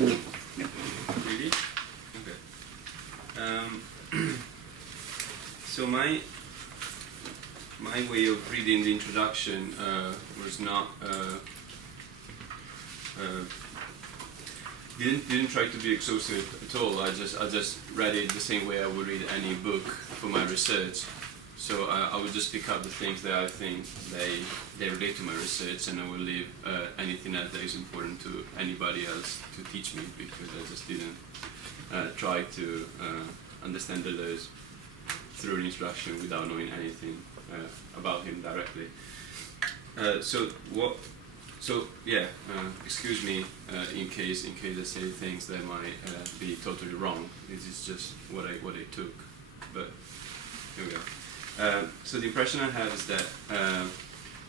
Really? Okay. So my way of reading the introduction was not didn't try to be exhaustive at all. I just read it the same way I would read any book for my research. So I would just pick up the things that I think they relate to my research, and I will leave anything else that is important to anybody else to teach me, because I just didn't try to understand Deleuze through an introduction without knowing anything about him directly. Excuse me in case I say things that might be totally wrong. This is just what I took, but here we go. So the impression I have is that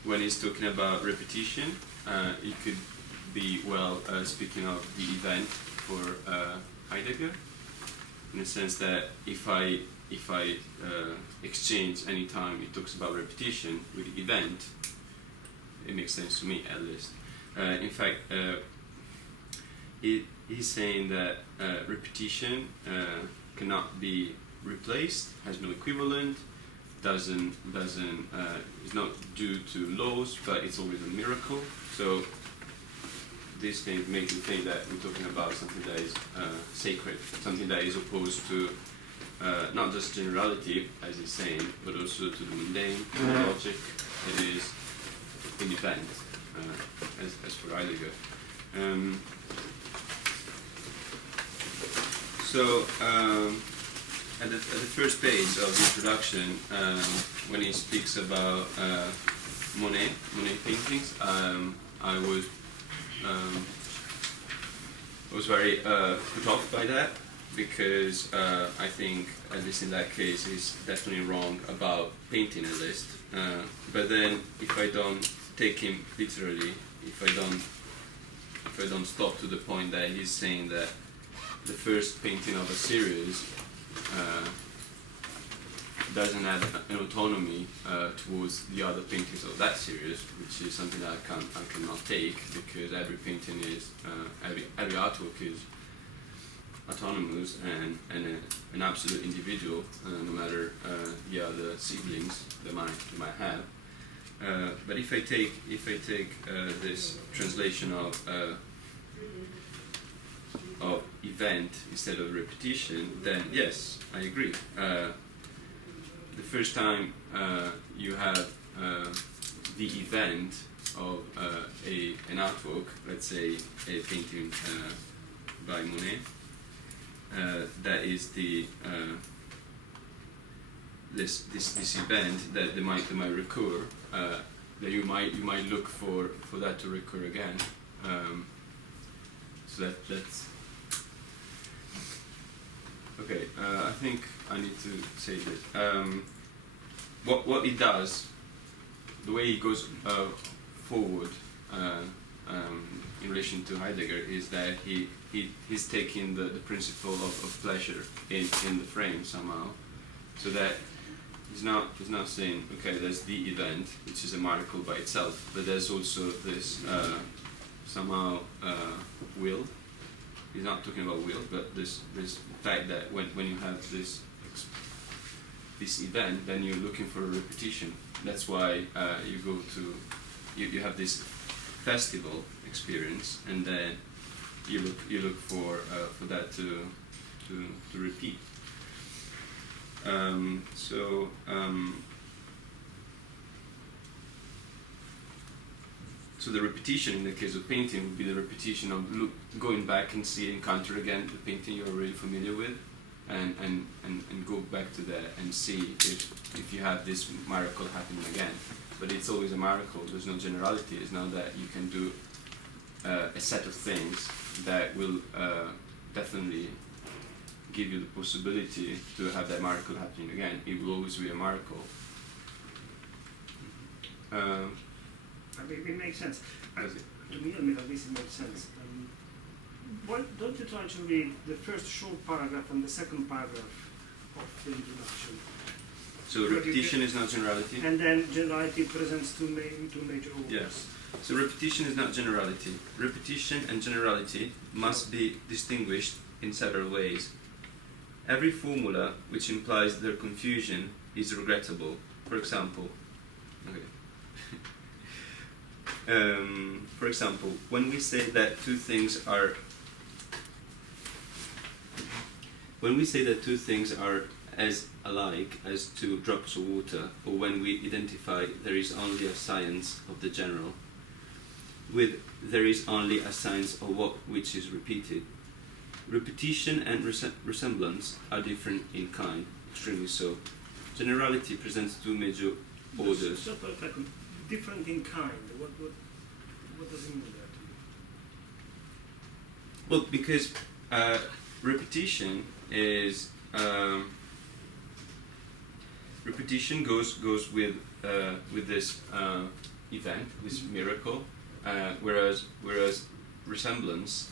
when he's talking about repetition, it could be speaking of the event for Heidegger, in the sense that if I exchange any time he talks about repetition with the event, it makes sense to me, at least. In fact, he's saying that repetition cannot be replaced, has no equivalent, is not due to laws, but it's always a miracle. So these things make me think that we're talking about something that is sacred, something that is opposed to not just generality, as he's saying, but also to the mundane, to the logic. It is an event, as for Heidegger. At the first page of the introduction, when he speaks about Monet paintings, I was very put off by that, because I think, at least in that case, he's definitely wrong about painting, at least. But then, if I don't take him literally, if I don't stop to the point that he's saying that the first painting of a series doesn't have an autonomy towards the other paintings of that series, which is something that I cannot take, because every painting is every artwork is autonomous and an absolute individual, no matter the other siblings they might have. But if I take this translation of event instead of repetition, then yes, I agree. The first time you have the event of an artwork, let's say a painting by Monet, that is the this event that they might recur, that you might look for that to recur again. So that's okay. I think I need to say this. What he does, the way he goes forward in relation to Heidegger, is that he's taking the principle of pleasure in the frame somehow, so that he's not saying, okay, there's the event, which is a miracle by itself, but there's also this somehow will. He's not talking about will, but this fact that when you have this event, then you're looking for a repetition. That's why you go to you have this festival experience, and then you look for that to repeat. So the repetition in the case of painting would be the repetition of going back and encounter again the painting you're already familiar with, and go back to that and see if you have this miracle happening again. But it's always a miracle. There's no generality. It's not that you can do a set of things that will definitely give you the possibility to have that miracle happening again. It will always be a miracle. It makes sense. To me, at least it makes sense. Why don't you try to read the first short paragraph and the second paragraph of the introduction? So repetition is not generality. And then generality presents two major orders. Yes. So repetition is not generality. Repetition and generality must be distinguished in several ways. Every formula which implies their confusion is regrettable. For example, when we say that two things are as alike as two drops of water, or when we identify there is only a science of the general, with there is only a science of what which is repeated. Repetition and resemblance are different in kind, extremely so. Generality presents two major orders. So, like, different in kind. What does it mean there to you? Well, because repetition is repetition goes with this event, this miracle, whereas resemblance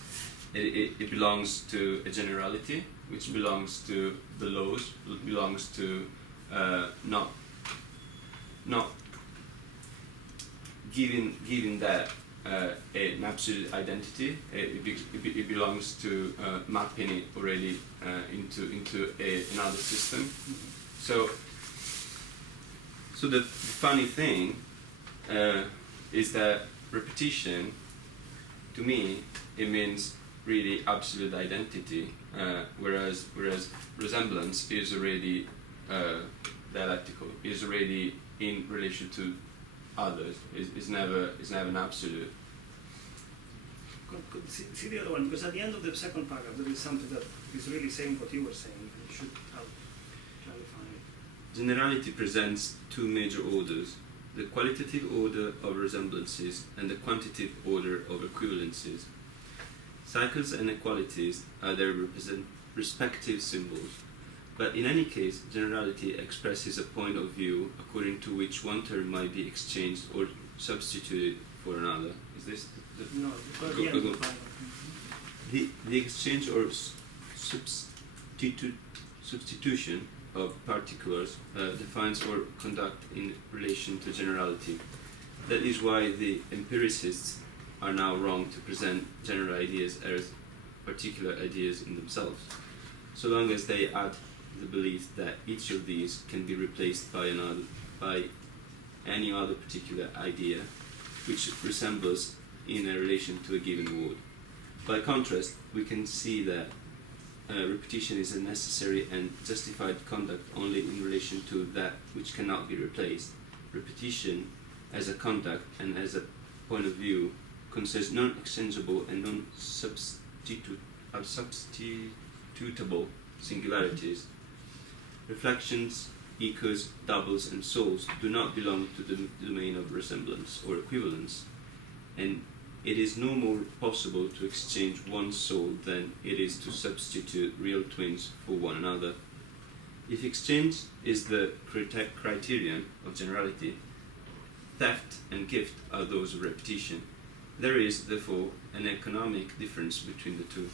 it belongs to a generality, which belongs to the laws, belongs to not giving that an absolute identity. It belongs to mapping it already into another system. So the funny thing is that repetition, to me, it means really absolute identity, whereas resemblance is already dialectical, is already in relation to others. Is never an absolute. See the other one, because at the end of the second paragraph there is something that is really saying what you were saying, and you should help clarify it. Generality presents two major orders: the qualitative order of resemblances and the quantitative order of equivalences. Cycles and equalities are their respective symbols, but in any case, generality expresses a point of view according to which one term might be exchanged or substituted for another. Is this No, go. The exchange or substitution of particulars defines our conduct in relation to generality. That is why the empiricists are now wrong to present general ideas as particular ideas in themselves, so long as they add the belief that each of these can be replaced by any other particular idea which resembles in a relation to a given word. By contrast, we can see that repetition is a necessary and justified conduct only in relation to that which cannot be replaced. Repetition as a conduct and as a point of view concerns non-exchangeable and non-substitutable singularities. Reflections, echoes, doubles, and souls do not belong to the domain of resemblance or equivalence, and it is no more possible to exchange one soul than it is to substitute real twins for one another. If exchange is the criterion of generality, theft and gift are those of repetition. There is, therefore, an economic difference between the two.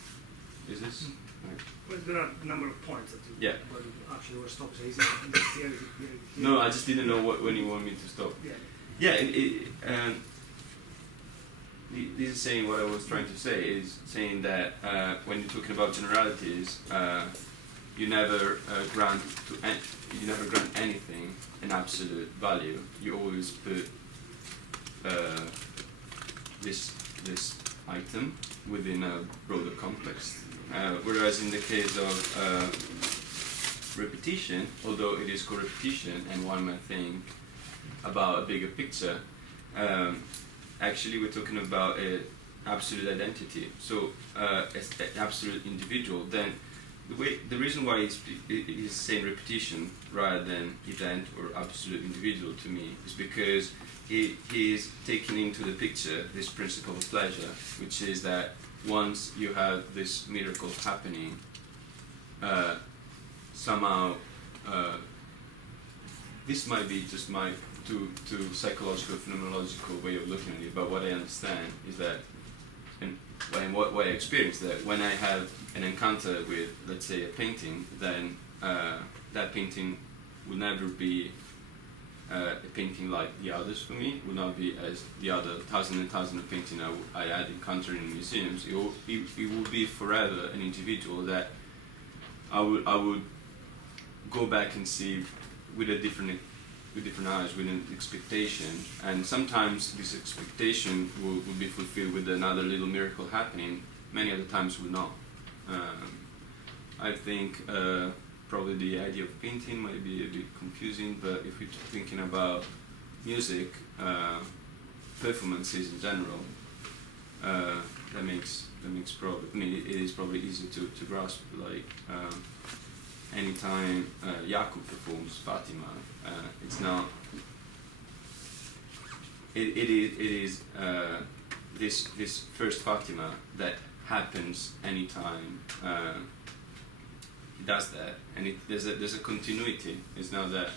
Is this? Right. Well, there are a number of points that you actually were stopped. So No, I just didn't know when you want me to stop. Yeah. This is saying what I was trying to say, is saying that when you're talking about generalities, you never grant anything an absolute value. You always put this item within a broader context. Whereas in the case of repetition, although it is called repetition and one might think about a bigger picture, actually we're talking about an absolute identity, so an absolute individual. Then the reason why it is saying repetition rather than event or absolute individual to me is because he is taking into the picture this principle of pleasure, which is that once you have this miracle happening, somehow this might be just my too psychological, phenomenological way of looking at it, but what I understand is that, and what I experience, that when I have an encounter with, let's say, a painting, then that painting will never be a painting like the others for me. Will not be as the other thousand and thousand of painting I had encountered in museums. It will be forever an individual that I would go back and see with different eyes, with an expectation, and sometimes this expectation will be fulfilled with another little miracle happening. Many other times will not. I think probably the idea of painting might be a bit confusing, but if we're thinking about music, performances in general, that makes probably, I mean, it is probably easy to grasp. Like anytime Jakub performs Fatima, it's not. It is this first Fatima that happens anytime he does that, and there's a continuity. It's not that.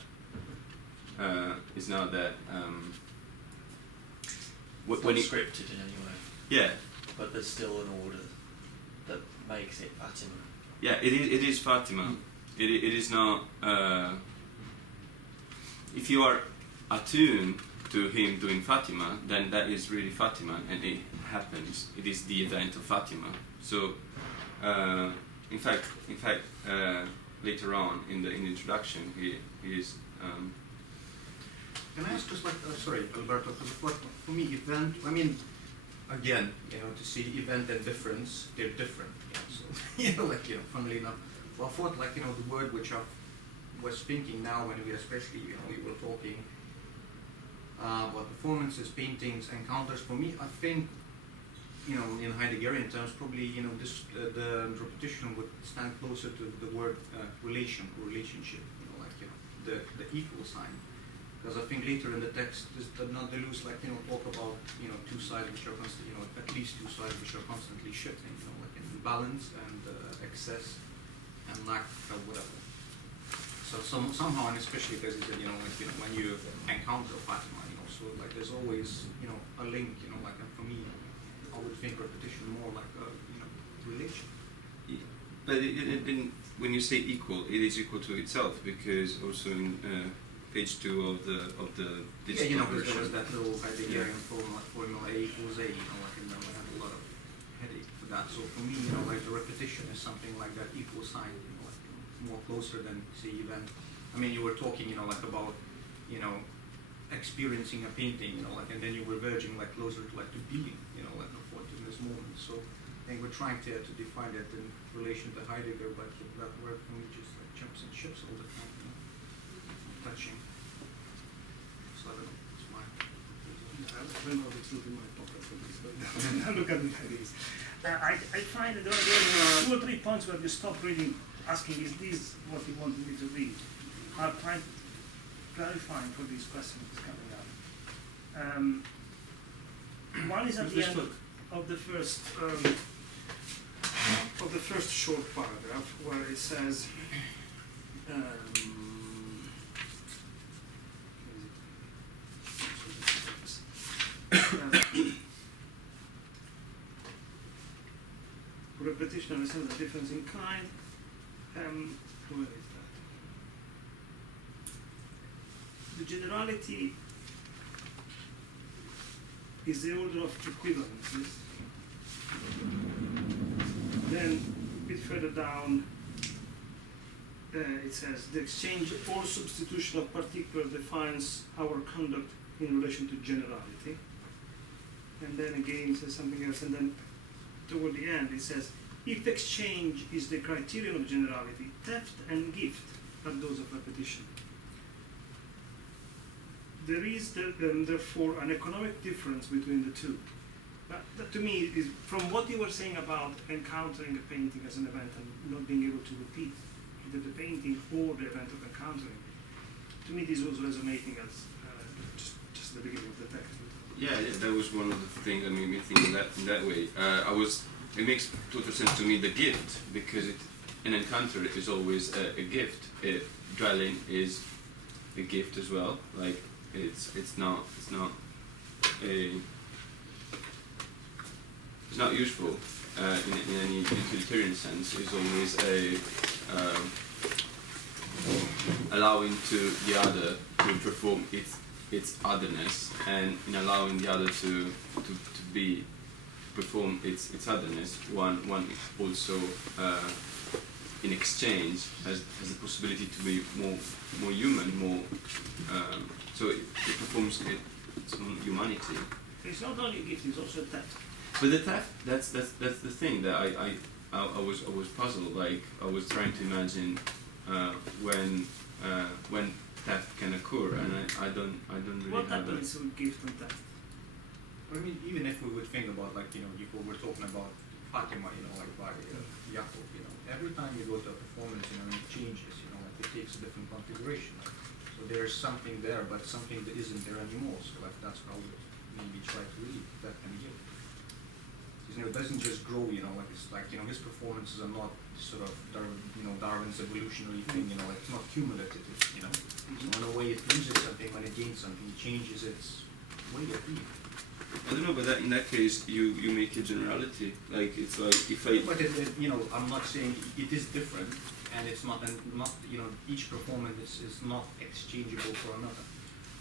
When it's scripted in any way. Yeah. But there's still an order that makes it Fatima. Yeah, it is Fatima. It is not. If you are attuned to him doing Fatima, then that is really Fatima, and it happens. It is the event of Fatima. So, in fact, later on in the introduction, he is. Can I ask just like, sorry, Alberto, because for me, event, I mean, again, to see event and difference, they're different. So, funnily enough, well, I thought, the word which I was thinking now when we especially, we were talking about performances, paintings, encounters, for me, I think, in Heideggerian terms, probably, this, the repetition would stand closer to the word relation or relationship, the equal sign. Because I think later in the text, Deleuze talk about two sides which are constantly, at least two sides which are constantly shifting, in balance and excess and lack of whatever. So somehow, and especially because it's when you encounter Fatima, so there's always a link, and for me, I would think repetition more like a relation. Yeah. But when you say equal, it is equal to itself, because also in page 2 of the digital version. There was that little Heideggerian formula A equals A, and then I had a lot of headache for that. So for me, the repetition is something like that equal sign, more closer than say event. I mean, you were talking, about, experiencing a painting, and then you were verging closer to being, what in this moment. So I think we're trying to define that in relation to Heidegger, but that word for me just jumps and shifts all the time. Touching. So I don't know, it's mine. I don't know if it's in my pocket for this, but look at it like this. I find that there are 2 or 3 points where you stop reading, asking, is this what you wanted me to read? I'm trying clarifying for these questions coming up. One is at the end of the first short paragraph, where it says, repetition and a sense of difference in kind. Where is that? The generality is the order of equivalences. Then, a bit further down, it says, the exchange or substitution of particular defines our conduct in relation to generality. And then again, it says something else, and then toward the end, it says, if exchange is the criterion of generality, theft and gift are those of repetition. There is therefore an economic difference between the two. That to me is, from what you were saying about encountering a painting as an event and not being able to repeat either the painting or the event of encountering, to me this was resonating as just the beginning of the text. Yeah, that was one of the things that made me think in that way. It makes total sense to me, the gift, because an encounter is always a gift. Dwelling is a gift as well. Like it's not useful in any utilitarian sense. It's always allowing to the other to perform its otherness, and in allowing the other to be perform its otherness, one also in exchange has the possibility to be more human, more so it performs its own humanity. It's not only a gift; it's also a theft. But the theft, that's the thing that I was puzzled. Like I was trying to imagine when theft can occur, and I don't really What have happens with gift and theft? I mean, even if we would think about, like, you know, if we were talking about Fatima, you know, like by Jakob, you know, every time you go to a performance, you know, it changes, you know, like it takes a different configuration. Like, so there's something there, but something that isn't there anymore. So like that's how we maybe try to read that kind of gift. You know, it doesn't just grow, you know, like it's like, you know, his performances are not sort of Darwin's evolutionary thing, you know, like it's not cumulative, you know. So in a way it loses something when it gains something, it changes its way of being. I don't know, but in that case, you make a generality. Like it's like if I. But you know, I'm not saying it is different, and it's not, you know, each performance is not exchangeable for another.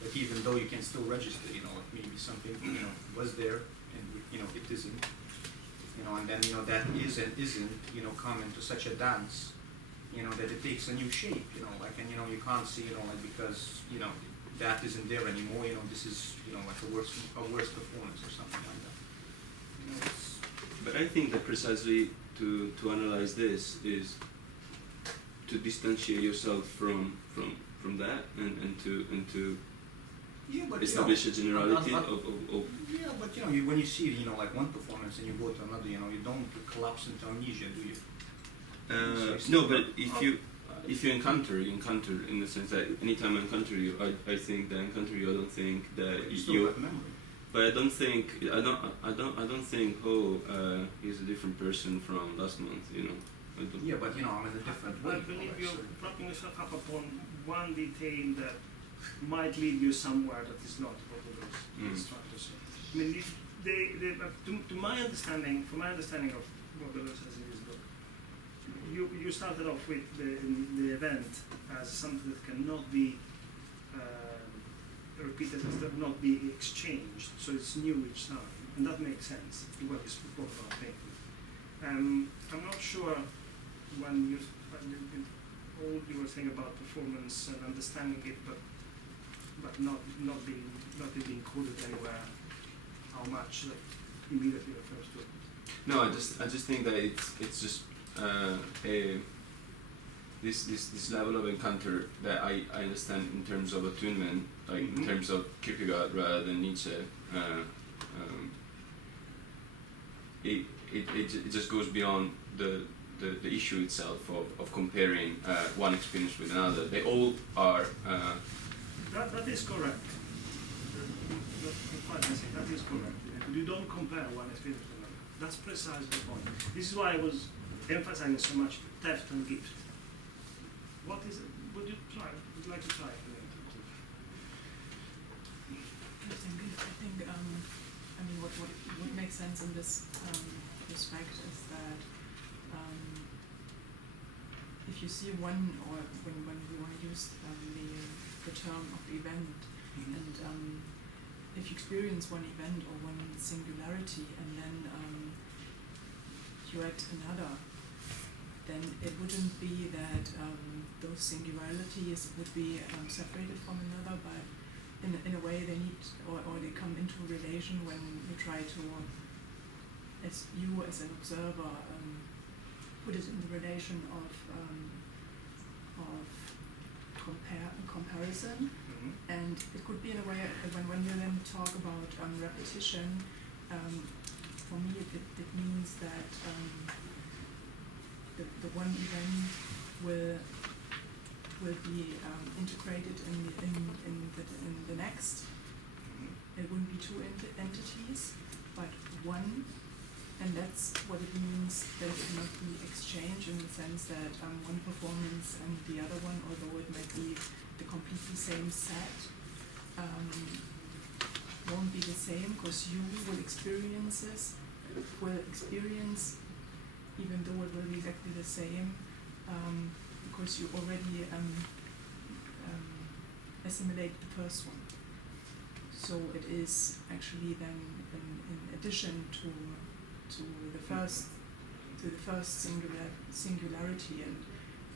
But even though you can still register, you know, like maybe something, you know, was there, and you know, it isn't, you know, and then you know that is and isn't, you know, come into such a dance, you know, that it takes a new shape, you know, like, and you know, you can't see, you know, like because you know. That isn't there anymore, you know, this is, you know, like a worse performance or something like that. You know, it's But I think that precisely to analyze this is to distantiate yourself from that and to yeah, but establish you know, a generality of yeah, but you know, when you see, you know, like one performance and you go to another, you know, you don't collapse into amnesia, do you? no, but if you encounter in the sense that anytime I encounter you, I think that I encounter you. I don't think that You still you. have memory. But I don't think think he's a different person from last month. You know. I don't. Yeah, but you know, I'm in a different way. I believe you're propping yourself up upon one detail that might lead you somewhere that is not what Deleuze is trying to say. I mean, to my understanding, from my understanding of what Deleuze has in his book, you started off with the event as something that cannot be repeated, as that not be exchanged, so it's new each time, and that makes sense to what you spoke about thinking. I'm not sure when all you were saying about performance and understanding it, but not being coded anywhere, how much that immediately refers to it. No, I just think that it's just this level of encounter that I understand in terms of attunement, like in terms of Kierkegaard rather than Nietzsche. It just goes beyond the issue itself of comparing one experience with another. They all are. That is correct. That is correct. You don't compare one experience with another. That's precisely the point. This is why I was emphasizing so much theft and gift. What is it? Would you try? Would you like to try? I mean, what makes sense in this respect is that if you see one, or when we want to use the term of the event, and if you experience one event or one singularity, and then you add another, then it wouldn't be that those singularities would be separated from another, but in a way they need, or they come into relation when you try to, as you as an observer, put it in the relation of comparison. And it could be in a way, when you then talk about repetition, for me it means that the one event will be integrated in the next. It wouldn't be two entities, but one, and that's what it means that it cannot be exchanged in the sense that one performance and the other one, although it might be the completely same set, won't be the same, because you will experience, even though it will be exactly the same, because you already assimilate the first one. So it is actually then in addition to the first singularity,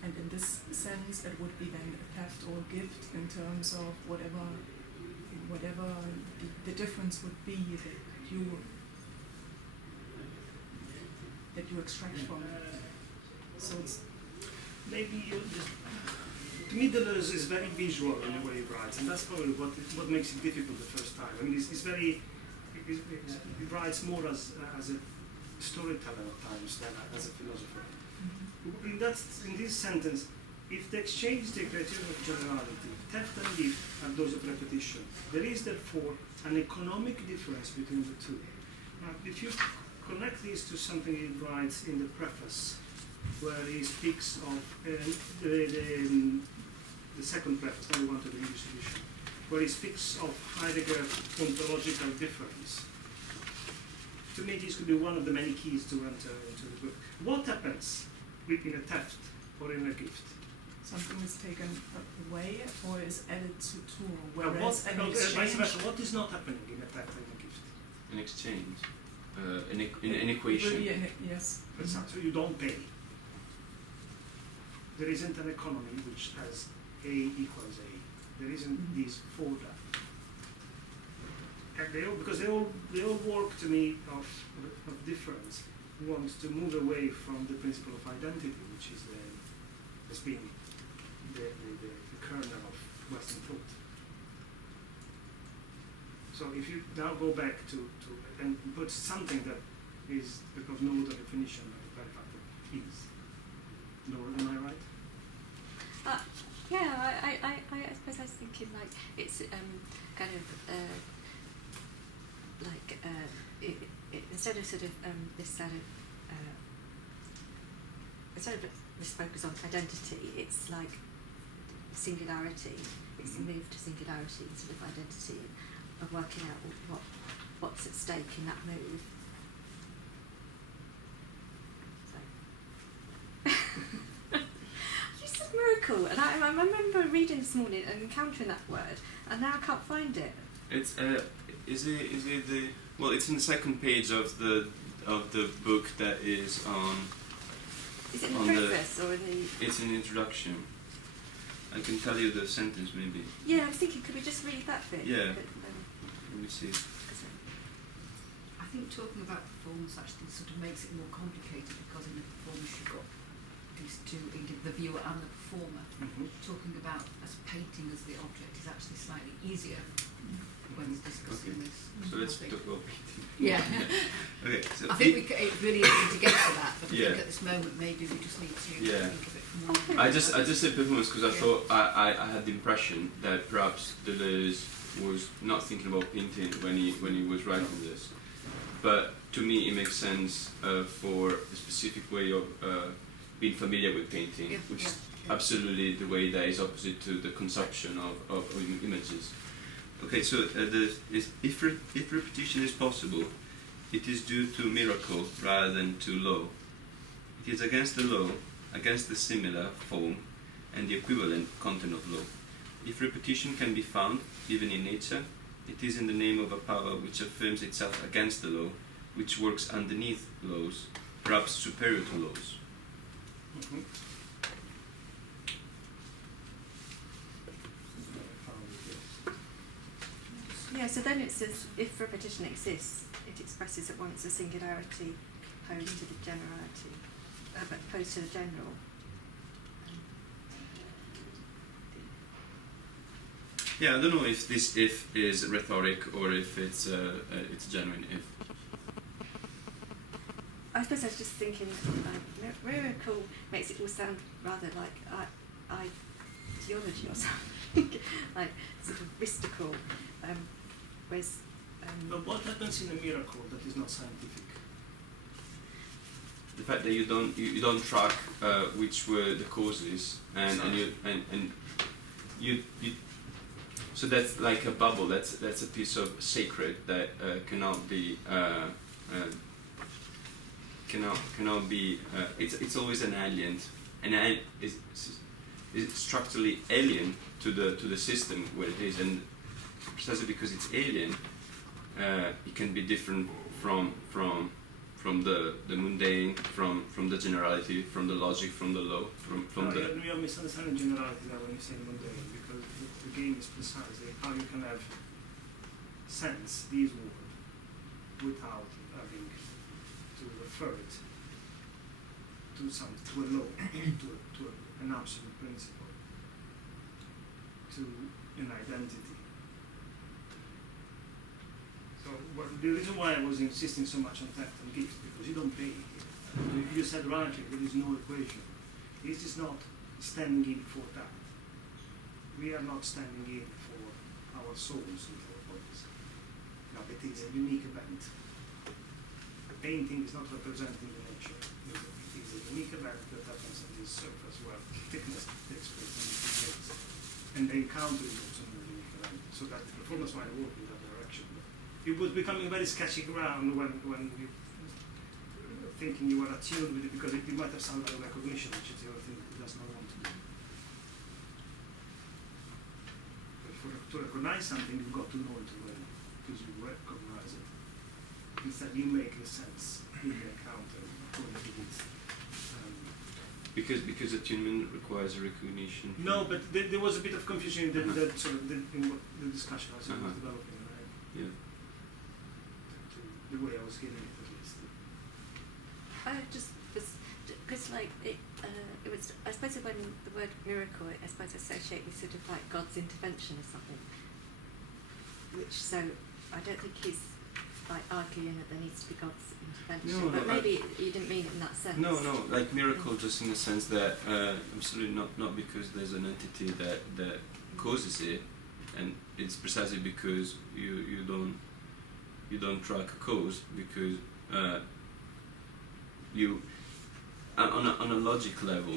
and in this sense it would be then a theft or a gift in terms of whatever the difference would be that you extract from it. So it's maybe you just, to me Deleuze is very visual in the way he writes, and that's probably what makes it difficult the first time. I mean, he writes more as a storyteller at times than as a philosopher. In this sentence, if the exchange is the criterion of generality, theft and gift are those of repetition. There is therefore an economic difference between the two. Now, if you connect this to something he writes in the preface, where he speaks of the second preface, not the one to the English edition, where he speaks of Heidegger's ontological difference. To me, this could be one of the many keys to enter into the book. What happens in a theft or in a gift? something is taken away or is added to, Well, whereas an vice exchange. versa, what is not happening in a theft and a gift? An exchange, an It equation. will be yes. So you don't pay. There isn't an economy which has A equals A. There isn't these formula. And because they all work to me of difference, want to move away from the principle of identity, which is has been the kernel of Western thought. So if you now go back to and put something that is, because no other definition of very factor is. Laura, am I right? Yeah, I suppose I was thinking like it's kind of like instead of sort of this sort of instead of this focus on identity, it's like singularity. It's the move to singularity instead of identity, of working out what's at stake in that move. You said miracle, and I remember reading this morning and encountering that word, and now I can't find it. It's is it the it's in the second page of the book that is on. Is it in the preface or in the? It's in the introduction. I can tell you the sentence maybe. Yeah, I was thinking, could we just read that bit? Yeah. But, Let me see. I think talking about performance actually sort of makes it more complicated, because in the performance you've got these two, the viewer and the performer. Talking about as painting as the object is actually slightly easier when we're discussing this. So let's talk about painting. Yeah. Okay. So I think it's really easy to get to that, but I Yeah. think at this moment maybe we just need to Yeah. think of it from one. I just said performance because I thought I had the impression that perhaps Deleuze was not thinking about painting when he was writing this, but to me it makes sense for a specific way of being familiar with painting, which is absolutely the way that is opposite to the consumption of images. Okay, so if repetition is possible, it is due to miracle rather than to law. It is against the law, against the similar form, and the equivalent content of law. If repetition can be found, even in nature, it is in the name of a power which affirms itself against the law, which works underneath laws, perhaps superior to laws. yeah, so then it says, if repetition exists, it expresses at once a singularity opposed to the generality, opposed to the general. Yeah, I don't know if this if is rhetoric or if it's genuine if. I suppose I was just thinking, miracle makes it all sound rather like ideology or something, like sort of mystical. Whereas, But what happens in a miracle that is not scientific? The fact that you don't track which were the causes and you so that's like a bubble. That's a piece of sacred that cannot be cannot be. It's always an alien. is structurally alien to the system where it is, and precisely because it's alien, it can be different from the mundane, from the generality, from the logic, from the law, from No, the. we are misunderstanding generality there when you say mundane, because the game is precisely how you can have sense these words without having to refer it to a law, to an absolute principle, to an identity. So the reason why I was insisting so much on theft and gift, because you don't pay here. You said rightly, there is no equation. This is not standing in for that. We are not standing in for our souls and our bodies. No, it is a unique event. The painting is not representing the nature. It is a unique event that happens on this surface where thickness takes place in these ways. And the encounter is also a unique event. So that the performance might work in that direction. It was becoming a very sketchy ground when we thinking you were attuned with it, because you might have some kind of recognition, which is the other thing that it does not want to do. But to recognize something, you've got to know it already, because you recognize it. Instead, you make the sense in the encounter according to this. Because attunement requires a recognition. No, but there was a bit of confusion in in what the discussion as it was developing, right? Yeah. The way I was getting it, at least. I just was because like it was, I suppose when the word miracle, I suppose associate with sort of like God's intervention or something. Which so I don't think he's like arguing that there needs to be God's intervention, but maybe you didn't mean it in that sense. No, like miracle, just in the sense that absolutely not because there's an entity that causes it, and it's precisely because you don't track a cause, because you on a logic level,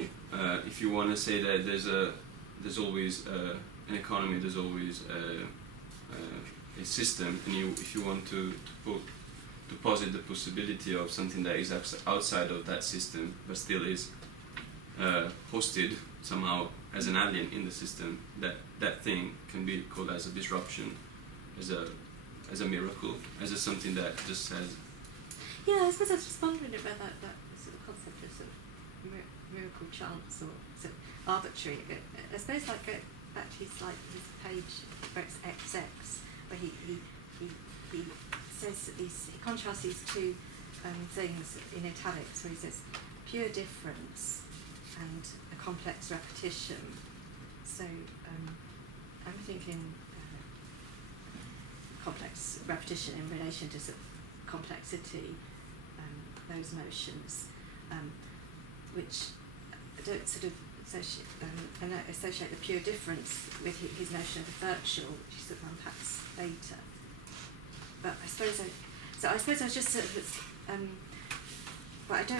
if you want to say that there's always an economy, there's always a system, and if you want to posit the possibility of something that is outside of that system but still is hosted somehow as an alien in the system, that thing can be called as a disruption, as a miracle, as something that just says. Yeah, I suppose I was just wondering about that sort of concept of sort of miracle chance or sort of arbitrary. I suppose like go back to his page where it's XX, where he says that he contrasts these two things in italics, where he says pure difference and a complex repetition. So I'm thinking complex repetition in relation to sort of complexity, those notions, which don't sort of associate the pure difference with his notion of the virtual, which he sort of unpacks later. But I suppose I was just sort of, but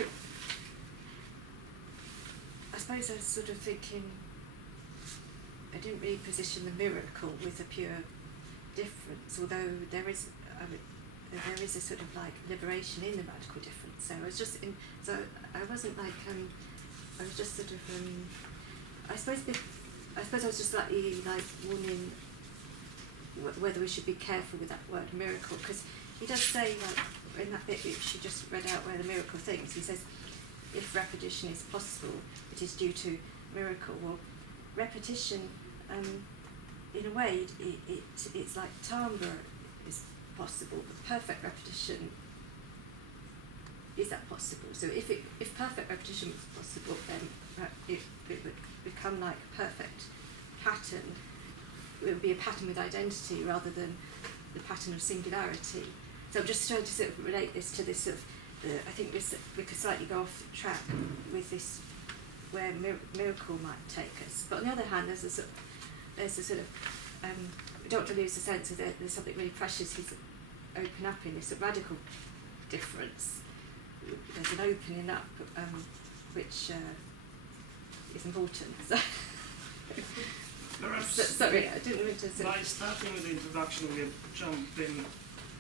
I suppose I was sort of thinking, I didn't really position the miracle with a pure difference, although there is a sort of like liberation in the radical difference. So I was just I wasn't like I was just sort of I suppose I was just slightly like warning whether we should be careful with that word miracle, because he does say, like in that bit which she just read out where the miracle things, he says if repetition is possible it is due to miracle. Well, repetition in a way it's like timbre is possible, but perfect repetition, is that possible? So if perfect repetition was possible, then it would become like a perfect pattern. It would be a pattern with identity rather than the pattern of singularity. So I'm just trying to sort of relate this to this sort of, I think we could slightly go off track with this, where miracle might take us. But on the other hand, there's a sort of we don't want to lose the sense of there's something really precious he's open up in this radical difference. There's an opening up which is important. So Perhaps sorry, I didn't mean to say. by starting with the introduction, we have jumped in,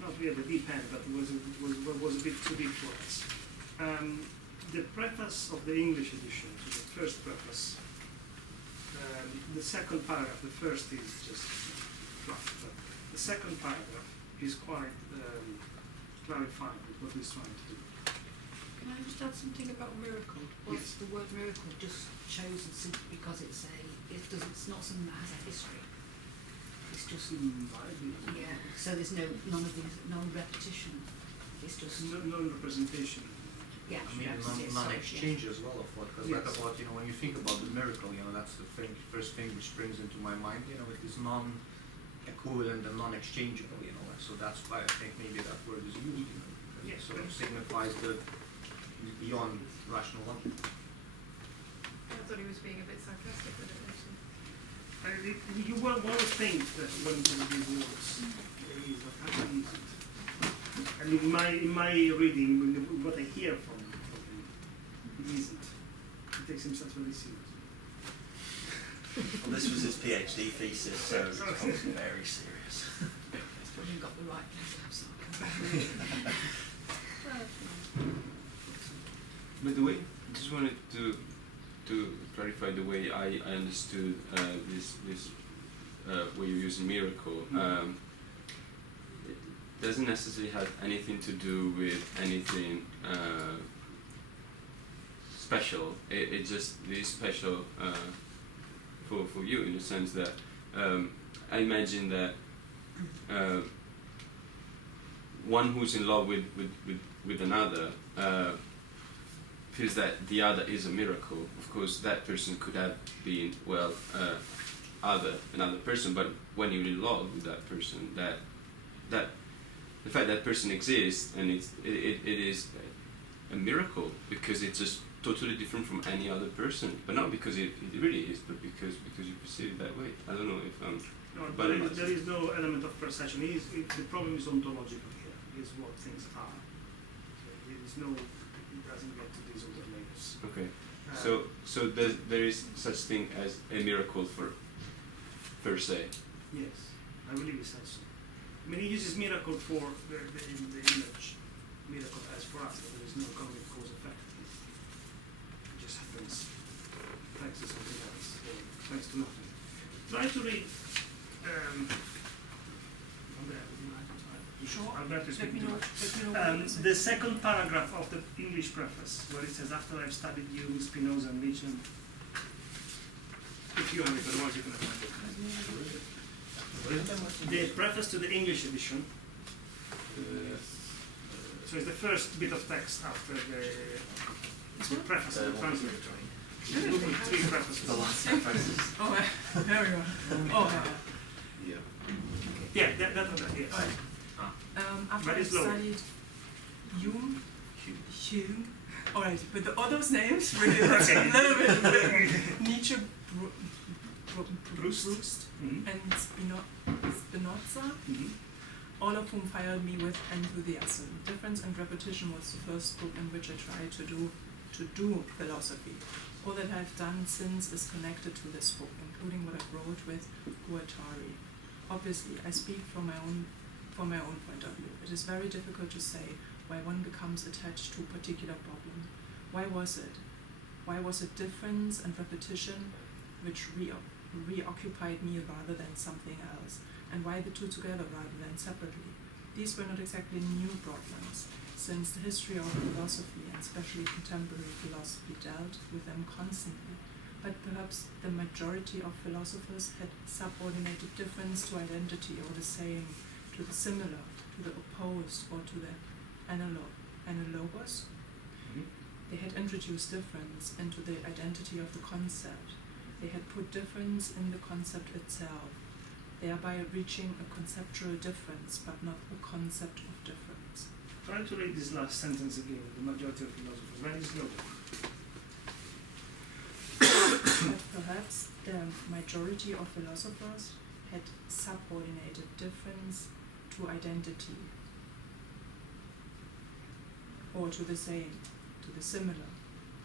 not really the deep end, but it was a bit too deep for us. The preface of the English edition, so the first preface, The second paragraph, the first is just fluff, but the second paragraph is quite clarifying with what he's trying to do. Can I just add something about miracle? What's the word miracle just chosen simply because it's not something that has a history. It's just yeah. So there's no repetition. It's just no representation. yeah. I mean, yes, non-exchange as well of what, because Yes. like about, when you think about the miracle, that's the first thing which springs into my mind, it is non-equivalent and non-exchangeable, so that's why I think maybe that word is used, because Yes, it sort of yes. signifies the beyond rational logic. I thought he was being a bit sarcastic with it, actually. You want to think that when these words is what actually isn't. And in my reading, what I hear from him, it isn't. He takes himself very seriously. Well, this was his PhD thesis, so it's obviously very serious. Probably got the right level of sarcasm. But the way, just wanted to clarify the way I understood this way you use miracle. It doesn't necessarily have anything to do with anything special. It just is special for you, in the sense that I imagine that one who's in love with another feels that the other is a miracle. Of course, that person could have been another person, but when you're in love with that person, that the fact that person exists, and it is a miracle, because it's just totally different from any other person, but not because it really is, but because you perceive it that way. I don't know if No, but there is no element of perception. The problem is ontological here, is what things are. So it doesn't get to these other layers. okay. So there is such thing as a miracle per se. Yes, I believe he says so. I mean, he uses miracle for the image. Miracle as for us, that there is no economic cause effect. It just happens thanks to something else, or thanks to nothing. Try to read. Sure. Alberto is Let me speaking know. too much. Let me know. The second paragraph of the English preface, where it says, after I've studied Hume, Spinoza, and Nietzsche, if you have it, otherwise you can find it. The preface to the English edition, so it's the first bit of text after the preface of the translator. Look at three prefaces. The last prefaces. Oh, there we go. Oh, Yeah. Yeah, that one, yes. Right. After Very I slow. studied Hume, all right, but all those names really like a little bit Nietzsche, Proust, Mhm. and Spinoza, Mhm. all of whom fired me with enthusiasm. Difference and Repetition was the first book in which I tried to do philosophy. All that I've done since is connected to this book, including what I wrote with Guattari. Obviously, I speak from my own point of view. It is very difficult to say why one becomes attached to a particular problem. Why was it? Why was it difference and repetition which reoccupied me rather than something else? And why the two together rather than separately? These were not exactly new problems, since the history of philosophy, and especially contemporary philosophy, dealt with them constantly. But perhaps the majority of philosophers had subordinated difference to identity, or the same, to the similar, to the opposed, or to the analogous. Mhm. They had introduced difference into the identity of the concept. They had put difference in the concept itself, thereby reaching a conceptual difference, but not a concept of difference. Try to read this last sentence again. The majority of philosophers. Very slow. But perhaps the majority of philosophers had subordinated difference to identity, or to the same, to the similar,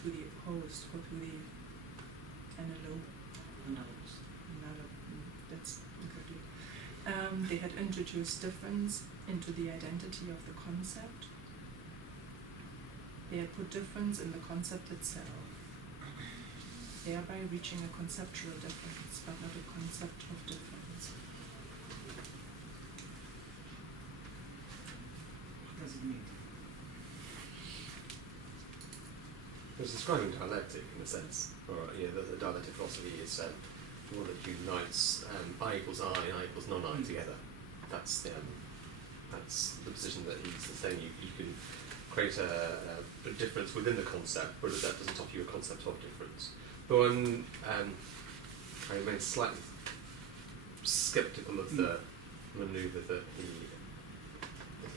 to the opposed, or to the analogous. That's incomplete. They had introduced difference into the identity of the concept. They had put difference in the concept itself, thereby reaching a conceptual difference, but not a concept of difference. What does it mean? It's describing dialectic in a sense, or the dialectic philosophy is one that unites I equals I and I equals non-I together. That's the position that he's saying. You can create a difference within the concept, but that doesn't offer you a concept of difference. Though I remain slightly sceptical of the manoeuvre that he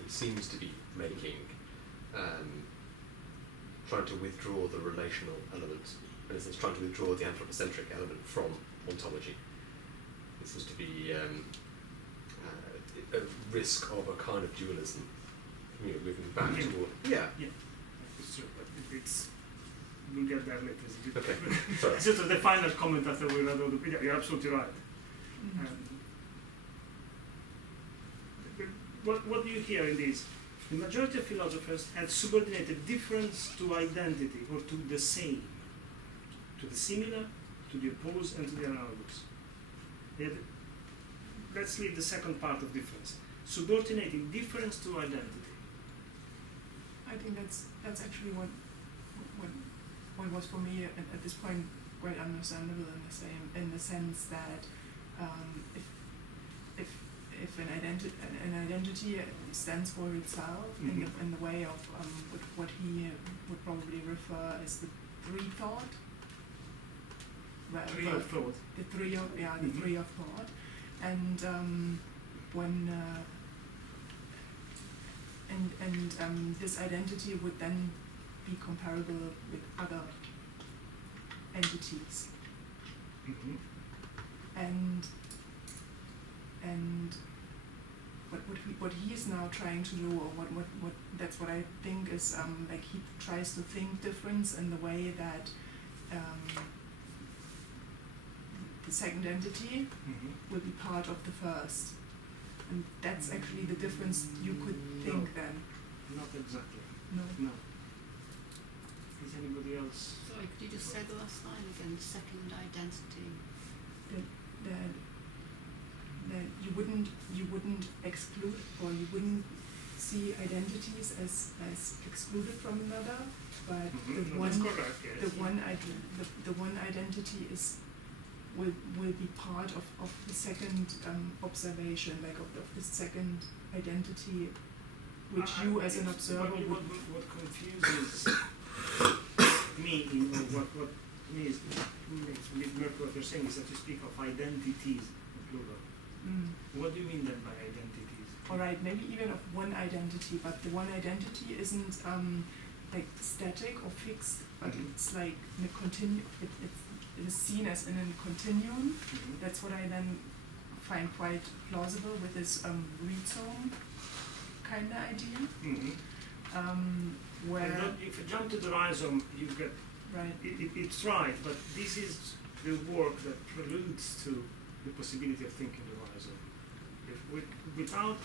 seems to be making, trying to withdraw the relational element, in a sense trying to withdraw the anthropocentric element from ontology. It seems to be a risk of a kind of dualism, moving back toward... Yeah. It's true, but it's... We'll get there later. Okay, sorry. It's just the final comment after we read all the... Yeah, you're absolutely right. What do you hear in this? The majority of philosophers had subordinated difference to identity, or to the same, to the similar, to the opposed, and to the analogous. Let's leave the second part of difference. Subordinating difference to identity. I think that's actually what was for me at this point quite understandable in the sense that if an identity stands for itself in the way of what he would probably refer as the three thought. Tree of thought. The tree of thought, and this identity would then be comparable with other entities, and what he is now trying to do, or what that's what I think is like he tries to think difference in the way that the second entity will be part of the first, and that's actually the difference you could think then. Not exactly. No. Is anybody else? Sorry, could you just say the last line again? The second identity. That you wouldn't exclude, or you wouldn't see identities as excluded from another, but the one identity will be part of the second observation, like of the second identity, which you as an observer what confuses me, what makes me work what you're saying is that you speak of identities, plural. What do you mean then by identities? Alright, maybe even of one identity, but the one identity isn't like static or fixed, but it's like in a it is seen as in a continuum. That's what I then find quite plausible with this rhizome kind of idea. Where if you jump to the rhizome, you get right. It's right, but this is the work that preludes to the possibility of thinking the rhizome. Without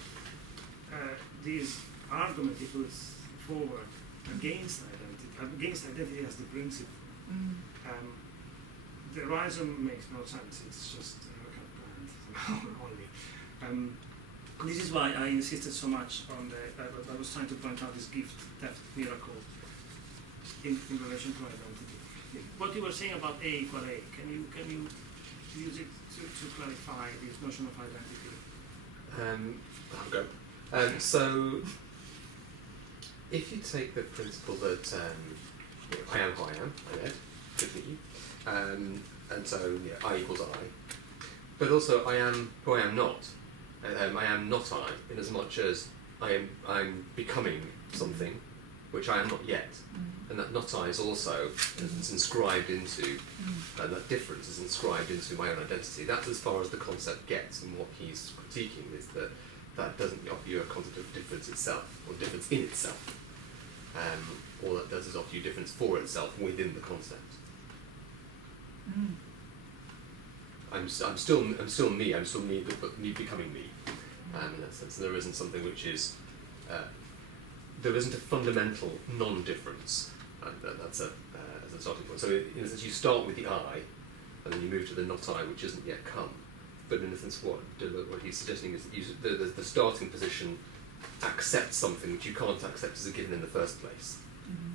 this argument he puts forward against identity as the principle, the rhizome makes no sense. It's just a plant only. This is why I insisted so much on I was trying to point out this gift, theft, miracle in relation to identity. What you were saying about A equal A, can you use it to clarify this notion of identity? I'll go. So, if you take the principle that I am who I am, I know, good for you, and so I equals I, but also I am who I am not. I am not I, in as much as I'm becoming something which I am not yet, and that not I is also is inscribed into, and that difference is inscribed into my own identity. That's as far as the concept gets, and what he's critiquing is that doesn't offer you a concept of difference itself, or difference in itself. All that does is offer you difference for itself within the concept. I'm still me. I'm still me, but me becoming me. In that sense, there isn't something which is there isn't a fundamental non-difference. That's a as a starting point. So in a sense, you start with the I, and then you move to the not I, which isn't yet come. But in a sense, what he's suggesting is that the starting position accepts something which you can't accept as a given in the first place,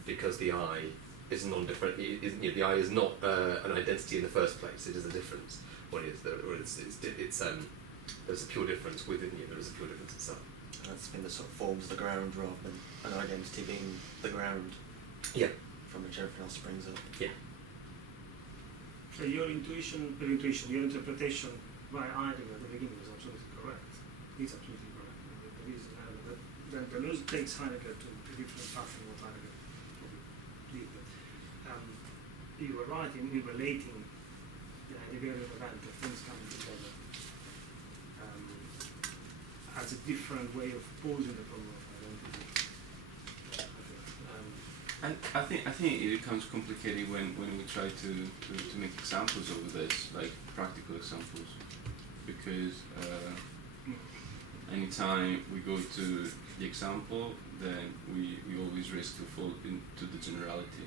because the I is non-different. The I is not an identity in the first place. It is a difference. What it is, there's a pure difference within you. There is a pure difference itself. That's been the sort of forms the ground rather than an identity being the ground. Yeah. From which everything else springs up. Yeah. So your interpretation by Heidegger at the beginning is absolutely correct. It's absolutely correct. There is an element, but then Deleuze takes Heidegger to a different path from what Heidegger did. But you were right in relating the Heideggerian event of things coming together as a different way of posing the problem of identity. And I think it becomes complicated when we try to make examples of this, like practical examples, because anytime we go to the example, then we always risk to fall into the generality.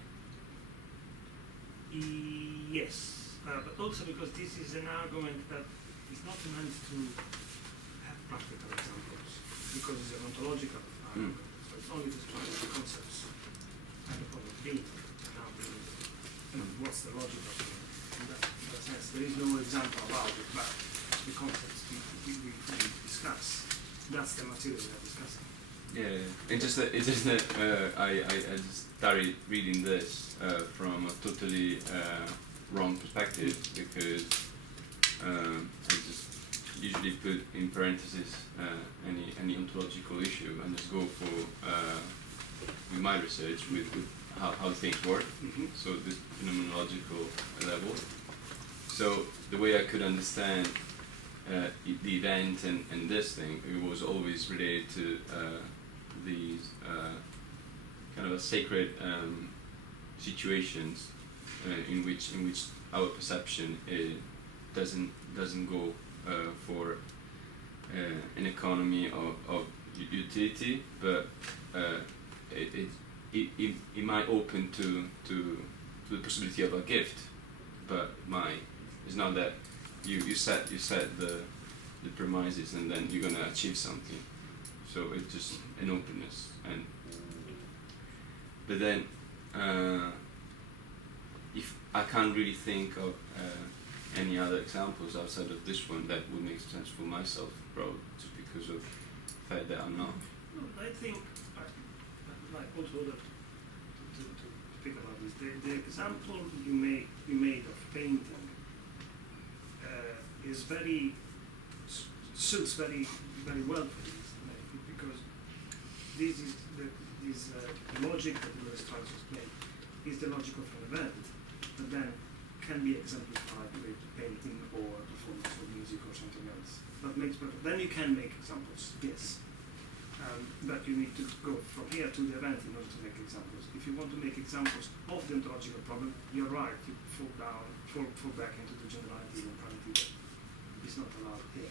Yes, but also because this is an argument that is not meant to have practical examples, because it's an ontological argument, so it's only describing the concepts. And the problem being, and how being, and what's the logic of it. In that sense, there is no example about it, but the concepts we discuss, that's the material we are discussing. Yeah, it's just that I just started reading this from a totally wrong perspective, because I just usually put in parentheses any ontological issue and just go for with my research with how things work. So this phenomenological level. So the way I could understand the event and this thing, it was always related to these kind of a sacred situations in which our perception doesn't go for an economy of utility, but it might open to the possibility of a gift, but it's not that you set the premises and then you're gonna achieve something. So it's just an openness, but then if I can't really think of any other examples outside of this one that would make sense for myself, probably just because of the fact that I'm not. No, I think, like also to speak about this, the example you made of painting is suits very well for this, because this is the logic that Deleuze tries to explain is the logic of an event, but then can be exemplified with painting or performance or music or something else. That makes perfect. Then you can make examples, yes. But you need to go from here to the event in order to make examples. If you want to make examples of the ontological problem, you're right, you fall back into the generality and priority that is not allowed here.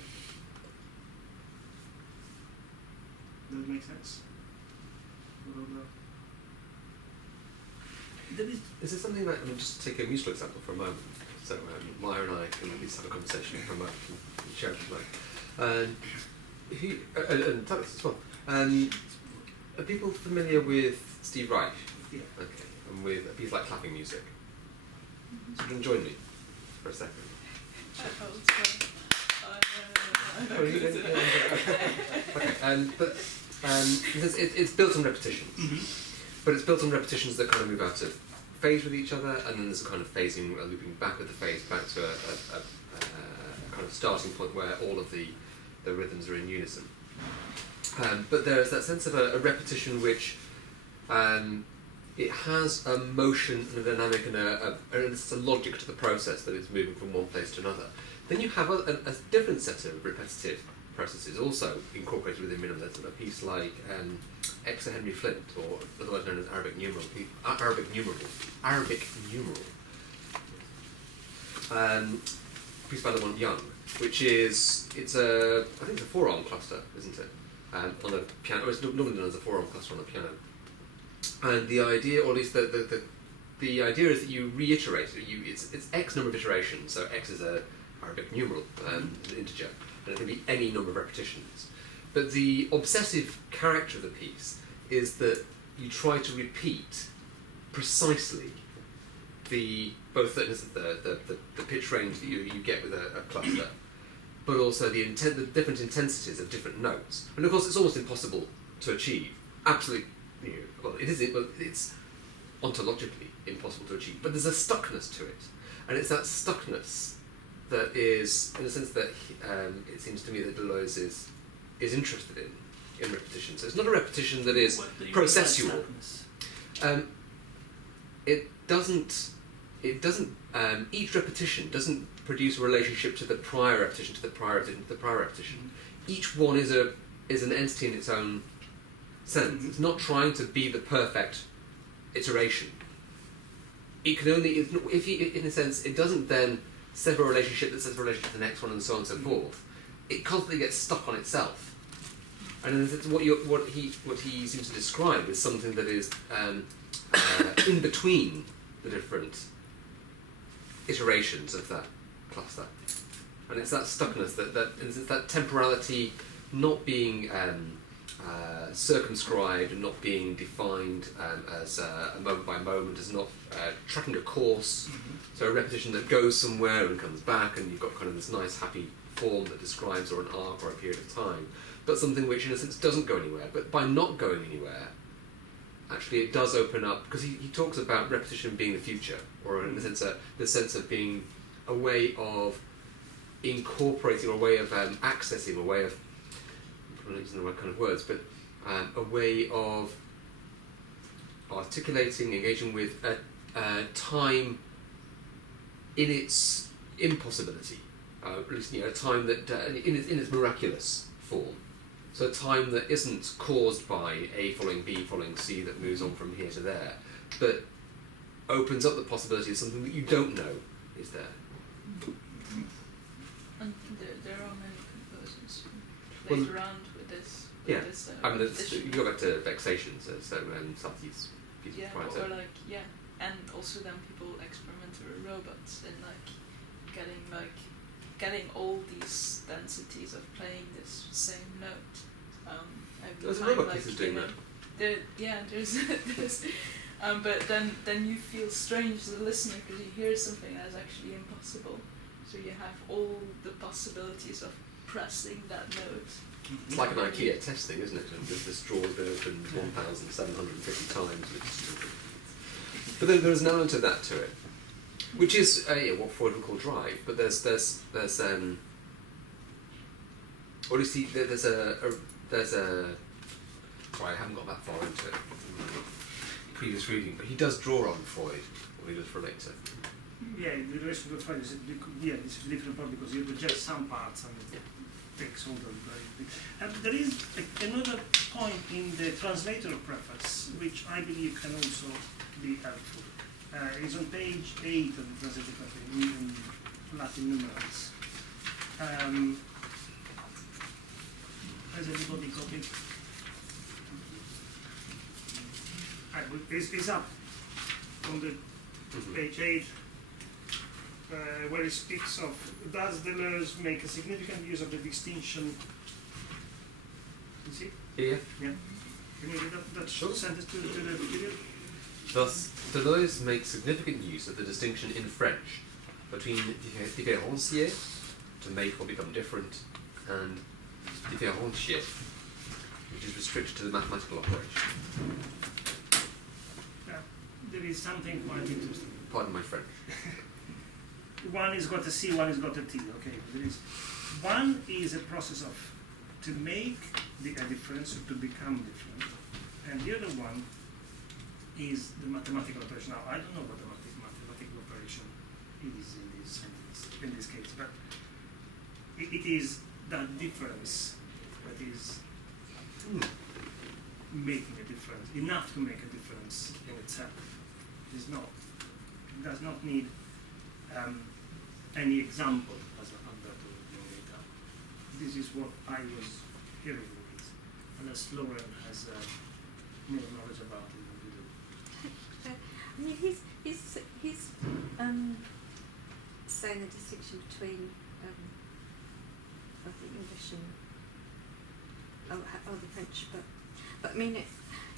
Does it make sense? Is there something like, just to take a musical example for a moment, so Maya and I can at least have a conversation for a moment and share if you like. And Thomas as well. Are people familiar with Steve Reich? Yeah. Okay. And with a piece like clapping music? So you can join me for a second. Okay. But it's built on repetition. But it's built on repetitions that kind of move out of phase with each other, and then there's a kind of phasing, looping back with the phase back to a kind of starting point where all of the rhythms are in unison. But there's that sense of a repetition which it has a motion and a dynamic and it's a logic to the process that it's moving from one place to another. Then you have a different set of repetitive processes also incorporated within minimum. There's a piece like Exa Henry Flint, or otherwise known as Arabic numeral. Piece by Lamont Young, which is I think it's a 4-arm cluster, isn't it? On a piano, or it's normally known as a 4-arm cluster on a piano. And the idea, or at least the the idea is that you reiterate it. It's x number of iterations. So x is a Arabic numeral, an integer, and it can be any number of repetitions. But the obsessive character of the piece is that you try to repeat precisely both the pitch range that you get with a cluster, but also the different intensities of different notes. And of course, it's almost impossible to achieve. Absolutely, well, it's ontologically impossible to achieve. But there's a stuckness to it, and it's that stuckness that is, in a sense, that it seems to me that Deleuze is interested in repetition. So it's not a repetition that is processual. Each repetition doesn't produce a relationship to the prior repetition, to the prior repetition, to the prior repetition. Each one is an entity in its own sense. It's not trying to be the perfect iteration. It can only, in a sense, it doesn't then sever a relationship that sets a relationship to the next one, and so on and so forth. It constantly gets stuck on itself. And what he seems to describe is something that is in between the different iterations of that cluster, and it's that stuckness, that temporality, not being circumscribed and not being defined as a moment by moment, as not tracking a course. So a repetition that goes somewhere and comes back, and you've got kind of this nice happy form that describes or an arc or a period of time, but something which in a sense doesn't go anywhere. But by not going anywhere, actually it does open up, because he talks about repetition being the future, or in the sense of being a way of incorporating, or a way of accessing, a way of, I'm not using the right kind of words, but a way of articulating, engaging with a time in its impossibility, at least a time that in its miraculous form. So a time that isn't caused by A following B following C that moves on from here to there, but opens up the possibility of something that you don't know is there. And there are many composers who Well, played around with this. Yeah, I mean, repetition. you go back to Vexation, so Sathi's piece Yeah, prior or to. like, yeah, and also then people experiment with robots and getting all these densities of playing this same note. There's a robot pieces doing that. There's but then you feel strange as a listener because you hear something that's actually impossible. So you have all the possibilities of pressing that note. It's like an IKEA testing, isn't it? And this drawer has been opened 1,750 times. But then there's an element of that to it, which is what Freud would call drive. But there's or you see, there's a. Sorry, I haven't got that far into it. Previous reading, but he does draw on Freud, or he does relate to. Yeah, the rest of the Freud is it's a different part because you just some parts and it takes all the. There is another point in the translator preface which I believe can also be helpful. It's on page 8 of the translator preface in Latin numerals. Has everybody copied? It's up on the page 8, where it speaks of, does Deleuze make a significant use of the distinction? You see? Yeah. Yeah. Can you read that Sure. sentence to the period? Thus, Deleuze makes significant use of the distinction in French between différencier, to make or become different, and différencier, which is restricted to the mathematical operation. There is something quite interesting. Pardon my French. One has got a C, one has got a T. Okay, there is. One is a process of to make a difference, or to become different, and the other one is the mathematical operation. Now, I don't know what the mathematical operation is in this sentence, in this case, but it is that difference that is making a difference, enough to make a difference in itself. It does not need any example as Alberto will later. This is what I was hearing with it, unless Lauren has more knowledge about it than we do. I mean, he's saying the distinction between of the English and the French, but I mean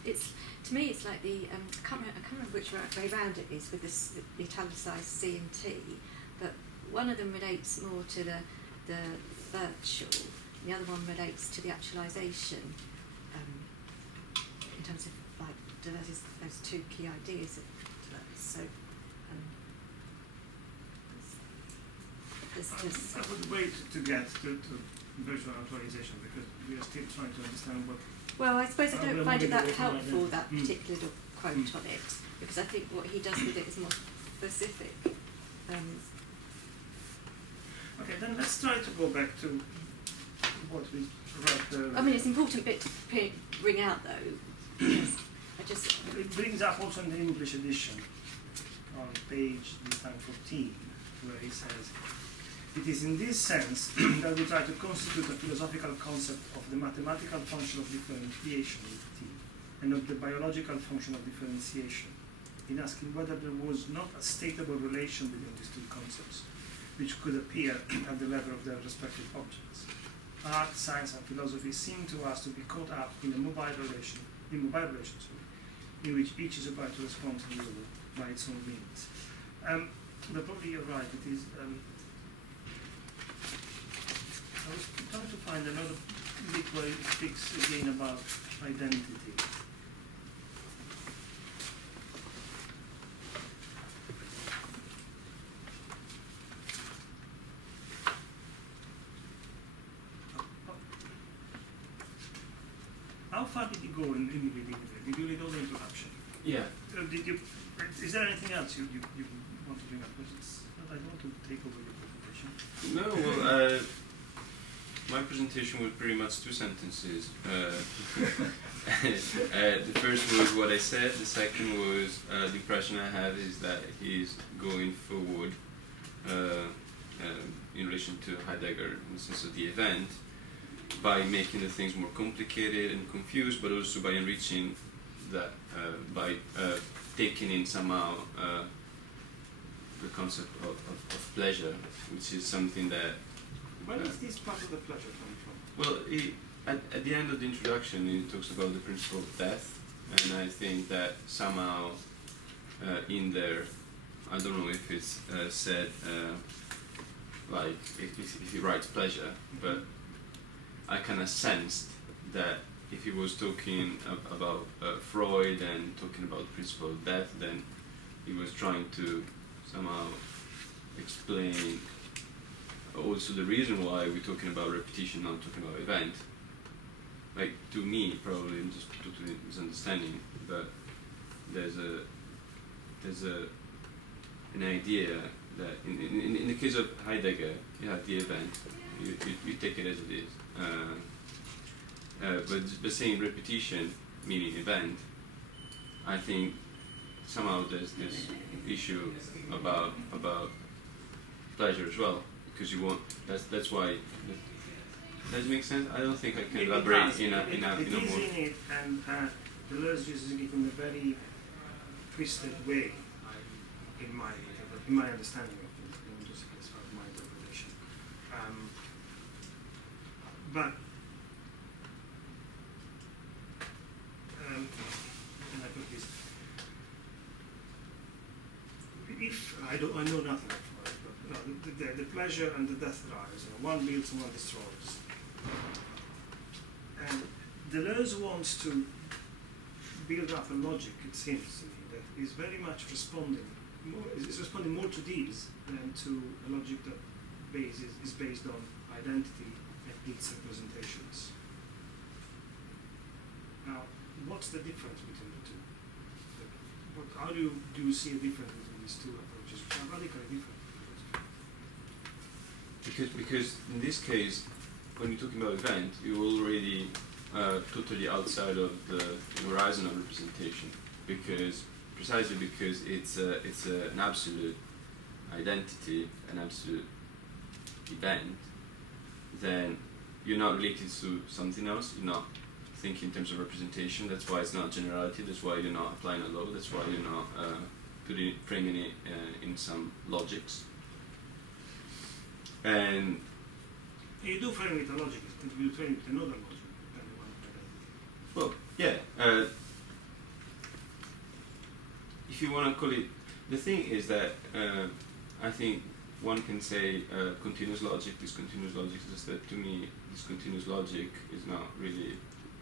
it's to me it's like the I can't remember which way round it is with this the italicised C and T, but one of them relates more to the virtual, the other one relates to the actualisation. In terms of like Deleuze's those two key ideas of Deleuze. So I would wait to get to virtual actualization because we are still trying to understand what. Well, I suppose I don't find it that maybe helpful, that Mm. particular little quote on it, because I think what he does with it is more specific. Okay, then let's try to go back to what we read there. I mean, it's an important bit to bring out, though. Because I just It brings up also in the English edition on page this time 14, where he says, "It is in this sense that we try to constitute a philosophical concept of the mathematical function of differentiation with T, and of the biological function of differentiation, in asking whether there was not a stateable relation between these two concepts, which could appear at the level of their respective objects. Art, science, and philosophy seem to us to be caught up in a mobile relation, in which each is about to respond to the other by its own means." But probably you're right. It is. I was trying to find another bit where it speaks again about identity. How far did you go in reading it? Did you read all the introduction? Yeah. Did you? Is there anything else you want to bring up? Because I don't want to take over your presentation. No, well, my presentation was pretty much 2 sentences. The first was what I said. The second was the impression I have is that he's going forward in relation to Heidegger in the sense of the event by making the things more complicated and confused, but also by enriching that by taking in somehow the concept of pleasure, which is something that. Where is this part of the pleasure coming from? Well, at the end of the introduction, he talks about the principle of death, and I think that somehow in there, I don't know if it's said like if he writes pleasure, but I kind of sensed that if he was talking about Freud and talking about the principle of death, then he was trying to somehow explain also the reason why we're talking about repetition, not talking about event. Like, to me, probably I'm just totally misunderstanding, but there's an idea that in the case of Heidegger, you have the event, you take it as it is. But saying repetition, meaning event, I think somehow there's this issue about pleasure as well, because you want. That's why. Does it make sense? I don't think I can elaborate in a it more. is in it, and Deleuze uses it in a very twisted way, in my understanding of it, just as far as my interpretation. But can I put this? If I know nothing of Freud, but the pleasure and the death drives, one builds and one destroys. And Deleuze wants to build up a logic, it seems to me, that is very much responding more to these than to a logic that is based on identity and its representations. Now, what's the difference between the two? How do you see a difference between these two approaches, which are radically different? Because in this case, when you're talking about event, you're already totally outside of the horizon of representation, precisely because it's an absolute identity, an absolute event. Then you're not related to something else. You're not thinking in terms of representation. That's why it's not generality. That's why you're not applying a law. That's why you're not framing it in some logics. And You do frame it a logic, but you frame it another logic than the one of identity. well, yeah. If you want to call it, the thing is that I think one can say continuous logic, discontinuous logic. Is just that to me, discontinuous logic is not really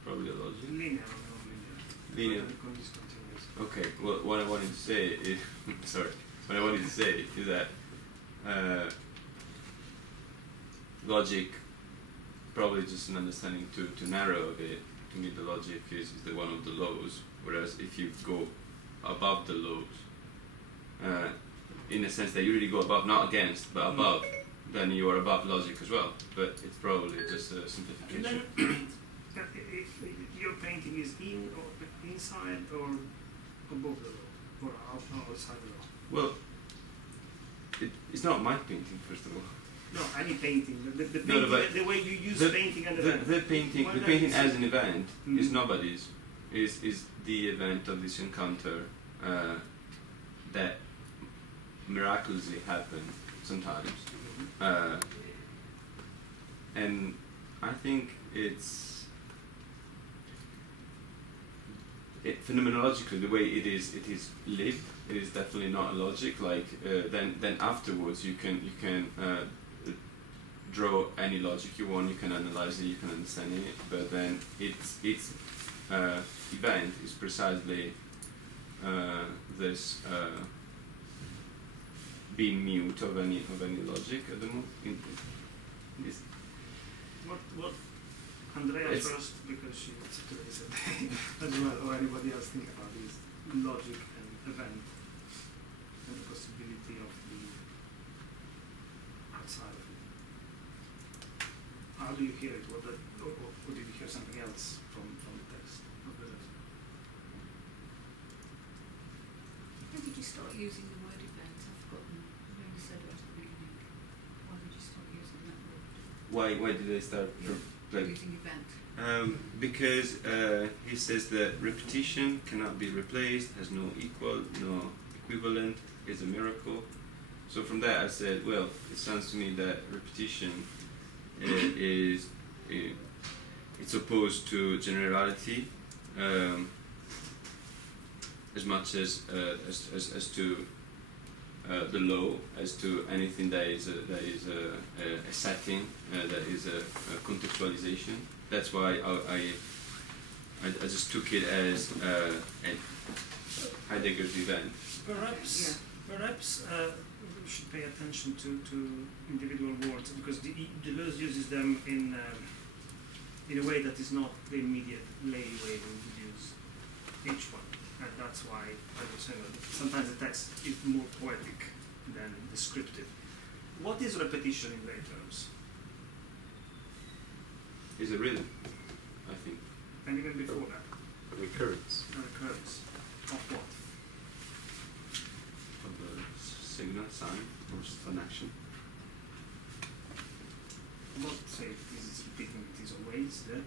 probably a logic. Linear or non-linear. Linear. What do you call discontinuous? Okay. Well, what I wanted to say is, sorry. What I wanted to say is that logic, probably just an understanding too narrow of it. To me, the logic is the one of the laws. Whereas if you go above the laws, in a sense that you really go above, not against, but above, then you are above logic as well. But it's probably just a And simplification. then, if your painting is inside or above the law, or outside the law? Well, it's not my painting, first of all. No, any painting. The No, painting, but the way you use the- painting and The event. painting, Why the not painting use as it? an event is Mhm. nobody's. Is the event of this encounter that miraculously happen sometimes, and I think it's phenomenologically the way it is lived. It is definitely not a logic. Like then afterwards you can draw any logic you want. You can analyze it. You can understand it. But then its event is precisely this being mute of any logic at the moment. What Andrea It's- first, because she wants to raise it as well, or anybody else think about this logic and event and the possibility of the outside of it. How do you hear it? Or did you hear something else from the text of Deleuze? When did you start using the word event? I've forgotten. You only said it at the beginning. Why did you start using that word? Why did I start Using event. because he says that repetition cannot be replaced, has no equal, no equivalent, is a miracle. So from that I said, well, it sounds to me that repetition is it's opposed to generality as much as to the law, as to anything that is a setting, that is a contextualization. That's why I just took it as Heidegger's event. Perhaps we should pay attention to individual words, because Deleuze uses them in a way that is not the immediate lay way we would use each one, and that's why I was saying that sometimes the text is more poetic than descriptive. What is repetition in lay terms? Is a rhythm, I think. And even before that, A recurrence. a recurrence of what? Of a signal, sign, or an action. What say it is repeating, it is always there?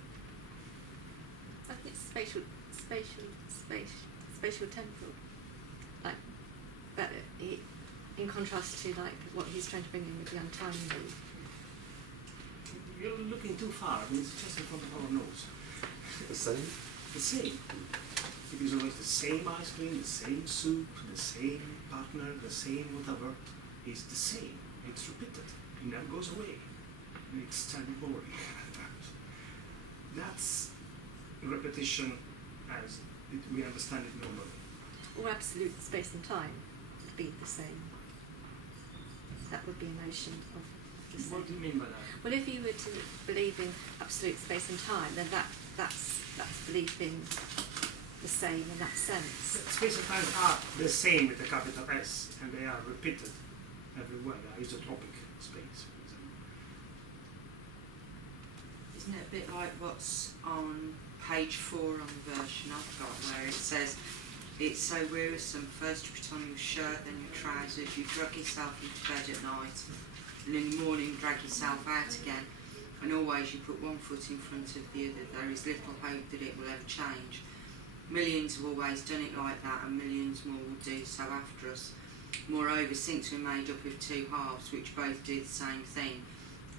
I think it's spatial temporal. Like, but in contrast to like what he's trying to bring in with the untimely. You're looking too far. I mean, it's just in front of our nose. The same? The same. It is always the same ice cream, the same soup, the same partner, the same whatever. It's the same. It's repeated. It never goes away. And it's terribly boring. That's repetition as we understand it normally. Or absolute space and time would be the same. That would be a notion of the same. What do you mean by that? Well, if you were to believe in absolute space and time, then that's belief in the same in that sense. Space and time are the same with a capital S, and they are repeated everywhere. They are isotropic space, for example. Isn't it a bit like what's on page 4 on the version I've got, where it says, it's so wearisome, first you put on your shirt, then your trousers, you drag yourself into bed at night, and in the morning drag yourself out again, and always you put one foot in front of the other. There is little hope that it will ever change. Millions have always done it like that, and millions more will do so after us. Moreover, since we're made up of two halves which both do the same thing,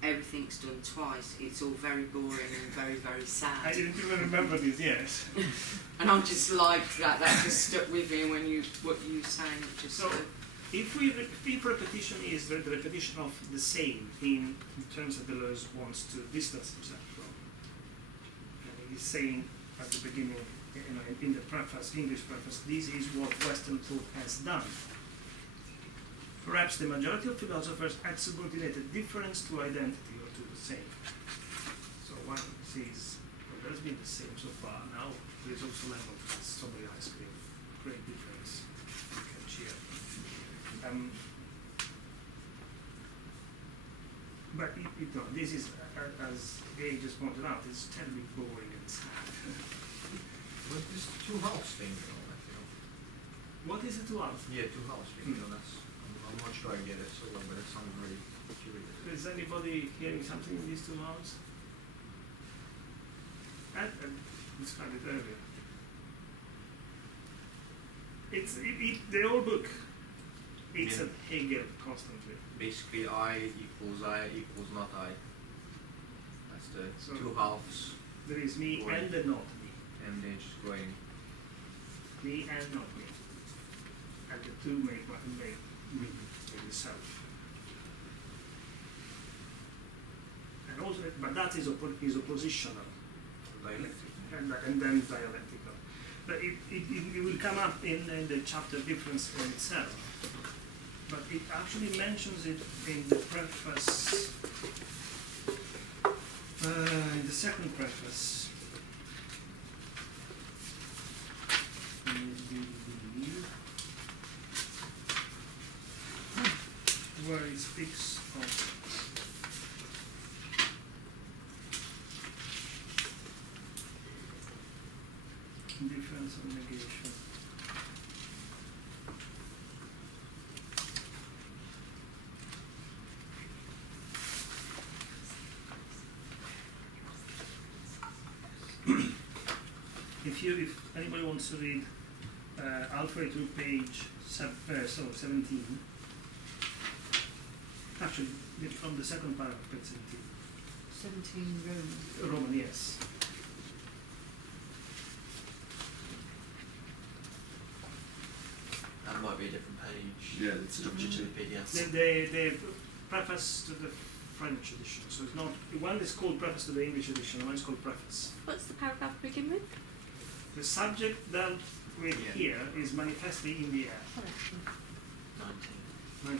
everything's done twice. It's all very boring and very, very I sad. didn't even remember this, yes. And I'm just like that. That just stuck with me when what you were saying. Just So, if repetition is the repetition of the same in terms that Deleuze wants to distance himself from, and he's saying at the beginning, in the preface, English preface, this is what Western thought has done. Perhaps the majority of philosophers had subordinated difference to identity or to the same. So one sees, well, there's been the same so far. Now there is also lemon plus strawberry ice cream. Great difference. You can cheer. But this is, as Gay just pointed out, it's terribly boring and sad. But this two halves thing, What is it to us? Yeah, two halves thing, I'm not sure I get it so well, but it sounds very curious. Is anybody hearing something in these two halves? I described it earlier. The whole book eats at Hegel constantly. Basically, I equals not I. That's the So two halves, there is me Right. and the not me. and they're just going. Me and not me. And the two make me, the self. And also, but that is oppositional. Dialectic. And then dialectical. But it will come up in the chapter difference in itself. But it actually mentions it in the preface, in the second preface. Where it speaks of difference and negation. If anybody wants to read halfway through page 17, actually from the second paragraph, page 17 Roman. Roman, yes. That might be a different page. Yeah, it's structure to the PDF. The preface to the French edition. So it's not, one is called preface to the English edition, one is called preface. What's the paragraph begin with? The subject dealt with here is manifestly in the air. 19. 19.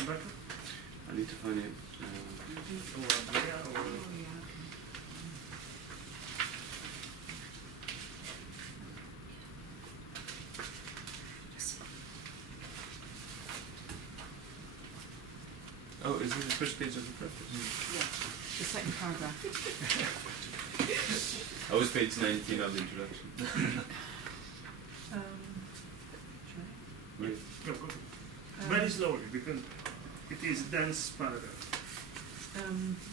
Umberto? I need to find it. Or Andrea, or... Oh, yeah. Oh, is it the first page of the preface? Yeah, the second paragraph. I was page 19 of the introduction. Wait. No, go ahead. Very slowly, because it is dense paragraph.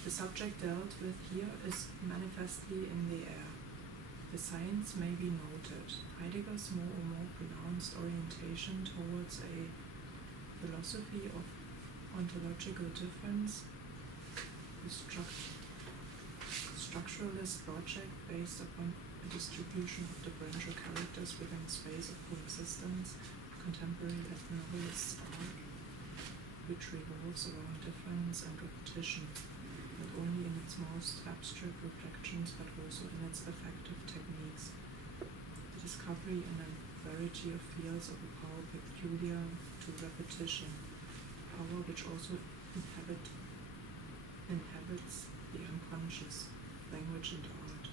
The subject dealt with here is manifestly in the air. The science may be noted. Heidegger's more or more pronounced orientation towards a philosophy of ontological difference, the structuralist logic based upon a distribution of differential characters within space of coexistence, contemporary ethnovelist art, which revolves around difference and repetition, not only in its most abstract reflections but also in its effective techniques. The discovery in a variety of fields of a power peculiar to repetition, power which also inhabits the unconscious, language and art.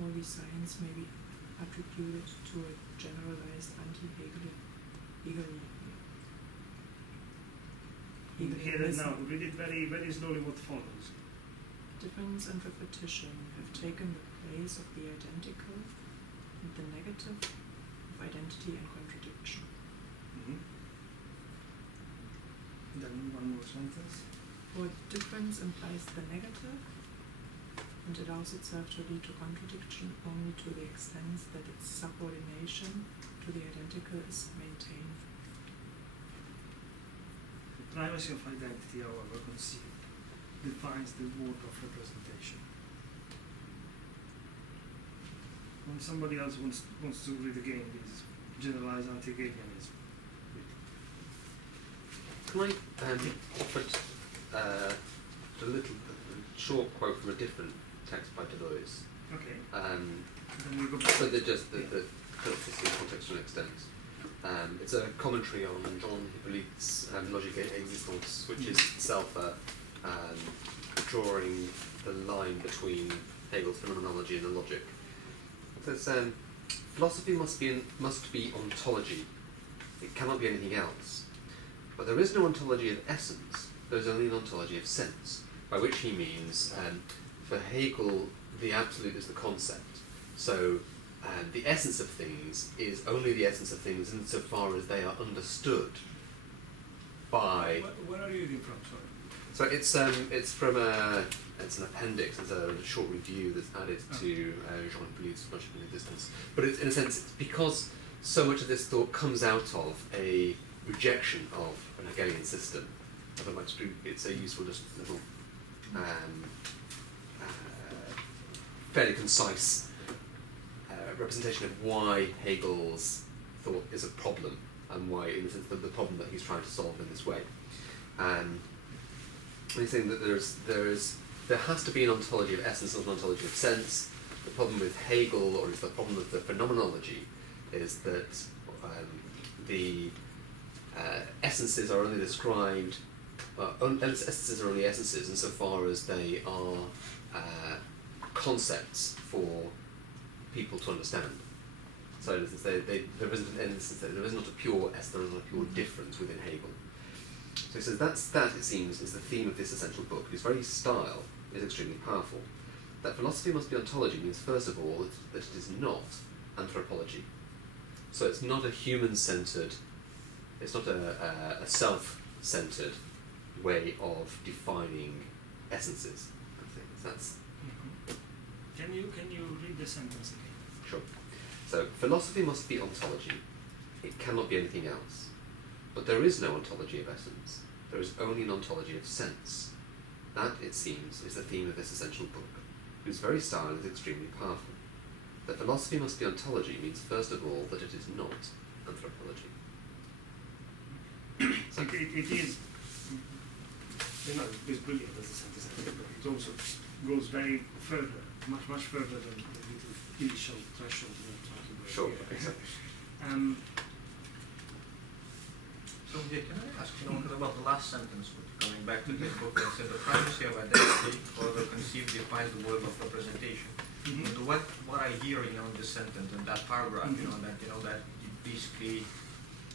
All these science may be attributed to a generalized Hear it now, read it very, very slowly what follows. Difference and repetition have taken the place of the identical and the negative of identity and contradiction. Then one more sentence. For difference implies the negative, and allows itself to lead to contradiction only to the extent that its subordination to the identical is maintained. The primacy of identity, however conceived, defines the work of representation. When somebody else wants to read again this generalized anti-Hegelianism. Can I put a little short quote from a different text by Deleuze? Okay. Then we go back. but the puts this in context to an extent. It's a commentary on Jean Hippolyte's Logique et Existence, which is itself drawing the line between Hegel's phenomenology and the logic. It says, philosophy must be ontology. It cannot be anything else. But there is no ontology of essence, there is only an ontology of sense, by which he means, for Hegel, the absolute is the concept. So the essence of things is only the essence of things insofar as they are understood by... Where are you reading from, sorry? So it's from it's an appendix, it's a short review that's added to Jean Hippolyte's Logique et Existence. But it's, in a sense, it's because so much of this thought comes out of a rejection of an Hegelian system. Otherwise, it's a useful, just little, fairly concise representation of why Hegel's thought is a problem, and why, in the sense, the problem that he's trying to solve in this way. And he's saying that there has to be an ontology of essence, not an ontology of sense. The problem with Hegel, or is the problem with the phenomenology, is that the essences are only described, essences are only essences insofar as they are concepts for people to understand. So in a sense, there is not a pure essence, there is not a pure difference within Hegel. So he says that, it seems, is the theme of this essential book. His very style is extremely powerful. That philosophy must be ontology means, first of all, that it is not anthropology. So it's not a human-centered, it's not a self-centered way of defining essences. I think that's... Can you read the sentence again? Sure. So, philosophy must be ontology. It cannot be anything else. But there is no ontology of essence. There is only an ontology of sense. That, it seems, is the theme of this essential book, whose very style is extremely powerful. That philosophy must be ontology means, first of all, that it is not anthropology. So it is, it's brilliant as a sentence, but it also goes very further, much further than the little initial threshold we were talking about. Sure, Yeah. exactly. So can I ask about the last sentence, coming back to this book, that said the primacy of identity, however conceived, defines the world of representation. Mm-hmm. What I hear, in this sentence and that paragraph, Mm-hmm. that you basically,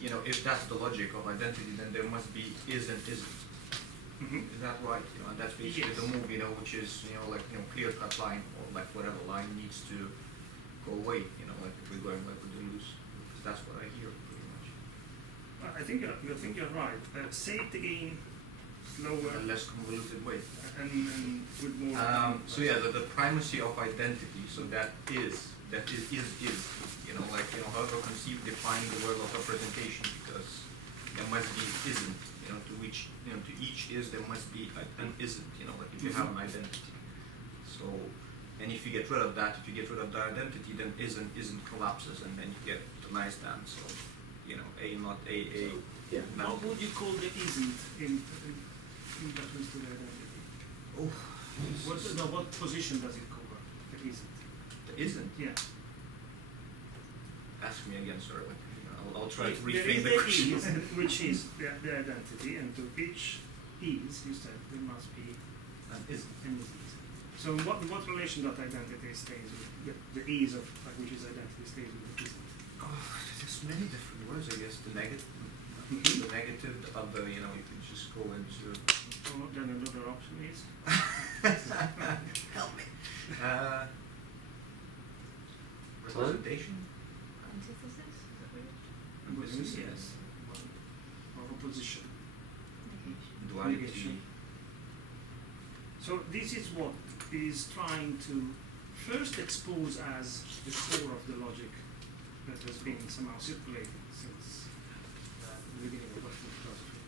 if that's the logic of identity, then there must be is and isn't. Mm-hmm. Is that right? And that's basically Yes. the move, which is clear-cut line, or like whatever line needs to go away. Like if we're going like with Deleuze, because that's what I hear pretty much. I think you're right. Say it again, slower, A less convoluted way. and with more. So yeah, the primacy of identity. So that is. However conceived, defining the world of representation, because there must be isn't. To which to each is there must be an isn't. Like if you have an identity. So, and if you get rid of that, if you get rid of the identity, then isn't collapses, and then you get the nice dance. So, a not a. Yeah. What would you call the isn't in reference to the identity? Oh. What position does it cover? The isn't. The isn't. Yeah. Ask me again, sorry. I'll try to There reframe is the the question. is, which is the identity, and to each is, you said, there must be And isn't. an is. So in what relation that identity stays with the is of which is identity stays with the isn't? There's many different words, I guess. The negative, the negative, the other. You can just go into. Or then another option is. Help me. Representation. Antithesis? Is that weird? Yes. Yes. Or opposition. Negation. Duality. Negation. So this is what is trying to first expose as the core of the logic that has been somehow circulating since the beginning of Western philosophy.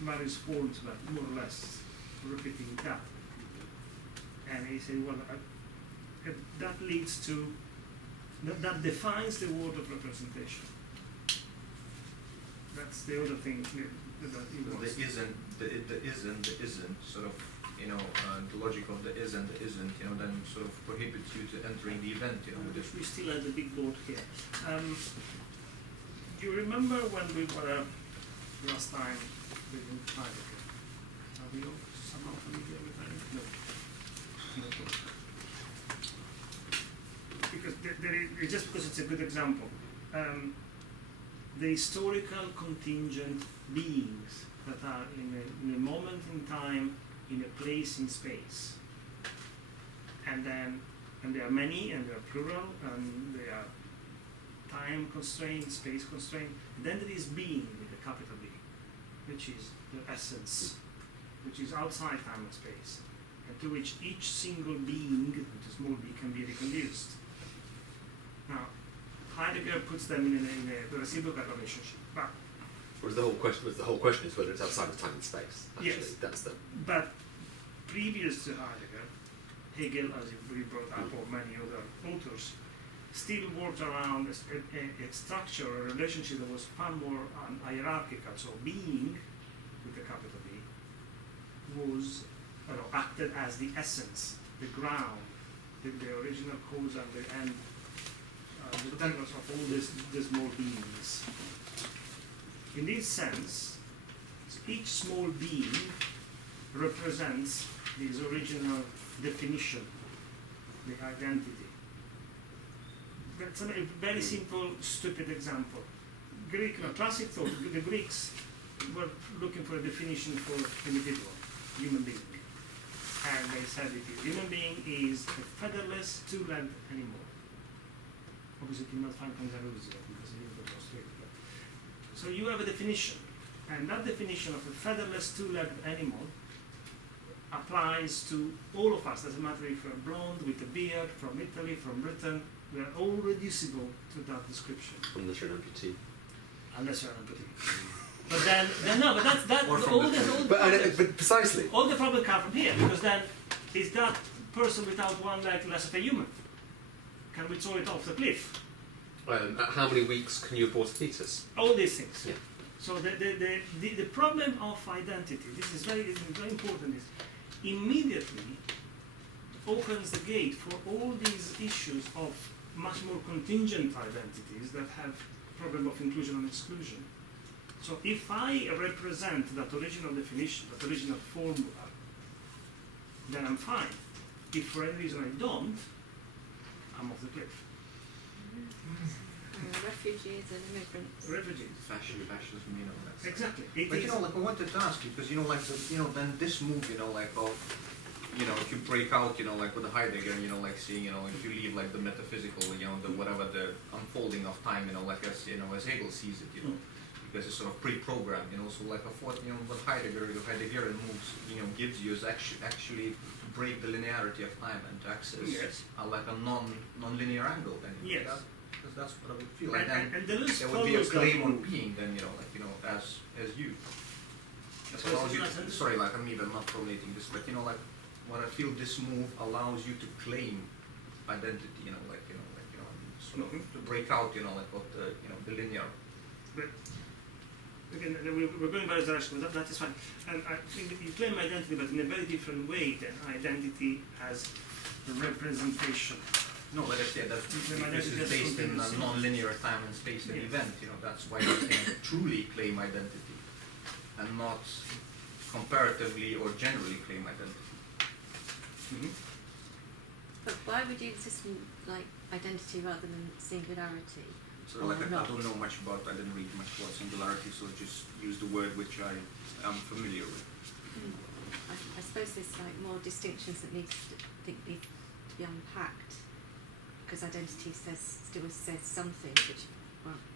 Various forms that more or less repeating that. And he said, well, that leads to, that defines the world of representation. That's the other thing that he wants. The isn't, sort of, the logic of the is and the isn't, then sort of prohibits you to entering the event, We still have the big board here. You remember when we were last time with Heidegger? Are we all somehow familiar with Heidegger? No. Because just because it's a good example. The historical contingent beings that are in a moment in time, in a place in space. And there are many, and they are plural, and they are time constrained, space constrained. And then there is being with a capital B, which is the essence, which is outside time and space, and to which each single being, with a small b, can be reconduced. Now, Heidegger puts them in a reciprocal relationship, but Whereas the whole question is whether it's outside of time and space. Actually, yes, that's the. But previous to Heidegger, Hegel, as we brought up, or many other authors, still worked around a structure, a relationship that was far more hierarchical. So being, with the capital B, was acted as the essence, the ground, the original cause and the end, the purpose of all these small beings. In this sense, each small being represents this original definition, the identity. That's a very simple, stupid example. Classic thought, the Greeks were looking for a definition for individual, human being. And they said human being is a featherless, two-legged animal. Obviously, you cannot find Deleuze because he didn't go straight. So you have a definition, and that definition of a featherless, two-legged animal applies to all of us. Doesn't matter if you're blonde, with a beard, from Italy, from Britain, we are all reducible to that description. Unless you're an amputee. Unless you're an amputee. But then no, but that's Or from all the the But precisely. all the problem come from here, because then is that person without one leg less of a human? Can we throw it off the cliff? How many weeks can you abort a fetus? All these things. Yeah. So the problem of identity, this is very important, is immediately opens the gate for all these issues of much more contingent identities that have problem of inclusion and exclusion. So if I represent that original definition, that original formula, then I'm fine. If for any reason I don't, I'm off the cliff. Refugees and immigrants. Refugees. fascism, that's Exactly. But I wanted to ask you, because then this move, if you break out, with the Heidegger, seeing, if you leave the metaphysical, the whatever the unfolding of time, as Hegel sees it, because it's sort of pre-programmed, so I thought, what Heideggerian moves, gives you is actually to break the linearity of time and to access a non-linear angle, then. Yes. Because that's what I would feel. And Deleuze there would be a follows claim that on move. being, then, as you. That So allows you it's not- sorry, I'm even not formulating this, but what I feel this move allows you to claim identity, sort of to break out, what the linear. But again, we're going various directions, but that is fine. And I think that you claim identity, but in a very different way than identity as a representation. No, but that's The this is identity based in a as non-linear time and space and Yes. event. That's why you can truly claim identity, and not comparatively or generally claim identity. Mm-hmm. But why would you insist on identity rather than singularity? So Or I not? don't know much about. I didn't read much about singularity, so just use the word which I am familiar with. I suppose there's more distinctions that need to be unpacked, because identity still says something which,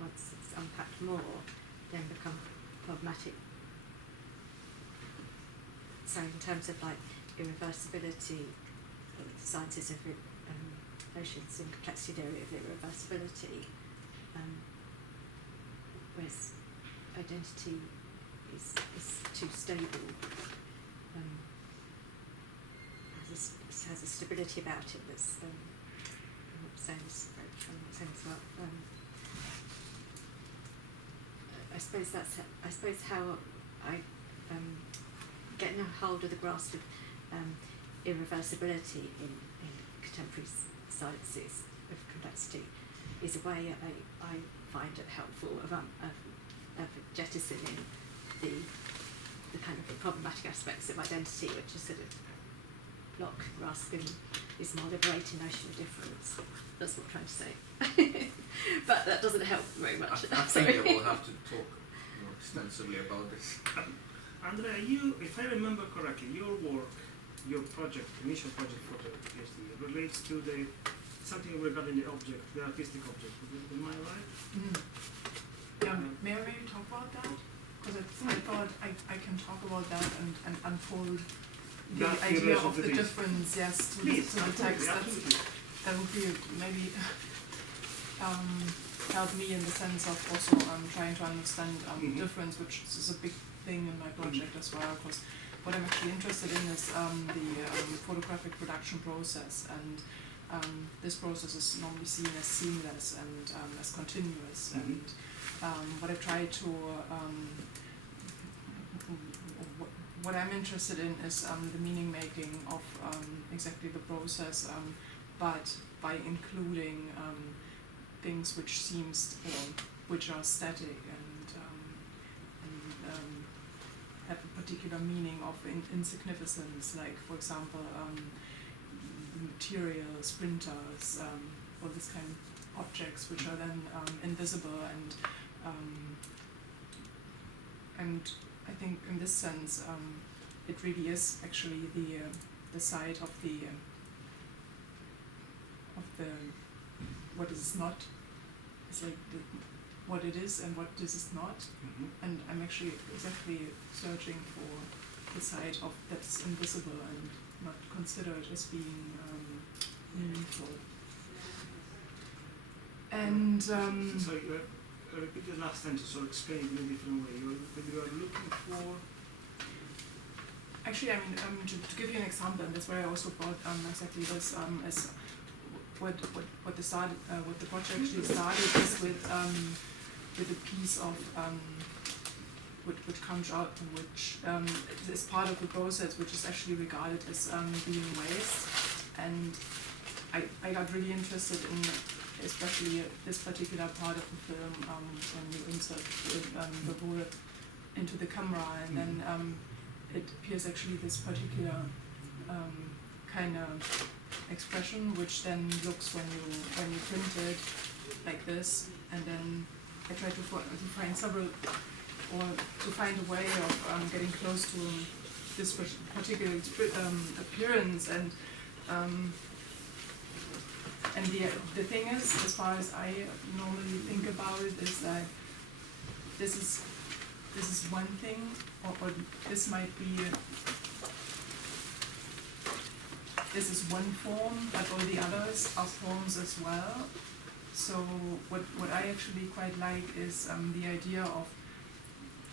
once it's unpacked more, then become problematic. So in terms of irreversibility the sciences of notions and complexity theory of irreversibility, whereas identity is too stable, has a stability about it that's sounds well. I suppose how I getting a hold of the grasp of irreversibility in contemporary sciences of complexity is a way I find it helpful of jettisoning the kind of problematic aspects of identity, which is sort of Locke, Ruskin, is more liberating notion of difference. That's what I'm trying to say. But that doesn't help very much. I think we'll have to talk more extensively about this. Andrea, if I remember correctly, your work, your project, initial project for the PhD, relates to something regarding the object, the artistic object. Am I right? May I maybe talk about that? Because I thought I can talk about that and unfold the idea of the difference, yes, to the text. That would be maybe help me in the sense of also trying to understand the difference, which is a big thing in my project as well. Because what I'm actually interested in is the photographic production process, and this process is normally seen as seamless and as continuous. And what I try to what I'm interested in is the meaning making of exactly the process, but by including things which which are static and have a particular meaning of insignificance, like for example materials, printers, all this kind of objects which are then invisible, and I think in this sense it really is actually the side of the what is not. It's like what it is and what this is not, and I'm actually exactly searching for the side of that's invisible and not considered as being meaningful. And sorry, repeat the last sentence or explain it in a different way. You are looking for. Actually, I mean, to give you an example, and that's why I also brought exactly this as what the project actually started is with a piece of which comes out, which is part of the process, which is actually regarded as being waste, and I got really interested in especially this particular part of the film when you insert the bullet into the camera, and then it appears actually this particular kind of expression, which then looks when you print it like this, and then I try to find several, or to find a way of getting close to this particular appearance, and the thing is, as far as I normally think about it, is that this is one thing, or this might be. This is one form, but all the others are forms as well. So what I actually quite like is the idea of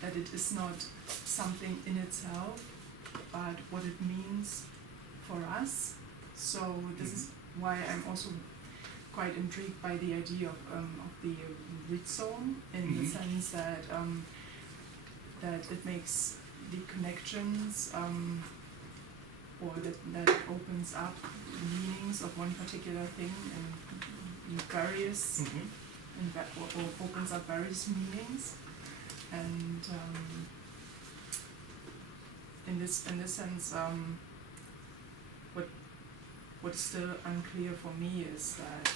that it is not something in itself, but what it means for us. So this is why I'm also quite intrigued by the idea of the rhizome, in the sense that that it makes the connections. Or that opens up meanings of one particular thing in various, or opens up various meanings, and in this sense, what's still unclear for me is that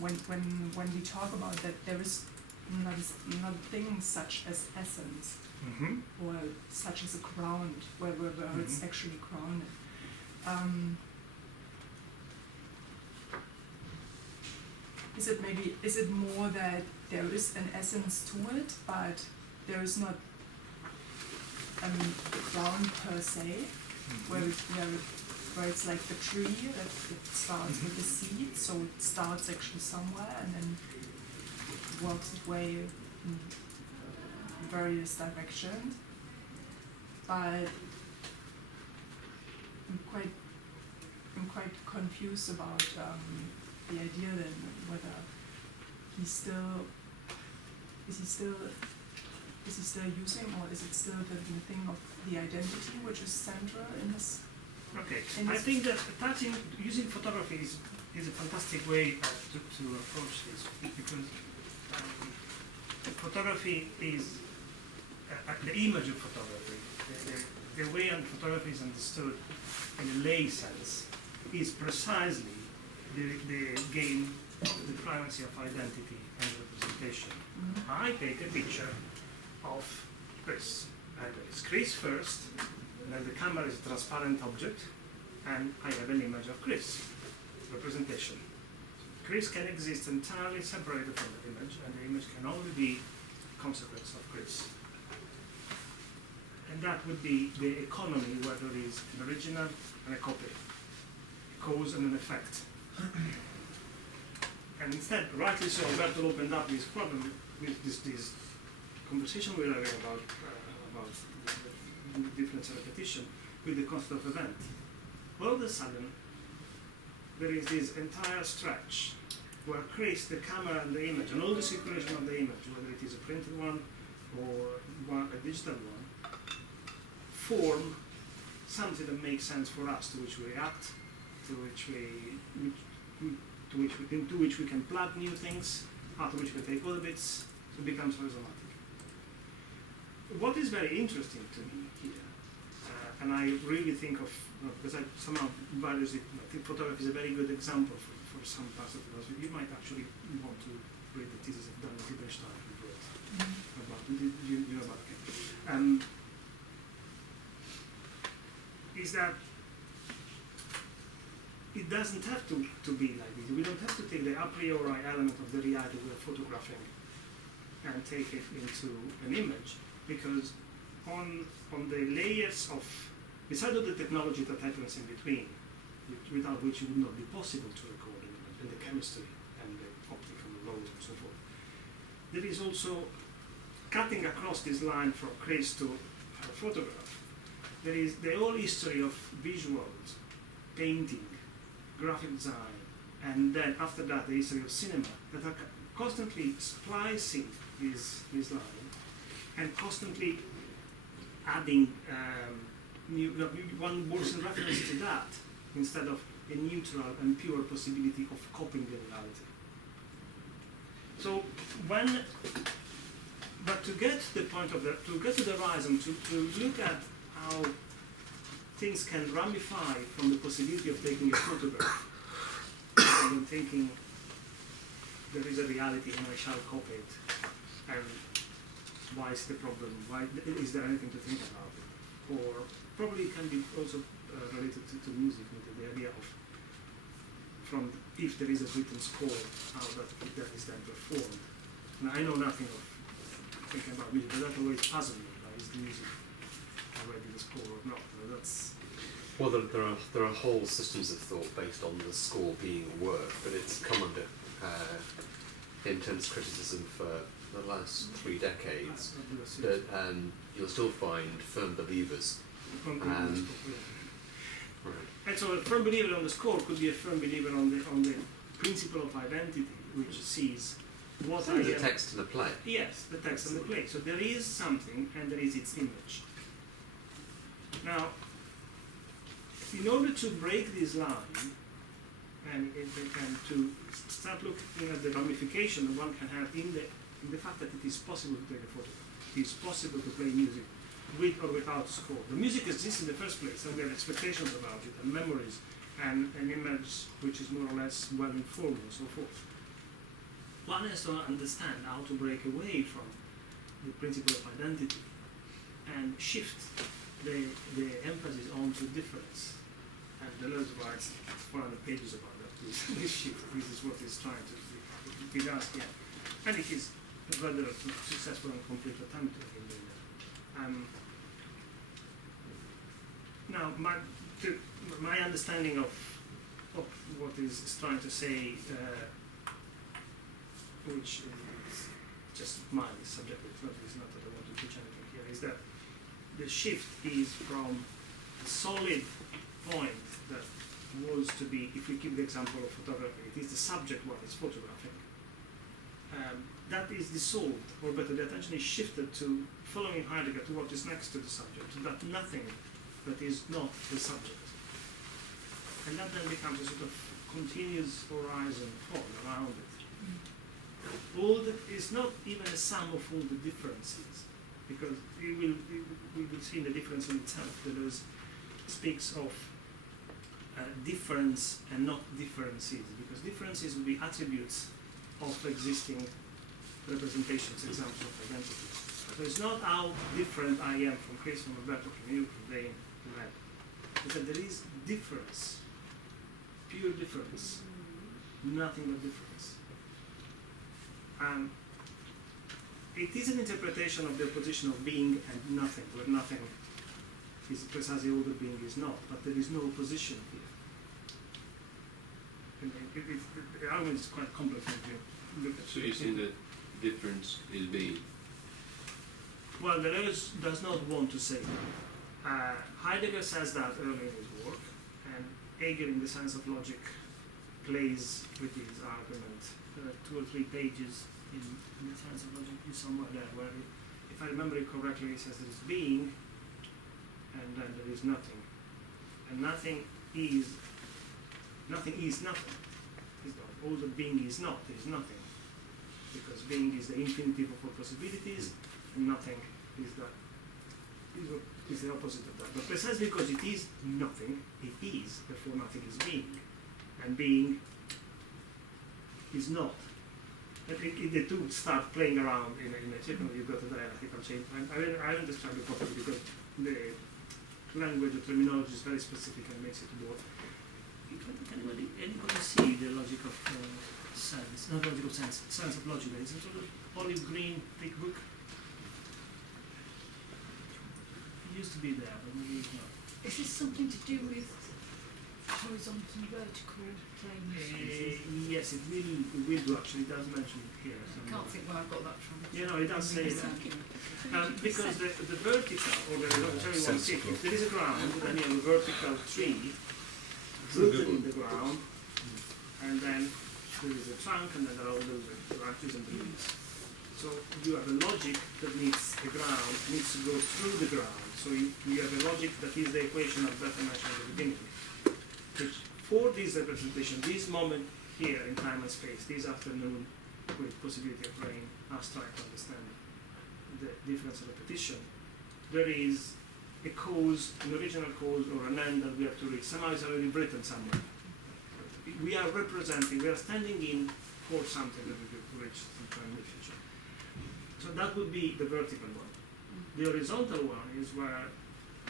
when we talk about that, there is not a thing such as essence. Or such as a ground, where it's actually grounded. Is it more that there is an essence to it, but there is not a ground per se? where it's like the tree that it starts with the seed, so it starts actually somewhere and then works its way in various directions. But I'm quite confused about the idea then whether is he still using, or is it still the thing of the identity which is central in this? Okay, in I this think that using photography is a fantastic way to approach this, because photography is the image of photography. The way photography is understood in a lay sense is precisely the game of the primacy of identity and representation. Mm-hmm. I take a picture of Chris, and it's Chris first, and then the camera is a transparent object, and I have an image of Chris, representation. Chris can exist entirely separated from the image, and the image can only be a consequence of Chris. And that would be the economy where there is an original and a copy, a cause and an effect. And instead, rightly so, Alberto opened up this problem with this conversation we're having about the difference of repetition with the concept of event. All of a sudden, there is this entire stretch where Chris, the camera and the image, and all the circulation of the image, whether it is a printed one or a digital one, form something that makes sense for us, to which we react, into which we can plug new things, out of which we take other bits, so it becomes rhizomatic. What is very interesting to me here, and I really think of, because I somehow value it, I think photography is a very good example for some parts of philosophy. You might actually want to read the thesis of Daniel Liebenstein, who wrote about, you know about it. Is that it doesn't have to be like this. We don't have to take the a priori element of the reality we're photographing and take it into an image, because on the layers of, beside of the technology that happens in between, without which it would not be possible to record an image, and the chemistry and the optical laws and so forth, there is also, cutting across this line from Chris to a photograph, there is the whole history of visuals, painting, graphic design, and then after that the history of cinema, that are constantly splicing this line and constantly adding one works in reference to that instead of a neutral and pure possibility of copying the reality. So but to get to the point of to get to the horizon, to look at how things can ramify from the possibility of taking a photograph and thinking there is a reality and I shall copy it, and why is the problem? Why is there anything to think about it? Or probably it can be also related to music, with the idea of from if there is a written score, how that is then performed. Now I know nothing of thinking about music, but that always puzzles me. Is the music already the score or not? Well, there are whole systems of thought based on the score being a work, but it's come under intense criticism for the last 3 decades. But you'll still find firm believers. Right. And so a firm believer on the score could be a firm believer on the principle of identity, which sees what I am. The text in the play. Yes, the text and the play. So there is something, and there is its image. Now, in order to break this line and to start looking at the ramification that one can have in the fact that it is possible to take a photograph, it is possible to play music with or without score. The music exists in the first place, and we have expectations about it, and memories, and an image which is more or less well informed and so forth. One has to understand how to break away from the principle of identity and shift the emphasis onto difference. And Deleuze writes 400 pages about that. This shift, this is what he's trying to do. He does, yeah. And it is a rather successful and complete attempt in doing that. Now, my understanding of what is trying to say, which is just my subjective, it's not that I want to teach anything here, is that the shift is from a solid point that was to be, if we keep the example of photography, it is the subject one is photographing. That is dissolved, or better, the attention is shifted to following Heidegger to what is next to the subject, to that nothing that is not the subject. And that then becomes a sort of continuous horizon fall around it. All that is not even a sum of all the differences, because we will see the difference in itself. Deleuze speaks of difference and not differences, because differences will be attributes of existing representations, examples of identity. So it's not how different I am from Chris, from Roberto, from you, from Dane, from Ed. It's that there is difference, pure difference, nothing but difference. It is an interpretation of the opposition of being and nothing, where nothing is precisely all that being is not, but there is no opposition here. And the argument is quite complex when you look at it. So you see that difference is being. Well, Deleuze does not want to say that. Heidegger says that early in his work, and Hegel, in the Science of Logic, plays with his argument. There are 2 or 3 pages in the Science of Logic, is somewhere there, where, if I remember it correctly, he says there is being, and then there is nothing. And nothing is nothing. Is not. All that being is not is nothing. Because being is the infinitive of all possibilities, and nothing is is the opposite of that. But precisely because it is nothing, it is, therefore nothing is being. And being is not. And the two start playing around in a circle. You've got there, I think I'll change. I haven't described it properly because the language, the terminology is very specific and makes it more. Can anybody see the logic of sense? Not logic of sense, sense of logic. It's a sort of olive green thick book. It used to be there, but maybe it's not. Is this something to do with horizontal and vertical planes? Yes, it will do actually. It does mention it here. I can't think where I got that from. Yeah, no, it does say that. Because the vertical, or the horizontal one, if there is a ground, then you have a vertical tree rooted in the ground, and then there is a trunk, and then there are all those branches and the leaves. So you have a logic that needs the ground, needs to go through the ground. So you have a logic that is the equation of Bertrand mentioned at the beginning. Which, for this representation, this moment here in time and space, this afternoon, with possibility of brain us trying to understand the difference of repetition, there is a cause, an original cause, or an end that we have to reach. Somehow it's already written somewhere. We are representing, we are standing in for something that we have to reach sometime in the future. So that would be the vertical one. The horizontal one is where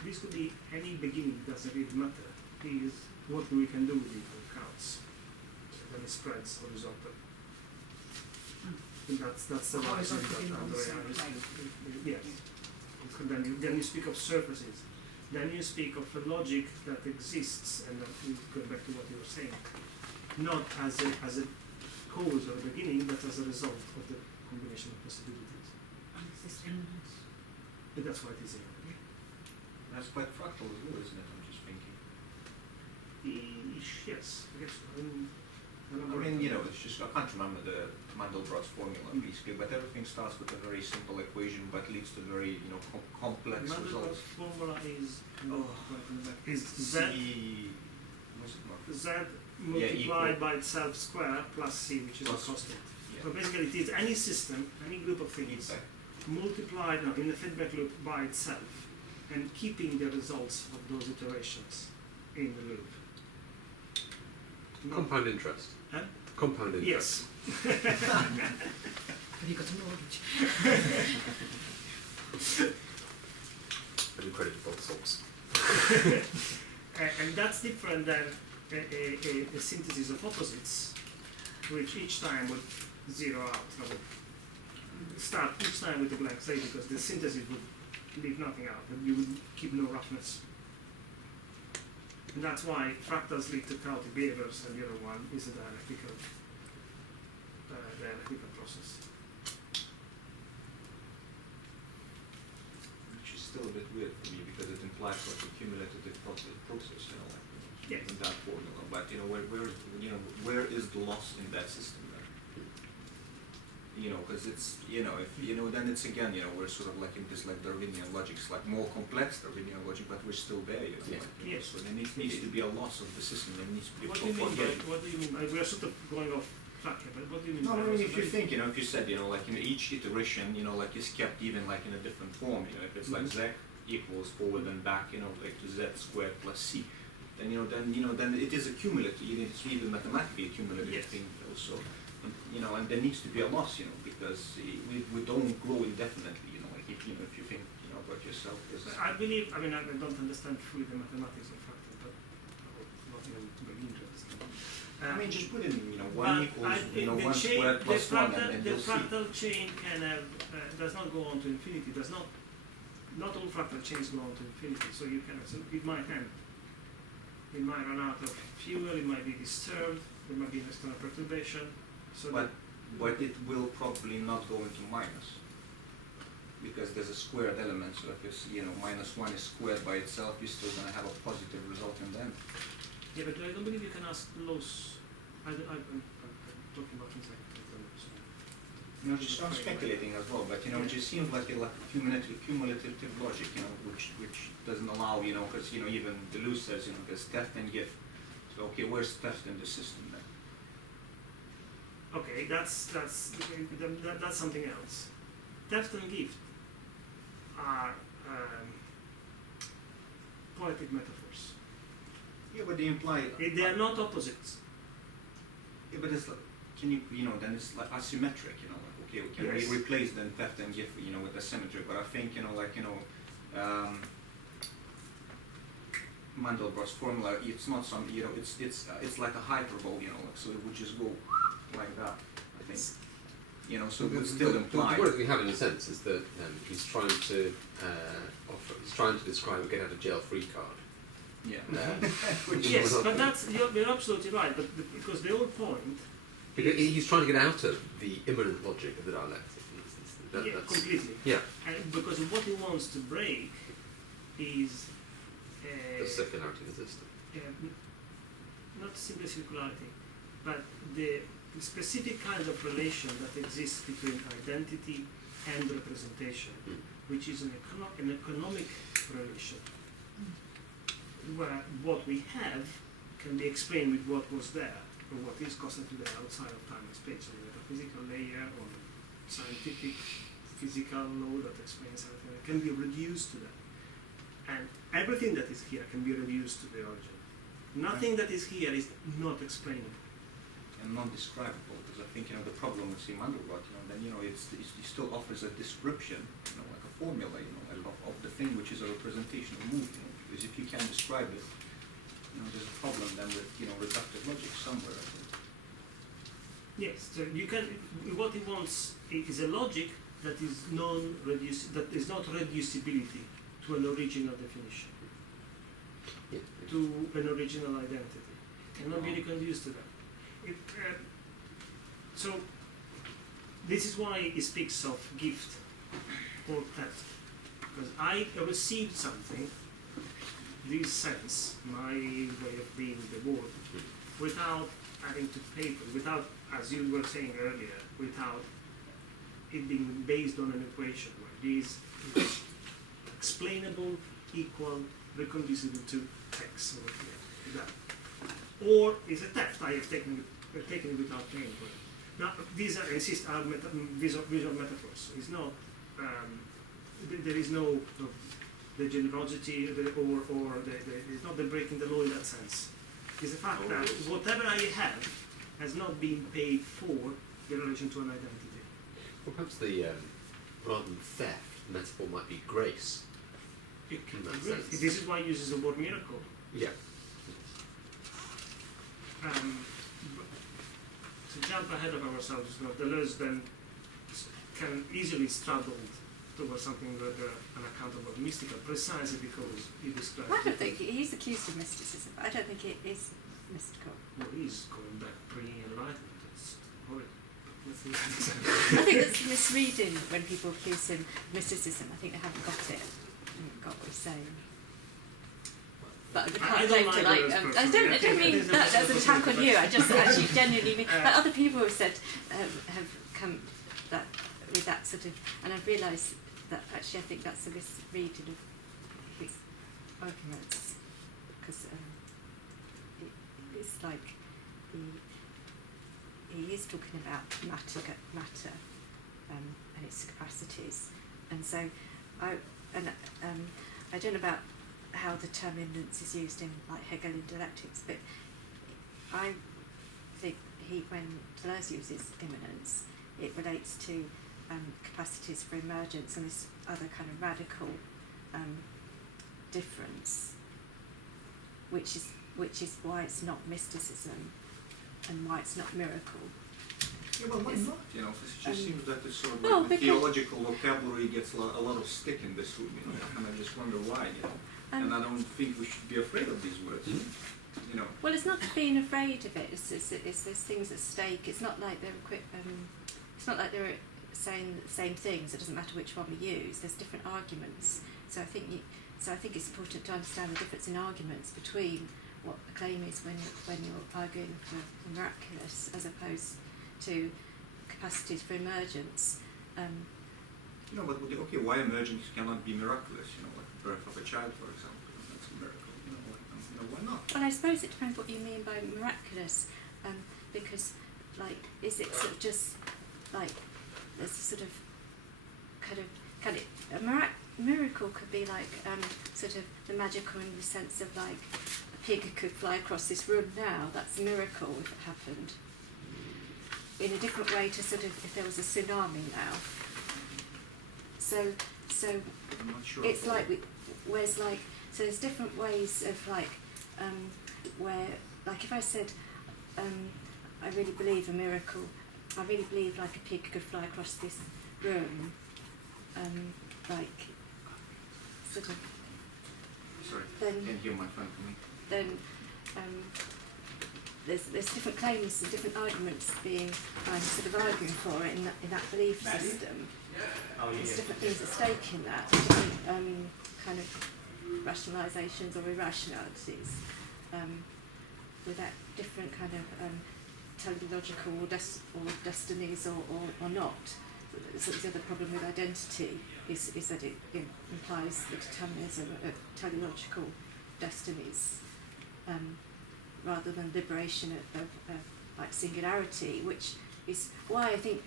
this could be any beginning, doesn't really matter. It is what we can do with it that counts. Then it spreads horizontal. And that's the Horizontal logic being that on the same Andrea is. plane. Yes. Then you speak of surfaces. Then you speak of a logic that exists, and that is going back to what you were saying, not as a cause or a beginning, but as a result of the combination of possibilities. And is this immanence? But that's why it is in. That's quite fractal as well, isn't it? I'm just thinking. Yes, I guess. I mean, you know, it's just, I can't remember the Mandelbrot's formula basically, but everything starts with a very simple equation but leads to very, you know, complex Mandelbrot's results. formula is C, what's it not? Z multiplied equal. by itself square plus C, which is Plus- a constant. Yeah. So basically it is any system, any group of things, Feedback. multiplied in the feedback loop by itself, and keeping the results of those iterations in the loop. Not- Compound interest. Huh? Compound interest. Yes. Have you got a mortgage? Incredible source. And that's different than a synthesis of opposites, which each time would zero out. I would start each time with a blank slate because the synthesis would leave nothing out, and you would keep no roughness. And that's why fractals lead to chaotic behaviors, and the other one is a dialectical process. Which is still a bit weird for me because it implies like a cumulative process, you know, like Yes. in that formula. But you know, where is the loss in that system then? You know, because it's, you know, if you know, then it's again, you know, we're sort of like in this like Darwinian logic, it's like more complex Darwinian logic, but we're still there, you know. Yeah. Like, you know, Yes. so there needs to be a loss of the system. There needs to be What do you mean by, forgetting. what do you mean by, we are sort of going off track here, but what do you mean No, by I mean, if you loss of think, you know, if you said, you know, like in each iteration, you know, like is kept even like in a different form, you know, if it's like z equals forward and back, you know, like to z squared plus c, then then it is a cumulative. It's even mathematically a cumulative Yes. thing also, you know, and there needs to be a loss, you know, because we don't grow indefinitely, you know, like if you think, you know, about yourself. I believe, I mean, I don't understand fully the mathematics of fractal, but not even begin to understand. I mean, just put in, you know, But one equals, you know, the 1 chain, squared the plus 1, fractal, and the you'll see. fractal chain can have, does not go on to infinity, does not all fractal chains go on to infinity, so you can, so it might end. It might run out of fuel, it might be disturbed, there might be an external perturbation, so But it will probably not go into minus, because there's a squared element, so if it's, you know, -1 is squared by itself, you're still going to have a positive result in the end. yeah, but I don't believe you can ask loss. I'm talking about things like so. You know, just I'm speculating as well, but you know, it just seems like a cumulative logic, you know, which doesn't allow, you know, because you know even Deleuze says, you know, there's theft and gift. So okay, where's theft in the system then? Okay, that's something else. Theft and gift are poetic metaphors. Yeah, but they imply. They are not opposites. Yeah, but it's like, can you know, then it's like asymmetric, you know, like okay, can Yes. we replace then theft and gift, you know, with asymmetry? But I think, you know, like, you know, Mandelbrot's formula, it's not some, you know, it's like a hyperbole, you know, like, so it would just go like that, I think. You know, so it would still imply. The word that we have in a sense is that he's trying to describe a get out of jail free card. Yeah. Which Yes, is- but you're absolutely right. But because the whole point, Because he's trying to get out of the immanent logic of the dialectic. yeah, That's, completely. yeah, And because what he wants to break is the circularity of the system. not simply circularity, but the specific kind of relation that exists between identity and representation, which is an economic relation, where what we have can be explained with what was there, or what is constantly there outside of time and space, on the metaphysical layer, or scientific physical law that explains everything. It can be reduced to that. And everything that is here can be reduced to the origin. Nothing that is here is not explainable. And non-describable, because I think, you know, the problem with Mandelbrot, you know, then, you know, it still offers a description, you know, like a formula, you know, of the thing which is a representation of movement, you know, because if you can't describe it, you know, there's a problem then with, you know, reductive logic somewhere, I think. Yes, so you can. What he wants is a logic that is that is not reducibility to an original definition, Yeah. to an original identity. Cannot be reconduced to that. So this is why he speaks of gift or theft, because I received something, this sense, my way of being the world, without having to pay for it, without, as you were saying earlier, without it being based on an equation where this is explainable, equal, reconducible to X or that. Or is a theft, I have taken it without paying for it. Now, these are, I insist, are visual metaphors. It's not, there is no the generosity it's not the breaking the law in that sense. It's the fact that whatever I have has not been paid for in relation to an identity. Well, perhaps the rather than theft, the metaphor might be grace. It can In be that great. sense. This is why he uses the word miracle. Yeah. To jump ahead of ourselves, Deleuze then can easily straddle towards something rather unaccountable, mystical, precisely because he describes. I don't think he's accused of mysticism. I don't think it is mystical. Well, he's going back pre-enlightenment. It's horrible. I think that's misreading when people accuse him of mysticism. I think they haven't got it, got what he's saying. But I can't claim to like. I don't mean that as an attack on you. I just actually genuinely mean. But other people have said have come that with that sort of, and I've realised that actually I think that's a misreading of his arguments because it's like he is talking about matter and its capacities, and so I don't know about how the term immanence is used in like Hegelian dialectics, but I think when Deleuze uses immanence, it relates to capacities for emergence and this other kind of radical difference, which is why it's not mysticism and why it's not miracle. Yeah, well, why not? You know, it just seems that it's sort of well, like the theological vocabulary gets a lot of stick in this room, you know, and I just wonder why, you know. And I don't think we should be afraid of these words, you know. Well, it's not being afraid of it. It's there's things at stake. It's not like they're saying the same things. It doesn't matter which one we use. There's different arguments. So I think it's important to understand the difference in arguments between what the claim is when you're arguing for the miraculous as opposed to capacities for emergence. No, but okay, why emergence cannot be miraculous? You know, like the birth of a child, for example, that's a miracle. You know, why not? Well, I suppose it depends what you mean by miraculous, because, like, is it sort of just like there's a sort of kind of a miracle could be like sort of the magical in the sense of like a pig could fly across this room now. That's a miracle if it happened. In a different way to sort of if there was a tsunami now. So I'm not sure. it's like where's like so there's different ways of like where like if I said I really believe a miracle, I really believe like a pig could fly across this room, like sort of. Sorry, then can't hear my phone for me. Then there's different claims and different arguments being sort of arguing for it in that belief system. There's different things at stake in that, different kind of rationalisations or irrationalities, with that different kind of teleological or destinies or not. So the other problem with identity is that it implies the determinism of teleological destinies, rather than liberation of like singularity, which is why I think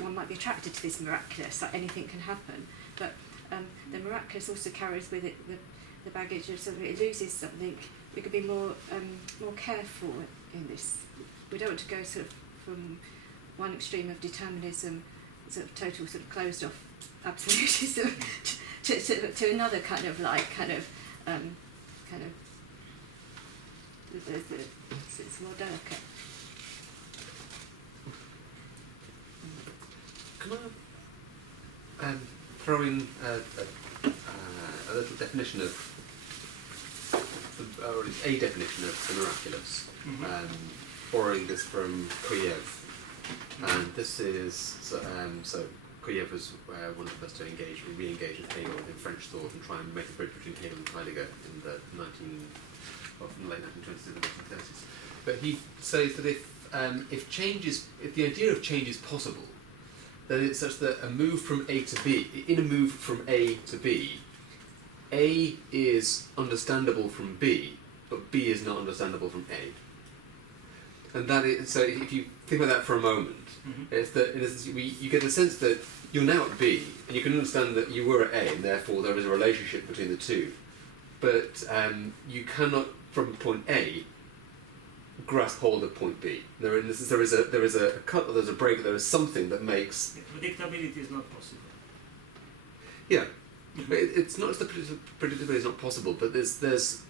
one might be attracted to this miraculous, like anything can happen, but the miraculous also carries with it the baggage of something, it loses something. We could be more careful in this. We don't want to go sort of from one extreme of determinism, sort of total sort of closed off absolutism, to another kind of it's more delicate. Can I throw in a little definition of, or a definition of the miraculous, borrowing this from Koyev. And this is, so Koyev was one of the first to re-engage with Hegel in French thought and try and make a bridge between Hegel and Heidegger in the late 1920s and 1930s. But he says that if the idea of change is possible, then it's such that in a move from A to B, A is understandable from B, but B is not understandable from A. And that is, so if you think about that for a moment, it's that you get the sense that you're now at B, and you can understand that you were at A, and therefore there is a relationship between the two. But you cannot, from point A, grasp hold of point B. There is a cut, or there's a break, there is something that makes... Predictability is not possible. Yeah. But it's not just that predictability is not possible, but there's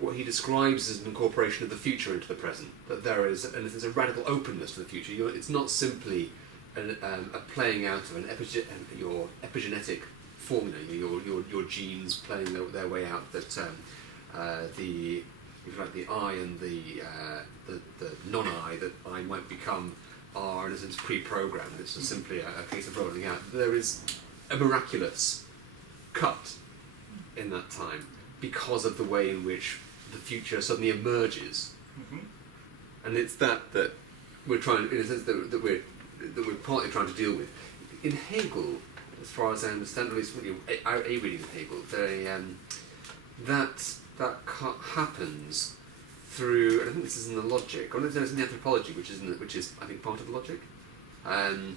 what he describes as an incorporation of the future into the present. That there's a radical openness to the future. It's not simply a playing out of your epigenetic formula, your genes playing their way out, that the, if you like, the I and the non-I that I might become are in a sense pre-programmed. It's just simply a case of rolling out. There is a miraculous cut in that time because of the way in which the future suddenly emerges, and it's that we're trying, in a sense, that we're partly trying to deal with. In Hegel, as far as I understand, at least a reading of Hegel, that cut happens through, and I think this is in the logic, or no, it's in the anthropology, which is I think part of the logic. No,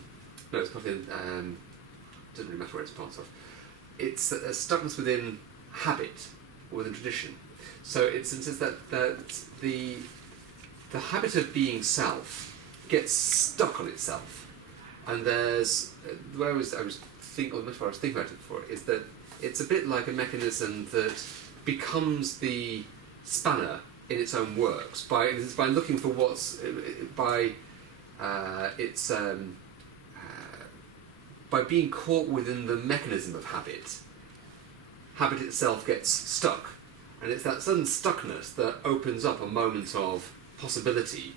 it's part of. Doesn't really matter where it's part of. It's a stuckness within habit or within tradition. So it's that the habit of being self gets stuck on itself, and there's the way I was thinking about it before is that it's a bit like a mechanism that becomes the spanner in its own works by looking for what's by being caught within the mechanism of habit. Habit itself gets stuck, and it's that sudden stuckness that opens up a moment of possibility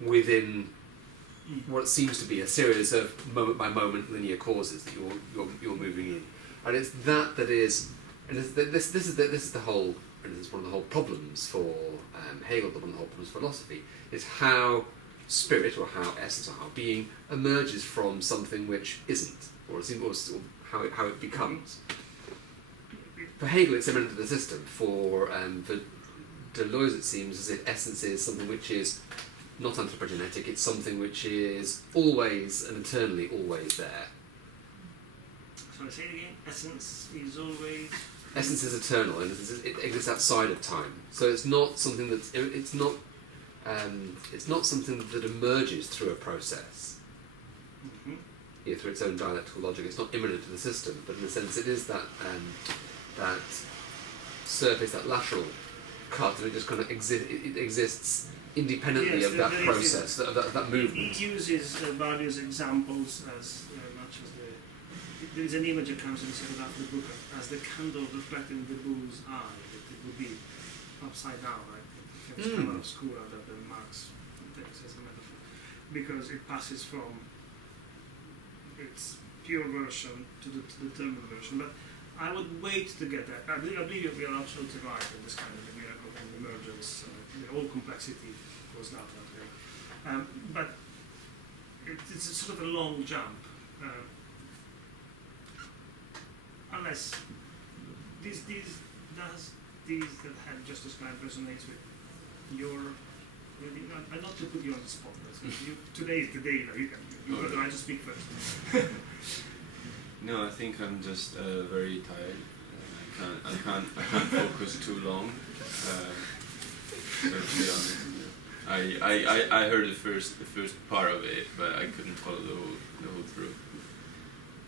within what seems to be a series of moment by moment linear causes that you're moving in, and it's that is, and this is the whole. And it's one of the whole problems for Hegel, one of the whole problems for philosophy, is how spirit, or how essence, or how being emerges from something which isn't, or how it becomes. For Hegel, it's immanent to the system. For Deleuze, it seems as if essence is something which is not anthropogenetic, it's something which is always and eternally always there. So I say it again, essence is always... Essence is eternal, and it exists outside of time. So it's not something it's not something that emerges through a process, through its own dialectical logic. It's not immanent to the system, but in a sense, it is that surface, that lateral cut, and it just kind of exists independently of that process, that movement. He uses various examples as much as there is an image that comes in the second half of the book as the candle reflecting the bull's eye, that it would be upside down, right? It's kind of obscure that Marx takes as a metaphor, because it passes from its pure version to the terminal version. But I would wait to get that. I believe we are absolutely right in this kind of a miracle and emergence. All complexity goes down that way. But it's a sort of a long jump. Unless these that have just described resonates with your, not to put you on the spot, but today is the day that you've got the right to speak first. No, I think I'm just very tired. I can't focus too long. So to be honest, I heard the first part of it, but I couldn't follow the whole through.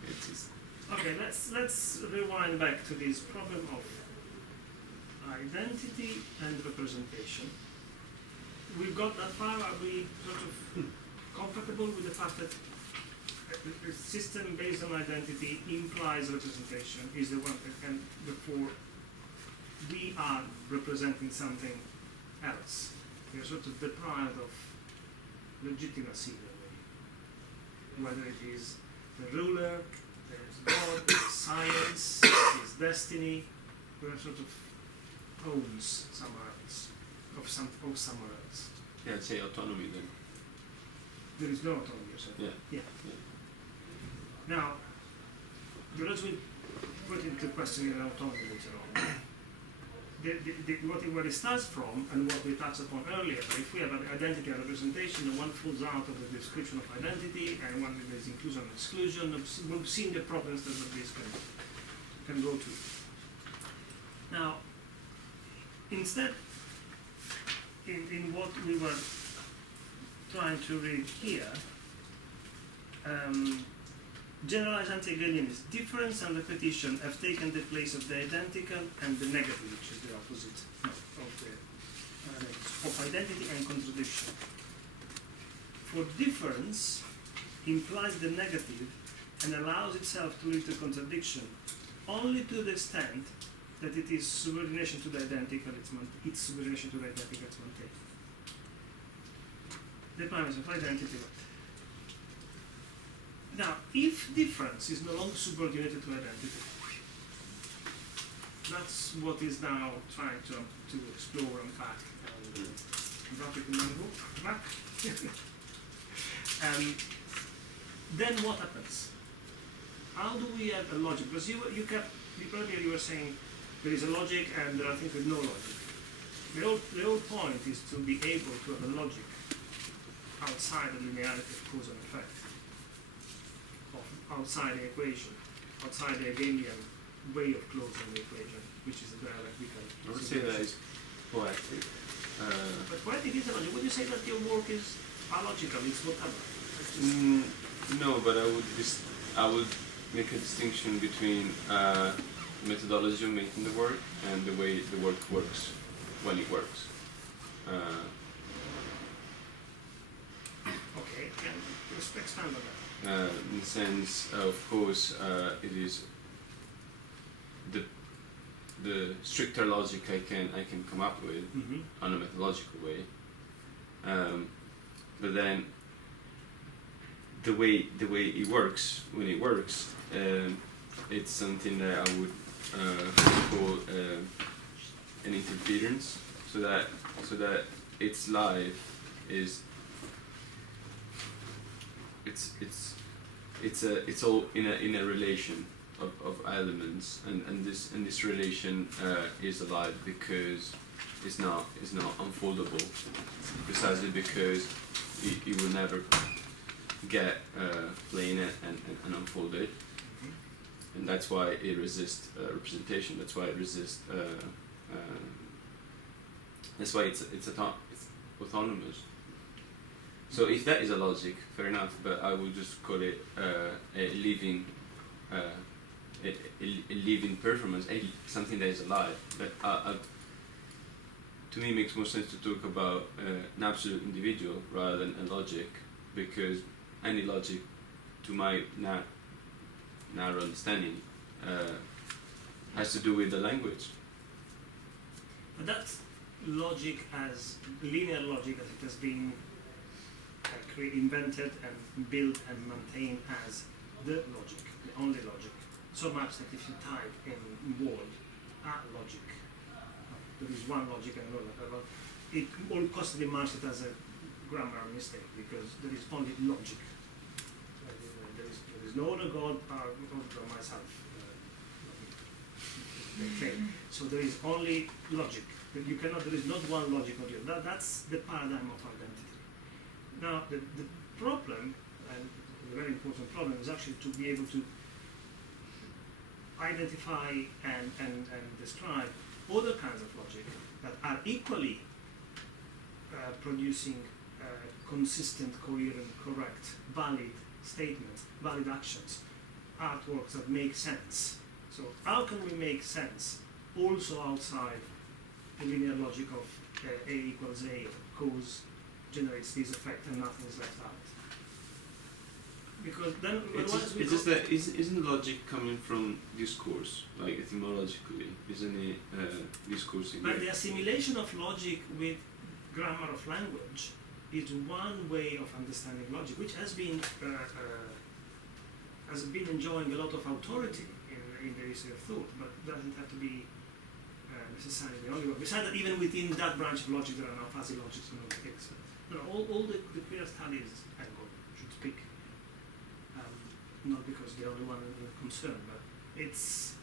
It's just... Okay, let's rewind back to this problem of identity and representation. We've got that far. Are we sort of comfortable with the fact that a system based on identity implies representation is the one, and therefore we are representing something else? We are sort of deprived of legitimacy in a way. Whether it is the ruler, there's God, there's science, there's destiny, we are sort of owns somewhere else, of somewhere else. Yeah, I'd say autonomy then. There is no autonomy, you're saying? Yeah. Now, Deleuze will put into question your autonomy later on. What it starts from, and what we touched upon earlier, if we have an identity and representation, and one falls out of the description of identity, and one is inclusion and exclusion, we've seen the problems that this can go to. Now, instead, in what we were trying to read here, generalized anti-Hegelianism, difference and repetition have taken the place of the identical and the negative, which is the opposite of identity and contradiction. For difference implies the negative and allows itself to live the contradiction only to the extent that it is subordination to the identical its subordination to the identical it's maintained. The premise of identity. Now, if difference is no longer subordinated to identity, that's what is now trying to explore, unpack, and wrap it in one book. Then what happens? How do we have a logic? Because earlier you were saying there is a logic and there are things with no logic. The whole point is to be able to have a logic outside the linearity of cause and effect, outside the equation, outside the Hegelian way of closing the equation, which is a dialectical. I would say that is poetic. But poetic is a logic. Would you say that your work is illogical? It's whatever. No, but I would make a distinction between methodology of making the work and the way the work works when it works. Okay, and just expand on that. In the sense, of course, it is the stricter logic I can come up with on a methodological way, but then the way it works when it works, it's something that I would call an interference, so that its life is it's all in a relation of elements, and this relation is alive because it's not unfoldable, precisely because it will never get plain and unfolded, and that's why it resists representation. That's why it resists. That's why it's autonomous. So if that is a logic, fair enough. But I would just call it a living performance, something that is alive. But to me, it makes more sense to talk about an absolute individual rather than a logic, because any logic, to my narrow understanding, has to do with the language. But that's logic as linear logic as it has been invented and built and maintained as the logic, the only logic. So much that if you type in Word logic, there is one logic and another. It all constantly marks it as a grammar mistake because there is only logic. There is no other God other than myself. Okay. So there is only logic. You cannot. There is not one logic or the other. That's the paradigm of identity. Now the problem, and the very important problem, is actually to be able to identify and describe other kinds of logic that are equally producing consistent, coherent, correct, valid statements, valid actions, artworks that make sense. So how can we make sense also outside the linear logic of A equals A, cause generates this effect and nothing is left out? Because then It's just that isn't logic coming from discourse, like etymologically, isn't it discoursing? But the assimilation of logic with grammar of language is one way of understanding logic, which has been enjoying a lot of authority in the history of thought, but doesn't have to be necessarily the only one. Besides that, even within that branch of logic, there are now fuzzy logics and other things. So, all the queer studies angle should speak. Not because they're the only one concerned, but it's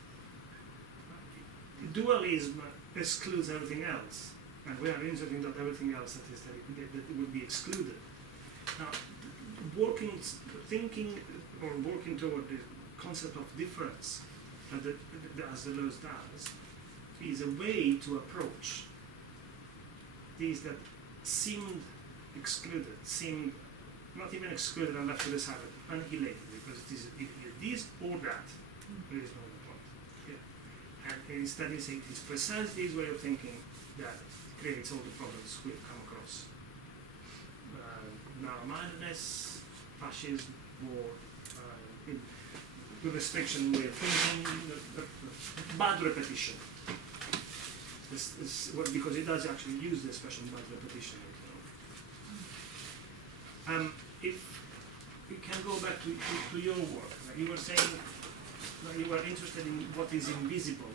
dualism excludes everything else, and we are inserting that everything else that would be excluded. Now, thinking or working toward the concept of difference, as Deleuze does, is a way to approach these that seemed excluded, seemed not even excluded and left to the side, annihilated. Because it is this or that, there is no other point. Yeah. And instead, it's precisely this way of thinking that creates all the problems we've come across. Narrow-mindedness, fascism, war. the restriction way of thinking, the bad repetition. Because it does actually use the expression bad repetition. If we can go back to your work, you were saying that you were interested in what is invisible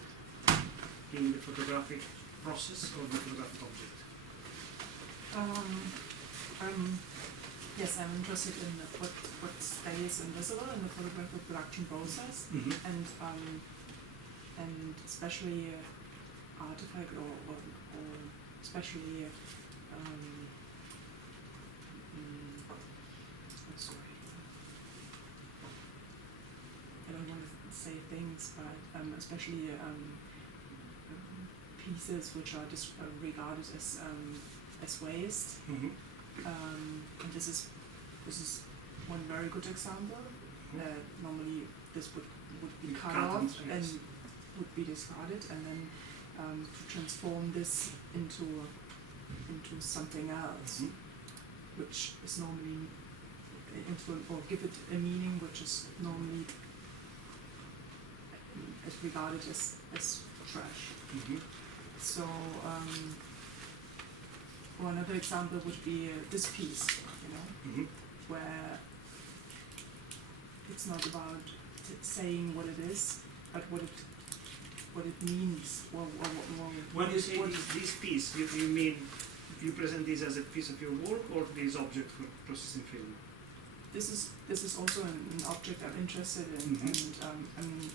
in the photographic process or the photographic object. Yes, I'm interested in what stays invisible in the photographic production process, and especially artifact or especially sorry, I don't want to say things, but especially pieces which are just regarded as waste. And this is one very good example. Normally this would be cut off and would be discarded, and then to transform this into something else, which is normally or give it a meaning which is normally regarded as trash. So or another example would be this piece, where it's not about saying what it is, but what it means. When you say this piece, you mean you present this as a piece of your work or this object for processing film? This is also an object I'm interested in, and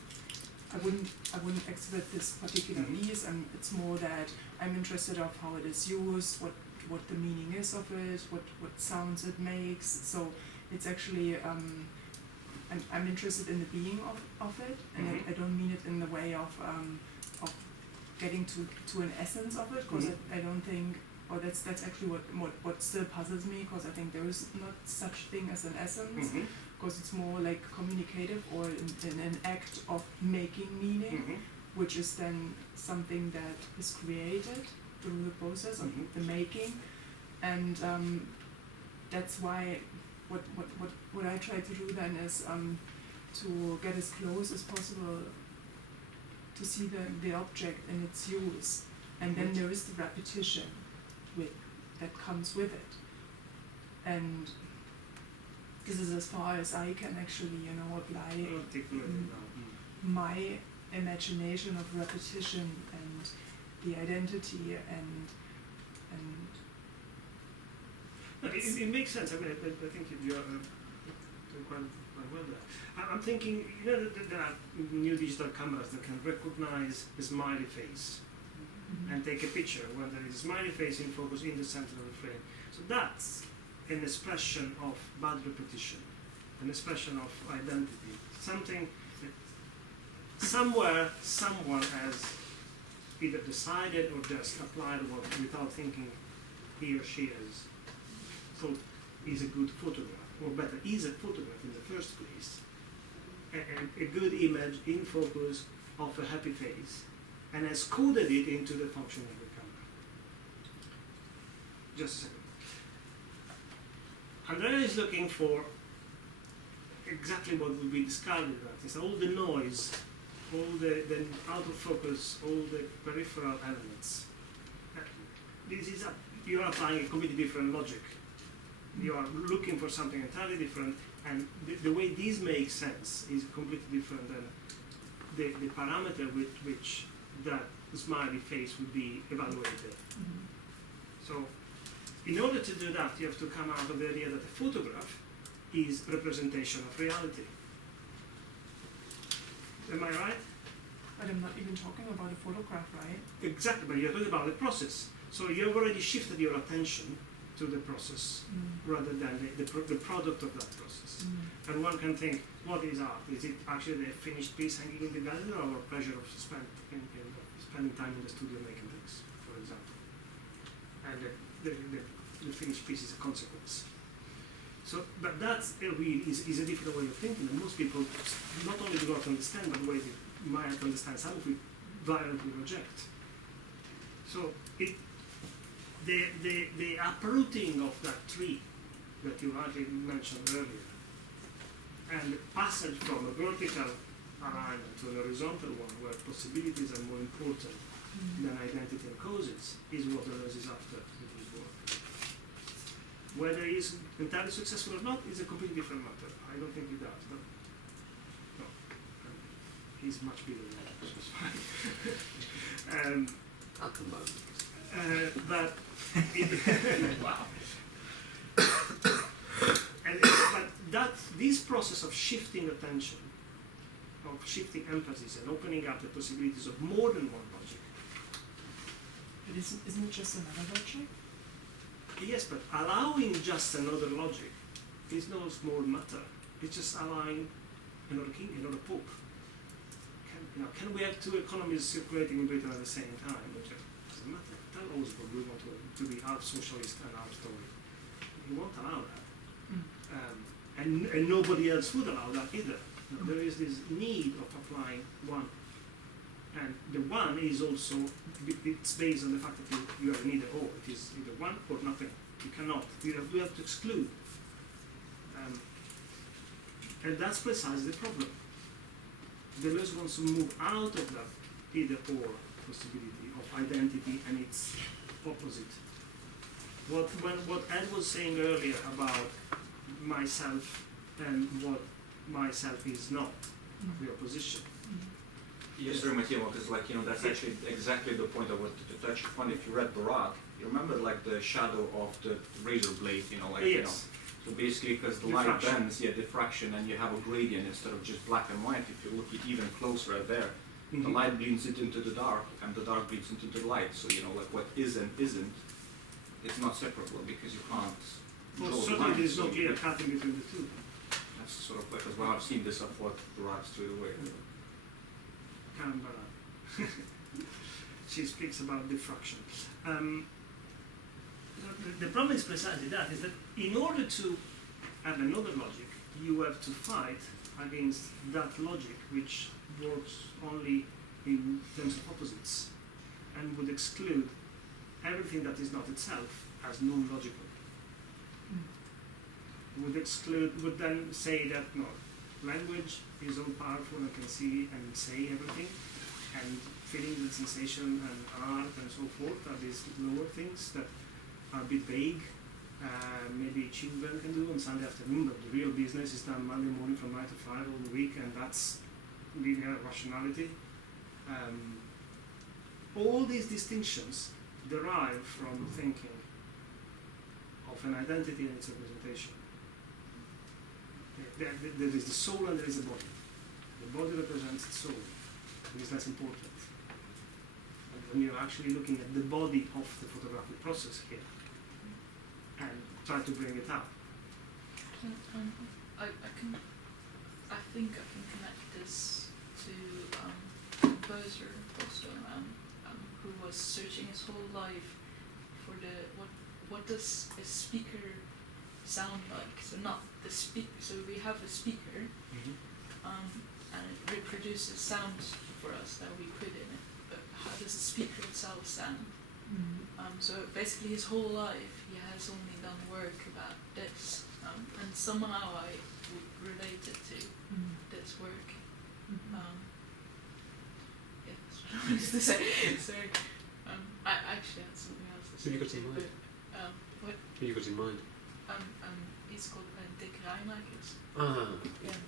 I wouldn't exhibit this particular piece, and it's more that I'm interested of how it is used, what the meaning is of it, what sounds it makes. So it's actually I'm interested in the being of it, and I don't mean it in the way of getting to an essence of it, because I don't think, or that's actually what still puzzles me, because I think there is not such thing as an essence, because it's more like communicative or in an act of making meaning, which is then something that is created through the process of the making, and that's why what I try to do then is to get as close as possible to see the object in its use, and then there is the repetition that comes with it, and this is as far as I can actually apply my imagination of repetition and the identity and it makes sense. I mean, I think you're doing quite well there. I'm thinking, there are new digital cameras that can recognize a smiley face and take a picture when there is a smiley face in focus in the center of the frame. So that's an expression of bad repetition, an expression of identity, something that somewhere someone has either decided or just applied without thinking he or she has thought is a good photograph, or better, is a photograph in the first place, a good image in focus of a happy face, and has coded it into the function of the camera. Just a second. Andrea is looking for exactly what would be discarded. That is all the noise, all the out of focus, all the peripheral elements. You are applying a completely different logic. You are looking for something entirely different, and the way this makes sense is completely different than the parameter with which that smiley face would be evaluated. So, in order to do that, you have to come out of the idea that a photograph is representation of reality. Am I right? But I'm not even talking about a photograph, right? Exactly, but you're talking about the process. So you've already shifted your attention to the process rather than the product of that process. And one can think, what is art? Is it actually the finished piece hanging in the gallery, or a pleasure of spending time in the studio making things, for example? And the finished piece is a consequence. So, but that's is a different way of thinking, and most people not only do not understand, but the way they might understand, some of it violently reject. So the uprooting of that tree that you rightly mentioned earlier, And the passage from a vertical alignment to an horizontal one, where possibilities are more important than identity and causes, is what Deleuze is after with his work. Whether he's entirely successful or not is a completely different matter. I don't think he does, but no. He's much bigger than that, which is fine. At the moment. But wow. But this process of shifting attention, of shifting emphasis, and opening up the possibilities of more than one logic. But isn't it just another logic? Yes, but allowing just another logic is no small matter. It's just allowing another king, another pope. Can we have two economies circulating in Britain at the same time? Which doesn't matter. Tell Osborne we want to be half socialist and half Tory. He won't allow that. And nobody else would allow that either. There is this need of applying one. And the one is also, it's based on the fact that you are neither or. It is either one or nothing. You cannot. You have to exclude. And that's precisely the problem. Deleuze wants to move out of that either or possibility of identity and its opposite. What Ed was saying earlier about myself and what myself is not, the opposition. Yes, sorry, Matteo, because that's actually exactly the point I wanted to touch upon. If you read Barat, you remember the shadow of the razor blade, Yes. So basically, because the light bends, diffraction, and you have a gradient instead of just black and white. If you look even closer at there, the light bleeds it into the dark, and the dark bleeds into the light. So what is and isn't, it's not separable because you can't. Well, certainly there is no clear cutting between the two. That's sort of as well. I've seen this of what Barat straight away. Karen Barat. She speaks about diffraction. The problem is precisely that, is that in order to have another logic, you have to fight against that logic which works only in terms of opposites and would exclude everything that is not itself as non-logical. Would then say that no, language is all powerful and can see and say everything, and feeling and sensation and art and so forth are these lower things that are a bit vague. Maybe children can do on Sunday afternoon, but the real business is done Monday morning from 9 to 5 all the week, and that's linear rationality. All these distinctions derive from thinking of an identity and its representation. There is the soul and there is the body. The body represents the soul. It is less important. And when you're actually looking at the body of the photographic process here and try to bring it out. I think I can connect this to composer Post-Doctoral, who was searching his whole life for what does a speaker sound like. So not the speaker. So we have a speaker, and it reproduces sounds for us that we put in it. But how does the speaker itself sound? So basically, his whole life he has only done work about this, and somehow I would relate it to this work. Yeah, that's what I wanted to say. Sorry. I actually had something else to say. Who you got in mind? What? Who you got in mind? He's called Dick Rijmakers. Yeah.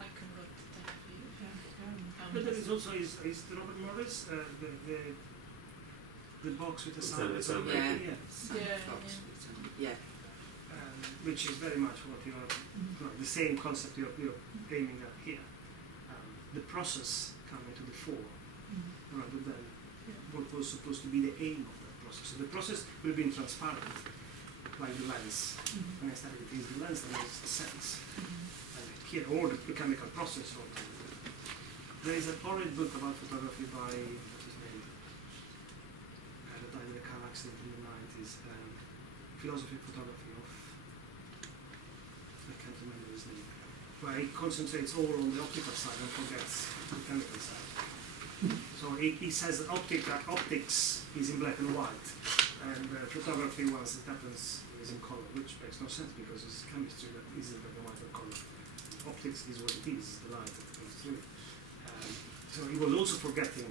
I can write that for you. But there is also is Robert Morris, the box with the sound. Yeah. Which is very much what you are, the same concept you're aiming at here. The process coming to the fore, rather than what was supposed to be the aim of that process. So the process will be transparent, like the lens. When I started, it is the lens that makes sense. And here, or the chemical process. There is a horrid book about photography by, what's his name? That died in a car accident in the 90s. Philosophy of photography of, I can't remember his name. Where he concentrates all on the optical side and forgets the chemical side. So he says that optics is in black and white, And photography, once it happens, is in color, which makes no sense because it's chemistry that isn't black and white or color. Optics is what it is, the light that comes through it. So he was also forgetting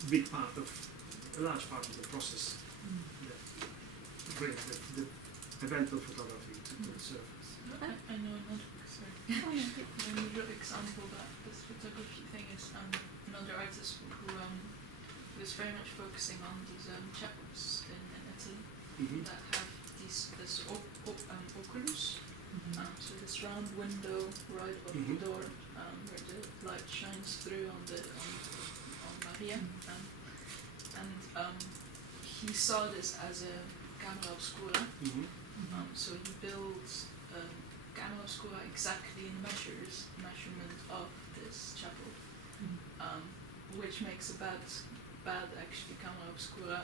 the big part of, a large part of the process that brings the event of photography to the surface. I know another, another example that this photography thing is another artist who was very much focusing on these chapels in Italy that have this oculus. So this round window right above the door where the light shines through on Maria, and he saw this as a camera oscura. So he builds a camera oscura exactly in measurement of this chapel, which makes a bad actually camera oscura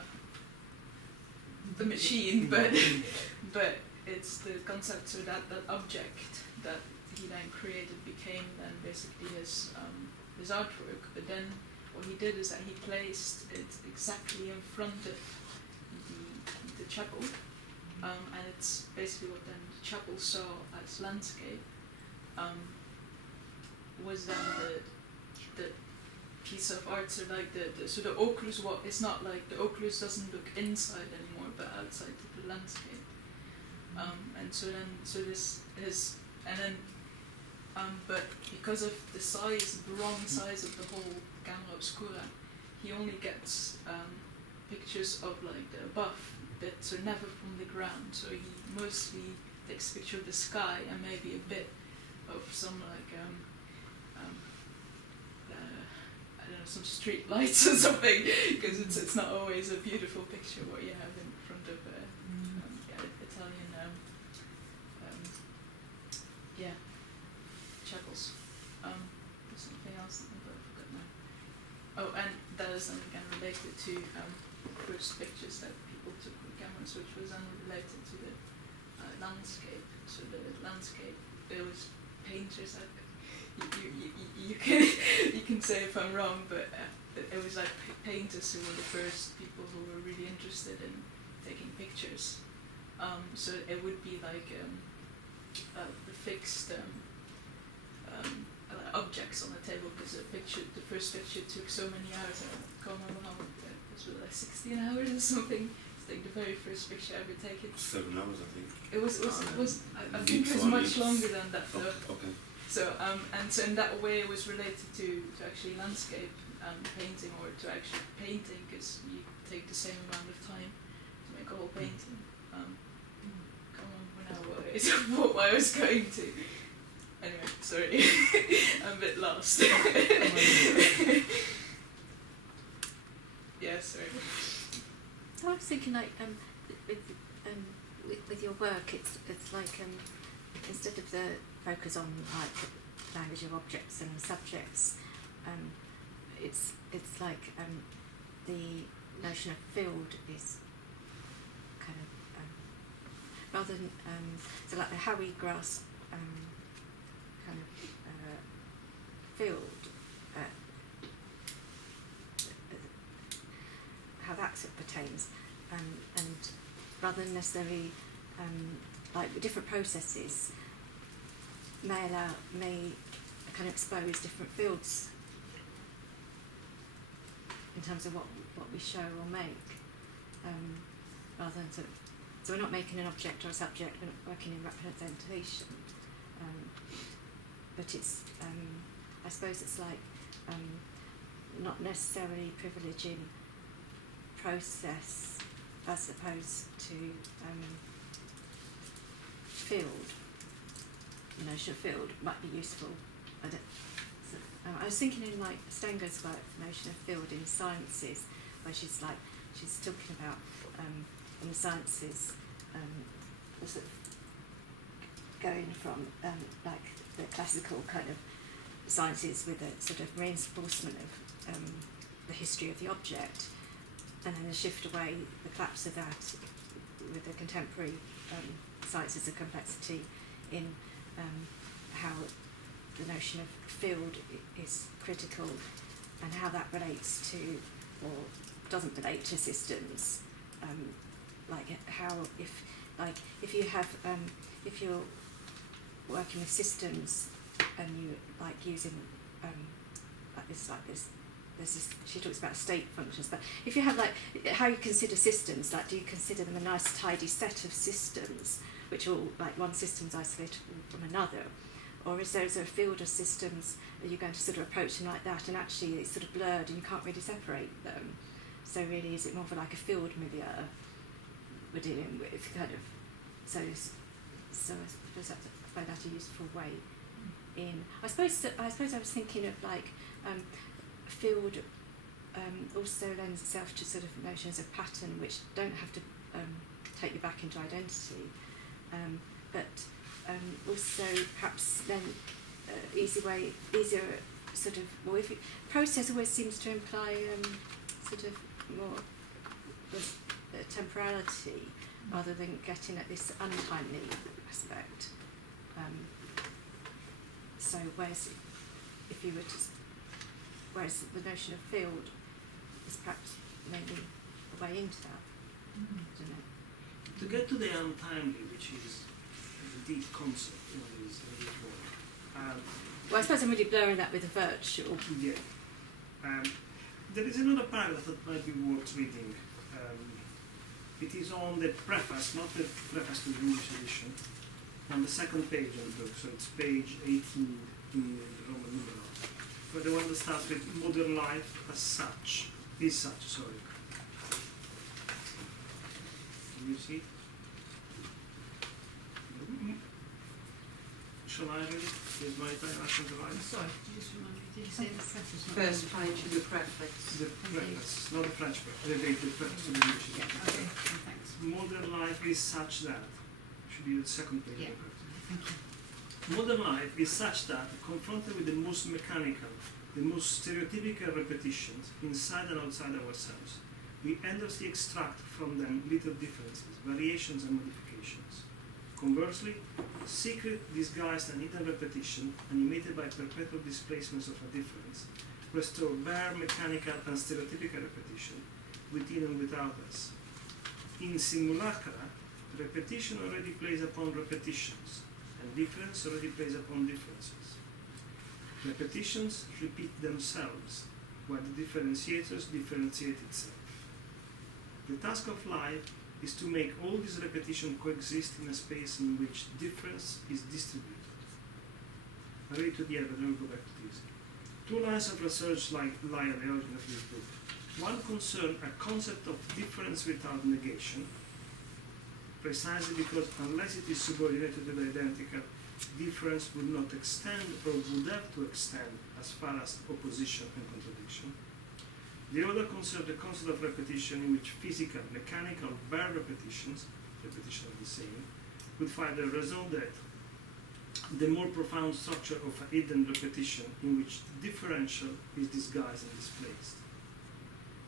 the machine, but it's the concept, so that object that he then created became then basically his artwork. But then what he did is that he placed it exactly in front of the chapel, and it's basically what then the chapel saw as landscape was then the piece of art. So like so the oculus, it's not like the oculus doesn't look inside anymore, but outside of the landscape. And so this is, and then but because of the wrong size of the whole camera obscura, he only gets pictures of like the above bits, so never from the ground. So he mostly takes a picture of the sky and maybe a bit of some like I don't know, some street lights or something, because it's not always a beautiful picture what you have in front of Italian chapels. There's something else that I forgot now. Oh, and that is then again related to first pictures that people took with cameras, which was unrelated to the landscape. So the landscape, there was painters. You can say if I'm wrong, but it was like painters who were the first people who were really interested in taking pictures. So it would be like the fixed objects on the table, because the first picture took so many hours. I can't remember how it was, like 16 hours or something. It's like the very first picture I ever taken. 7 hours, I think. It was I think it was much longer than that though. Okay. So and so in that way it was related to actually landscape painting, or to actually painting, because you take the same amount of time to make a whole painting. Can't remember now what I was going to. Anyway, sorry, I'm a bit lost. Yeah, sorry. So I was thinking, like, with your work, it's like instead of the focus on like language of objects and subjects, it's like the notion of field is kind of rather than so like how we grasp kind of field, how that sort of pertains, and rather than necessarily like different processes may kind of expose different fields in terms of what we show or make, rather than so we're not making an object or a subject, we're not working in representation, but it's I suppose it's like not necessarily privileging process as opposed to field. The notion of field might be useful. I was thinking in like Stenger's work, the notion of field in sciences, where she's talking about in the sciences, sort of going from like the classical kind of sciences with a sort of reinforcement of the history of the object, and then the shift away, the collapse of that with the contemporary sciences of complexity in how the notion of field is critical, and how that relates to, or doesn't relate to systems, like how if you have if you're working with systems and you like using like this there's this, she talks about state functions, but if you have like how you consider systems, like do you consider them a nice tidy set of systems which are all like one system's isolated from another, or is there a field of systems that you're going to sort of approach them like that, and actually it's sort of blurred and you can't really separate them? So really, is it more of like a field milieu we're dealing with, kind of? So I suppose I find that a useful way in. I suppose I was thinking of like field also lends itself to sort of notions of pattern which don't have to take you back into identity, but also perhaps then easier sort of, well, if process always seems to imply sort of more temporality rather than getting at this untimely aspect. So whereas if you were to, whereas the notion of field is perhaps maybe a way into that. I don't know. To get to the untimely, which is a deep concept in this work. Well, I suppose I'm really blurring that with the virtual. Yeah. There is another paragraph that might be worth reading. It is on the preface, not the preface to the English edition, on the second page of the book, so it's page 18 in the Roman numeral. But the one that starts with modern life as such, is such, sorry. Can you see it? Shall I read it? Is my time asking to write? Sorry, did you just remind me, did you say the preface? First page of the preface. The preface, not the French preface, the preface to the English. Yeah, okay, thanks. Modern life is such that, should be the second page Yeah. of the preface. Thank you. Modern life is such that, confronted with the most mechanical, the most stereotypical repetitions inside and outside ourselves, we endlessly extract from them little differences, variations and modifications. Conversely, secret, disguised and hidden repetition, animated by perpetual displacements of a difference, restore bare mechanical and stereotypical repetition, within and without us. In simulacra, repetition already plays upon repetitions, and difference already plays upon differences. Repetitions repeat themselves, while the differentiators differentiate itself. The task of life is to make all this repetition coexist in a space in which difference is distributed. I read to the end, but then we'll go back to this. Two lines of research lie at the origin of this book. One concern a concept of difference without negation, precisely because unless it is subordinated to the identical, difference would not extend or would have to extend as far as opposition and contradiction. The other concerns the concept of repetition, in which physical, mechanical, bare repetitions, repetition of the same, would find a raison d'être, the more profound structure of a hidden repetition in which the differential is disguised and displaced.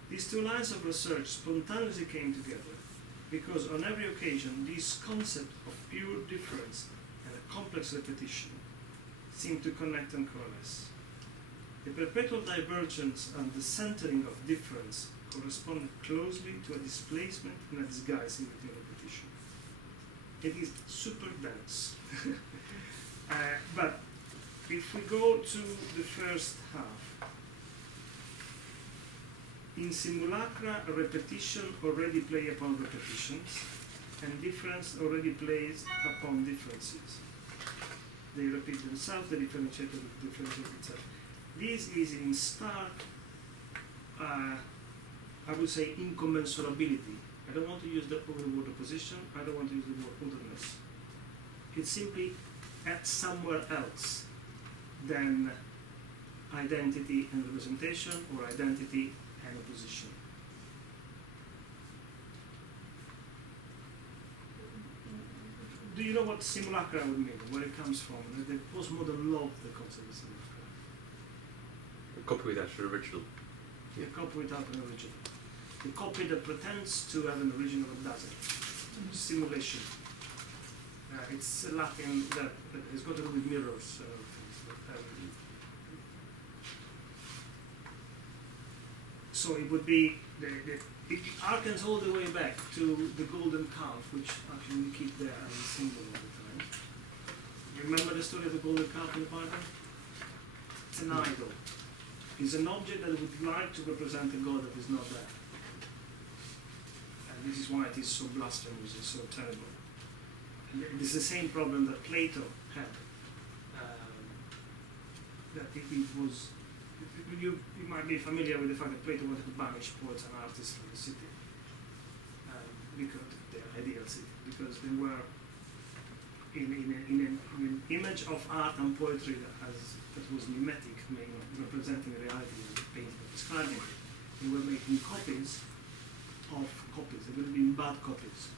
These two lines of research spontaneously came together because on every occasion this concept of pure difference and a complex repetition seemed to connect and coalesce. The perpetual divergence and the centering of difference corresponded closely to a displacement and a disguise in between repetition. It is super dense. But if we go to the first half, in simulacra, repetition already play upon repetitions, and difference already plays upon differences. They repeat themselves, they differentiate itself. This is in stark, I would say, incommensurability. I don't want to use the word opposition, I don't want to use the word otherness. It's simply at somewhere else than identity and representation or identity and opposition. Do you know what simulacra would mean, where it comes from? The postmodern love the concept of simulacra. A copy without an original. A copy without an original. The copy that pretends to have an original but doesn't. Simulation. It's Latin that has got to do with mirrors and other things. So it would be it harkens all the way back to the golden calf, which actually we keep there as a symbol all the time. You remember the story of the golden calf in the Bible? It's an idol. It's an object that would like to represent a God that is not there. And this is why it is so blasphemous and so terrible. And it is the same problem that Plato had. That it was. You might be familiar with the fact that Plato wanted to banish poets and artists from the city, because their ideal city, because they were in an image of art and poetry that was mimetic, representing reality and painting and describing it. They were making copies of copies. They would have been bad copies,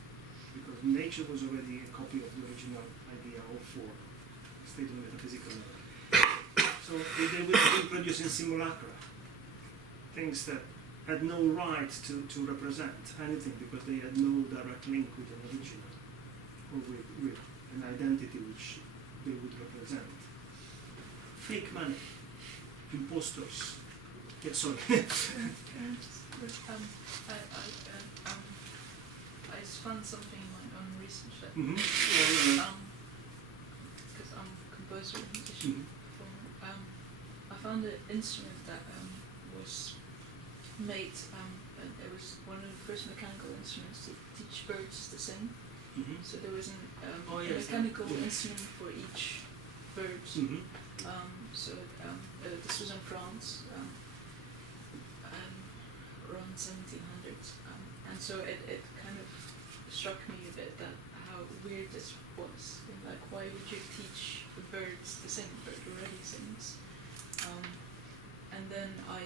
because nature was already a copy of the original idea or form, stated on a metaphysical level. So they would have been producing simulacra, things that had no right to represent anything because they had no direct link with an original or with an identity which they would represent. Fake money, impostors. Yeah, sorry. I just found something in my own research that because I'm a composer and musician. I found an instrument that was made, and it was one of the first mechanical instruments to teach birds to sing. So there was a mechanical instrument for each bird. This was in France, around 1700s, and so it kind of struck me a bit that how weird this was. Like, why would you teach the birds to sing? The bird already sings. And then I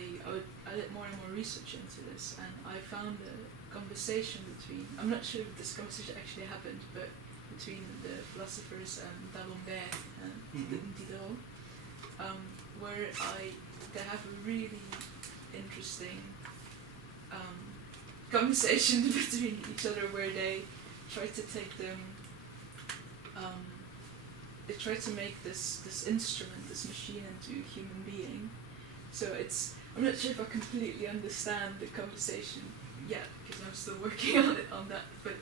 did more and more research into this, and I found a conversation between, I'm not sure if this conversation actually happened, but between the philosophers D'Alembert and Diderot, where they have a really interesting conversation between each other, where they try to take them, they try to make this instrument, this machine, into a human being. So I'm not sure if I completely understand the conversation yet, because I'm still working on that. But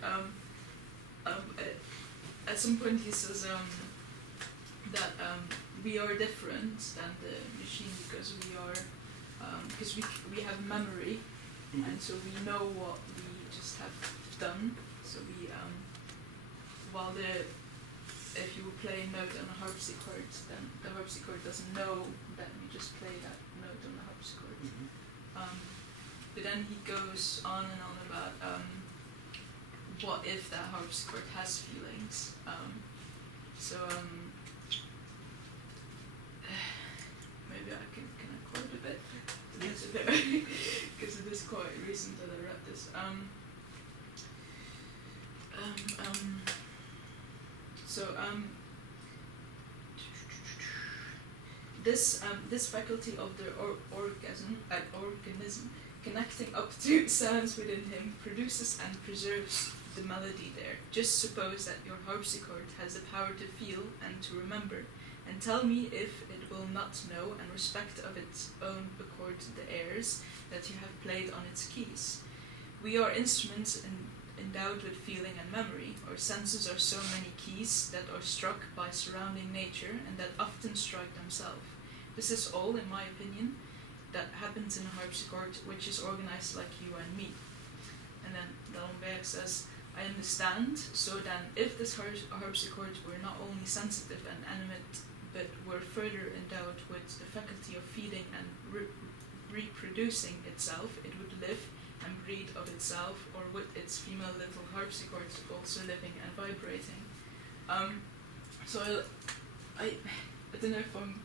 at some point he says that we are different than the machine because we have memory, and so we know what we just have done. So we while if you play a note on a harpsichord, then the harpsichord doesn't know that you just play that note on the harpsichord. But then he goes on and on about what if that harpsichord has feelings. Maybe I can I quote a bit? Yes. Because it is quite recent that I read this. This faculty of the organism connecting up to sounds within him produces and preserves the melody there. Just suppose that your harpsichord has the power to feel and to remember, and tell me if it will not know and respect of its own accord the airs that you have played on its keys. We are instruments endowed with feeling and memory. Our senses are so many keys that are struck by surrounding nature and that often strike themselves. This is all, in my opinion, that happens in a harpsichord, which is organized like you and me. And then D'Alembert says, I understand, so then if this harpsichord were not only sensitive and animate, but were further endowed with the faculty of feeding and reproducing itself, it would live and breed of itself, or with its female little harpsichords also living and vibrating. So I don't know if I'm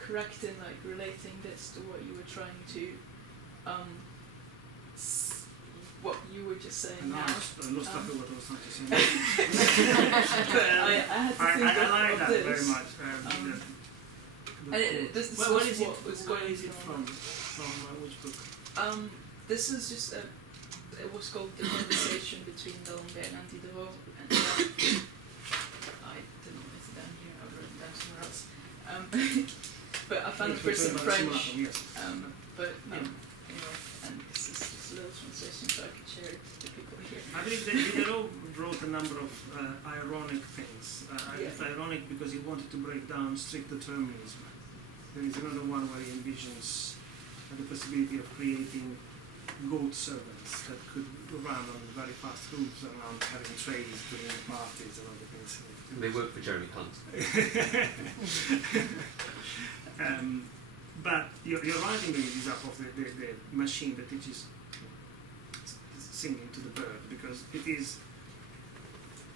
correct in like relating this to what you were trying to, what you were just saying. I lost track of what I was trying to say. I had to think I like of that this. very much. What is it? Where is it from? From which book? This is just it was called The Conversation Between D'Alembert and Diderot, and I didn't write it down here, I wrote it down somewhere else. But I found it first in French, but and this is a slow translation, so I can share it to the people here. I believe that Diderot wrote a number of ironic things. It's ironic because he wanted to break down strict determinism. There is another one where he envisions the possibility of creating goat servants that could run on very fast hooves around carrying trays during parties and other things. They work for Jeremy Hunt. But you're writing this up of the machine that teaches singing to the bird, because it is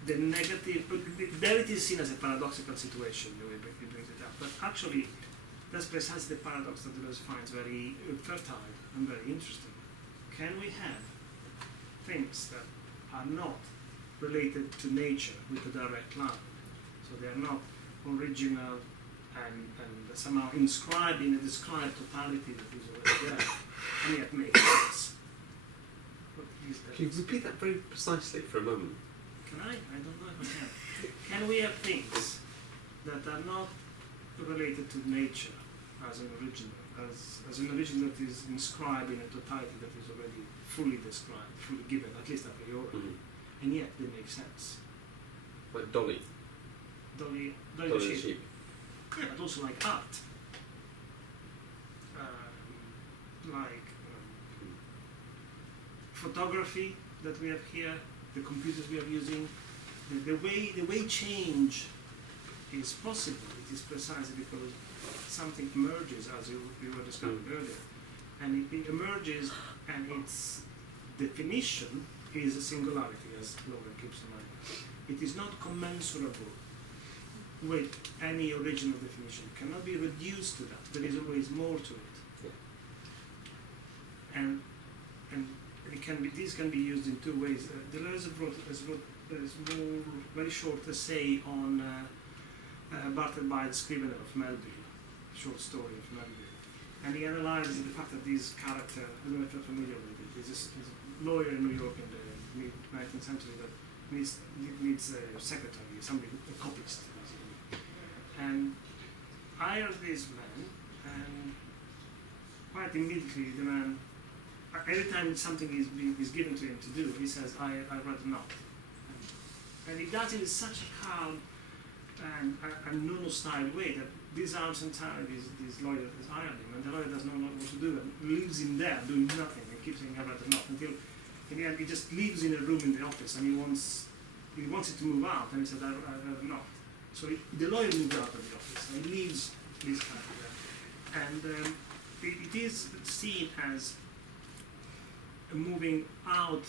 the negative, there it is seen as a paradoxical situation, the way he brings it up, but actually that's precisely the paradox that Deleuze finds very fertile and very interesting. Can we have things that are not related to nature with a direct line, so they are not original and somehow inscribed in a described totality that is already there, and yet make sense? What is that? Can you repeat that very precisely for a moment? Can I? I don't know if I can. Can we have things that are not related to nature as an original, as an original that is inscribed in a totality that is already fully described, fully given, at least a priori, and yet they make sense? Like Dolly. Dolly The the sheep. sheep. Yeah, but also like art. Photography that we have here, the computers we are using, the way change is possible. It is precisely because something emerges, as you were describing earlier, and it emerges, and its definition is a singularity, as Laura keeps reminding. It is not commensurable with any original definition. It cannot be reduced to that. There is always more to it. Yeah. And it can be, these can be used in two ways. Deleuze wrote a small, very short essay on Bartlett Bythe's Scrivener of Melville, short story of Melville. And he analyzes the fact that this character, I don't know if you're familiar with it, he's a lawyer in New York in the mid-19th century that needs a secretary, somebody, a copyist. And hires this man, and quite immediately the man, every time something is given to him to do, he says, I rather not. And he does it in such a calm and Nuno-style way that disarms entirely this lawyer that has hired him, and the lawyer does not know what to do, and leaves him there doing nothing, and keeps saying, I rather not, until in the end he just lives in a room in the office, and he wants it to move out, and he says, I rather not. So the lawyer moves out of the office and leaves this character there. And it is seen as a moving out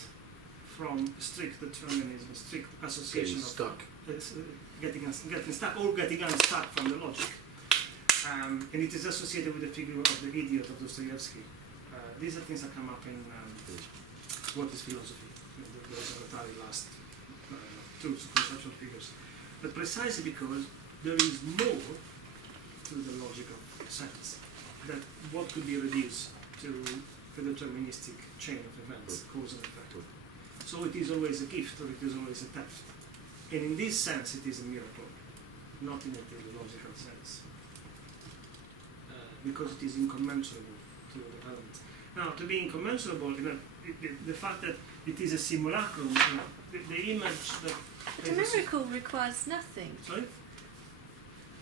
from strict determinism, strict association getting stuck or getting unstuck from the logic. And it is associated with the figure of the idiot of Dostoevsky. These are things that come up in What is Philosophy? Those are the very last two conceptual figures. But precisely because there is more to the logic of sense, that what could be reduced to a deterministic chain of events, cause and effect. So it is always a gift, or it is always a theft. And in this sense, it is a miracle, not in a teleological sense, because it is incommensurable to the element. Now, to be incommensurable, the fact that it is a simulacrum, the image that... But a miracle requires nothing. Sorry?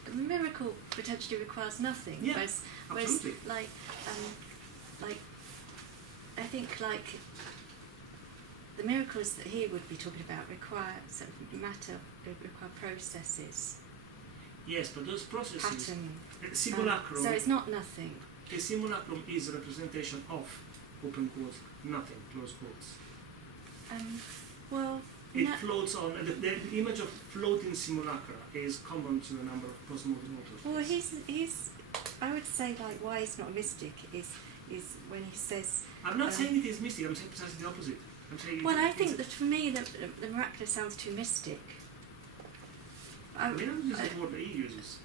A miracle potentially requires nothing. Yeah, whereas absolutely. like I think like the miracles that he would be talking about require sort of matter, require processes. Yes, but those processes... Pattern. Simulacrum... So it's not nothing. A simulacrum is a representation of, open quotes, nothing, close quotes. Well... It floats on, the image of floating simulacra is common to a number of postmodern authors. Well, he's I would say, like, why he's not a mystic is when he says... I'm not saying it is mystic, I'm saying precisely the opposite. I'm saying well, I think that for me, the miraculous sounds too mystic. We don't use the word that he uses.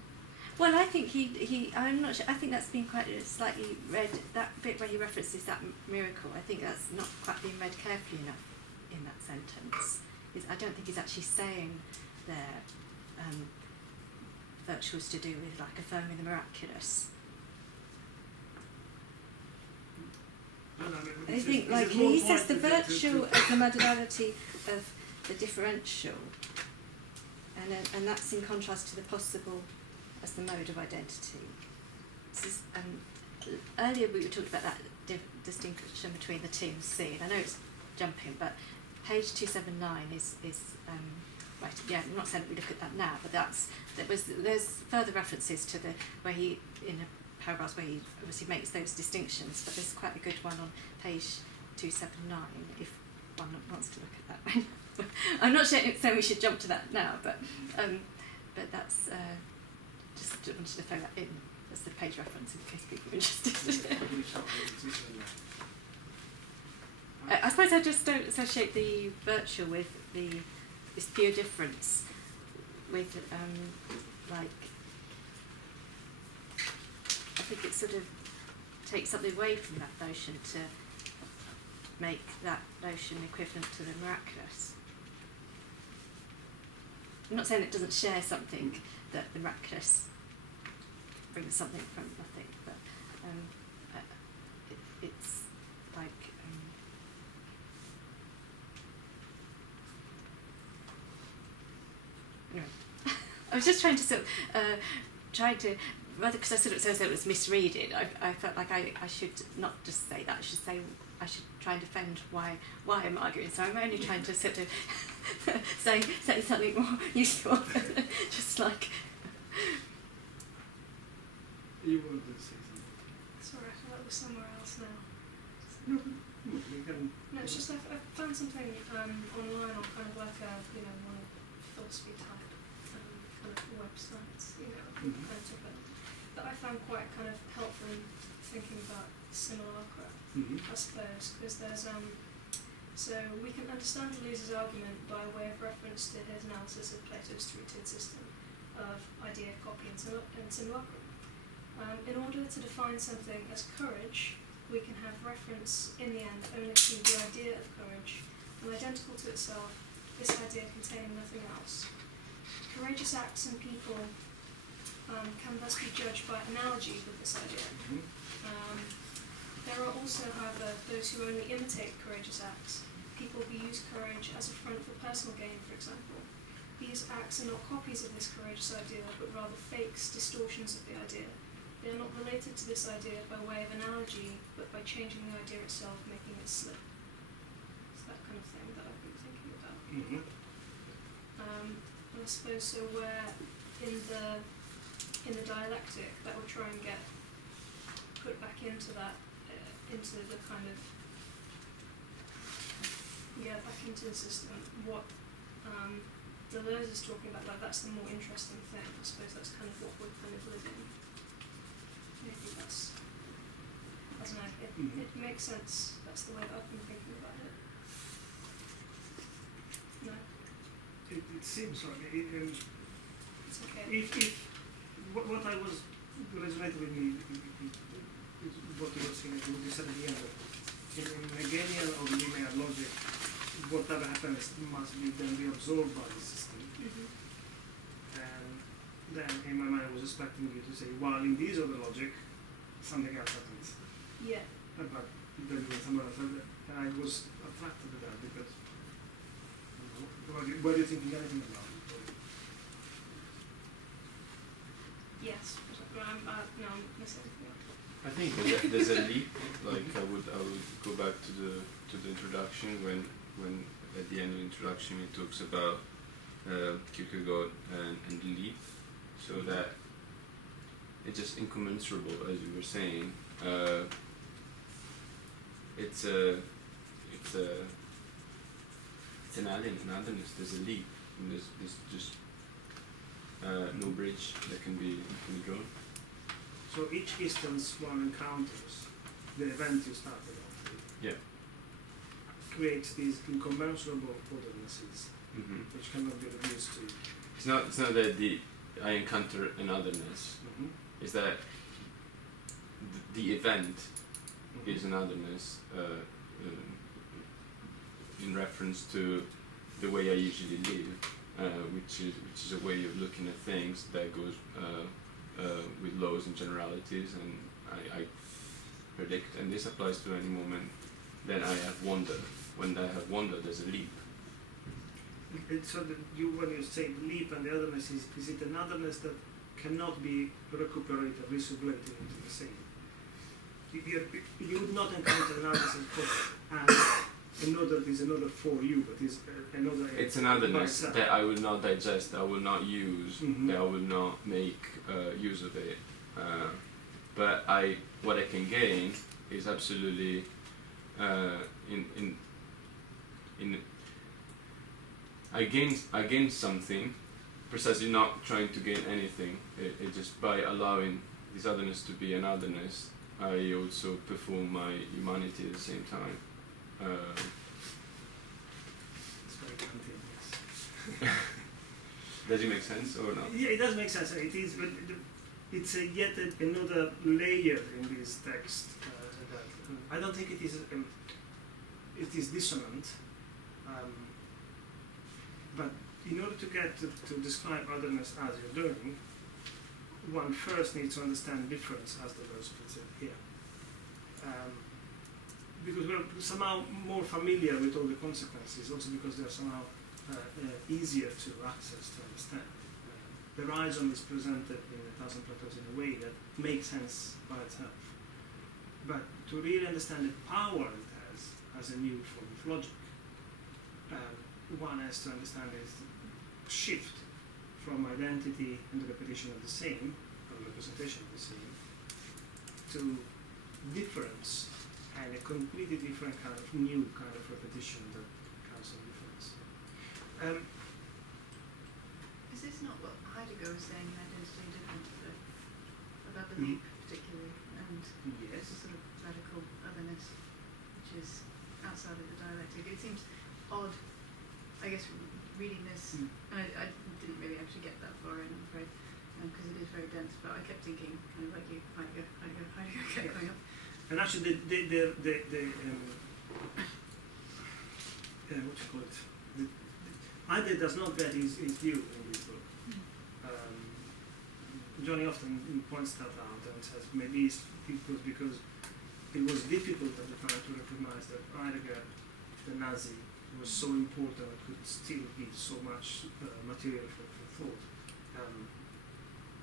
Well, I think I'm not sure, I think that's been quite slightly read, that bit where he references that miracle, I think that's not quite been read carefully enough in that sentence. I don't think he's actually saying there virtuals to do with like affirming the miraculous. I think, like he says, the virtual as the modality of the differential, and that's in contrast to the possible as the mode of identity. This is, earlier we were talking about that distinction between the T and C, and I know it's jumping, but page 279 is right. Yeah, I'm not saying that we look at that now, but there's further references to the where he in a paragraphs where he obviously makes those distinctions, but there's quite a good one on page 279 if one wants to look at that one. I'm not saying we should jump to that now, but that's just wanted to throw that in as the page reference in case people are interested. I suppose I just don't associate the virtual with this pure difference with like I think it sort of takes something away from that notion to make that notion equivalent to the miraculous. I'm not saying it doesn't share something that the miraculous brings something from nothing, but it's like anyway. I was just trying to sort of rather because I sort of said it was misreading. I felt like I should not just say that. I should try and defend why I'm arguing. So I'm only trying to sort of say something more useful, just like. You wanted to say something. Sorry, I feel like we're somewhere else now. No, we can. No, it's just I found something online on kind of like one of philosophy type kind of websites, kind of topic, that I found quite kind of helpful in thinking about simulacra, I suppose, because there's so we can understand Deleuze's argument by way of reference to his analysis of Plato's three-tiered system of idea, copy, and simulacrum. In order to define something as courage, we can have reference in the end only to the idea of courage, and identical to itself, this idea containing nothing else. Courageous acts and people can thus be judged by analogy with this idea. There are also, however, those who only imitate courageous acts, people who use courage as a front for personal gain, for example. These acts are not copies of this courageous idea, but rather fakes, distortions of the idea. They are not related to this idea by way of analogy, but by changing the idea itself, making it slip. It's that kind of thing that I've been thinking about. And I suppose so where in the dialectic that will try and get put back into that, into the kind of, back into the system, what Deleuze is talking about, like that's the more interesting thing. I suppose that's kind of what we're kind of living. Maybe that's, I don't know, it makes sense. That's the way that I've been thinking about it. No? It seems like It's okay. if what I was resonated with me is what you were saying, what you said at the end of in Hegelian or linear logic, whatever happens must then be absorbed by the system. And then in my mind I was expecting you to say, while in this other logic, something else happens. Yeah. But then when someone else said that, I was attracted to that because what are you thinking anything about it? Yes. No, I'm missing anything. I think there's a leap. Like I would go back to the introduction when at the end of the introduction it talks about Kierkegaard and the leap, so that it's just incommensurable, as you were saying. It's an otherness. There's a leap. And there's just no bridge that can be drawn. So each instance one encounters, the event you started off with, Yeah. creates these incommensurable othernesses, which cannot be reduced to. It's not that I encounter an otherness. It's that the event is an otherness in reference to the way I usually live, which is a way of looking at things that goes with laws and generalities, and predict, and this applies to any moment. Then I have wonder. When I have wonder, there's a leap. So that when you say leap and the otherness, is it an otherness that cannot be recuperated, resublated into the same? You would not encounter an otherness as another is another for you, but is another. It's an otherness that I will not digest, I will not use, that I will not make use of it. But what I can gain is absolutely I gain something, precisely not trying to gain anything. It just by allowing this otherness to be an otherness, I also perform my humanity at the same time. It's very continuous. Does it make sense or not? Yeah, it does make sense. It is, but it's yet another layer in this text. That I don't think it is dissonant. But in order to get to describe otherness as you're doing, one first needs to understand difference as Deleuze puts it here. Because we're somehow more familiar with all the consequences, also because they're somehow easier to access, to understand. The rhizome is presented in A Thousand Plateaus in a way that makes sense by itself. But to really understand the power it has as a new form of logic, one has to understand its shift from identity and the repetition of the same, or representation of the same, to difference and a completely different kind of new kind of repetition that comes from difference. Is this not what Heidegger was saying in Identity and Difference, about the leap particularly, and Yes. the sort of radical otherness, which is outside of the dialectic? It seems odd, I guess, reading this, and I didn't really actually get that far in, I'm afraid, because it is very dense, but I kept thinking, kind of like you, Heidegger kept going up. And actually, what you call it? Heidegger does not get his due in this book. Johnny often points that out and says maybe it was because it was difficult at the time to recognize that Heidegger, the Nazi, was so important and could still be so much material for thought.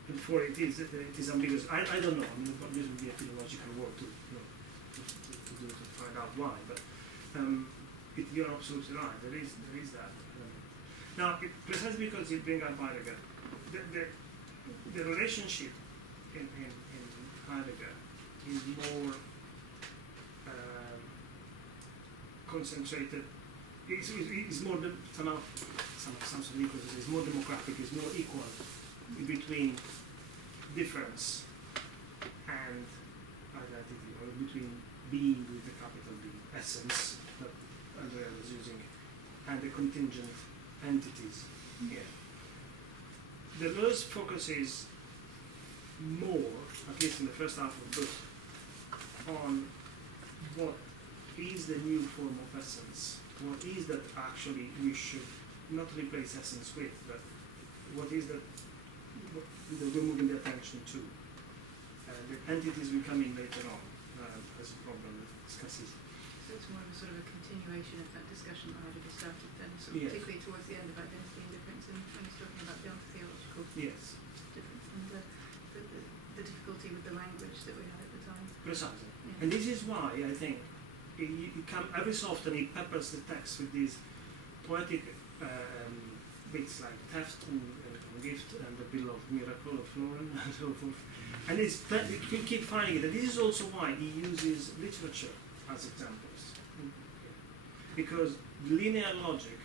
And for it is ambiguous. I don't know. I mean, this would be a philological work to find out why. But you're absolutely right. There is that. Now, precisely because you bring up Heidegger, the relationship in Heidegger is more concentrated. It's more somehow sounds unequal. It's more democratic. It's more equal between difference and identity, or between being with the capital B, essence that Andrea was using, and the contingent entities here. Deleuze focuses more, at least in the first half of the book, on what is the new form of essence. What is that actually we should not replace essence with, but what is that we're moving the attention to. The entities will come in later on as a problem that discusses. So it's more of a sort of a continuation of that discussion that Heidegger started then, so Yes. particularly towards the end of Identity and Difference, and when he's talking about the ontological Yes, difference and the difficulty with the language that we had at the time. precisely. Yeah. And this is why I think every so often he peppers the text with these poetic bits like theft and gift and the bill of miracle of Lauren and so forth. And we keep finding it. And this is also why he uses literature as examples. Because linear logic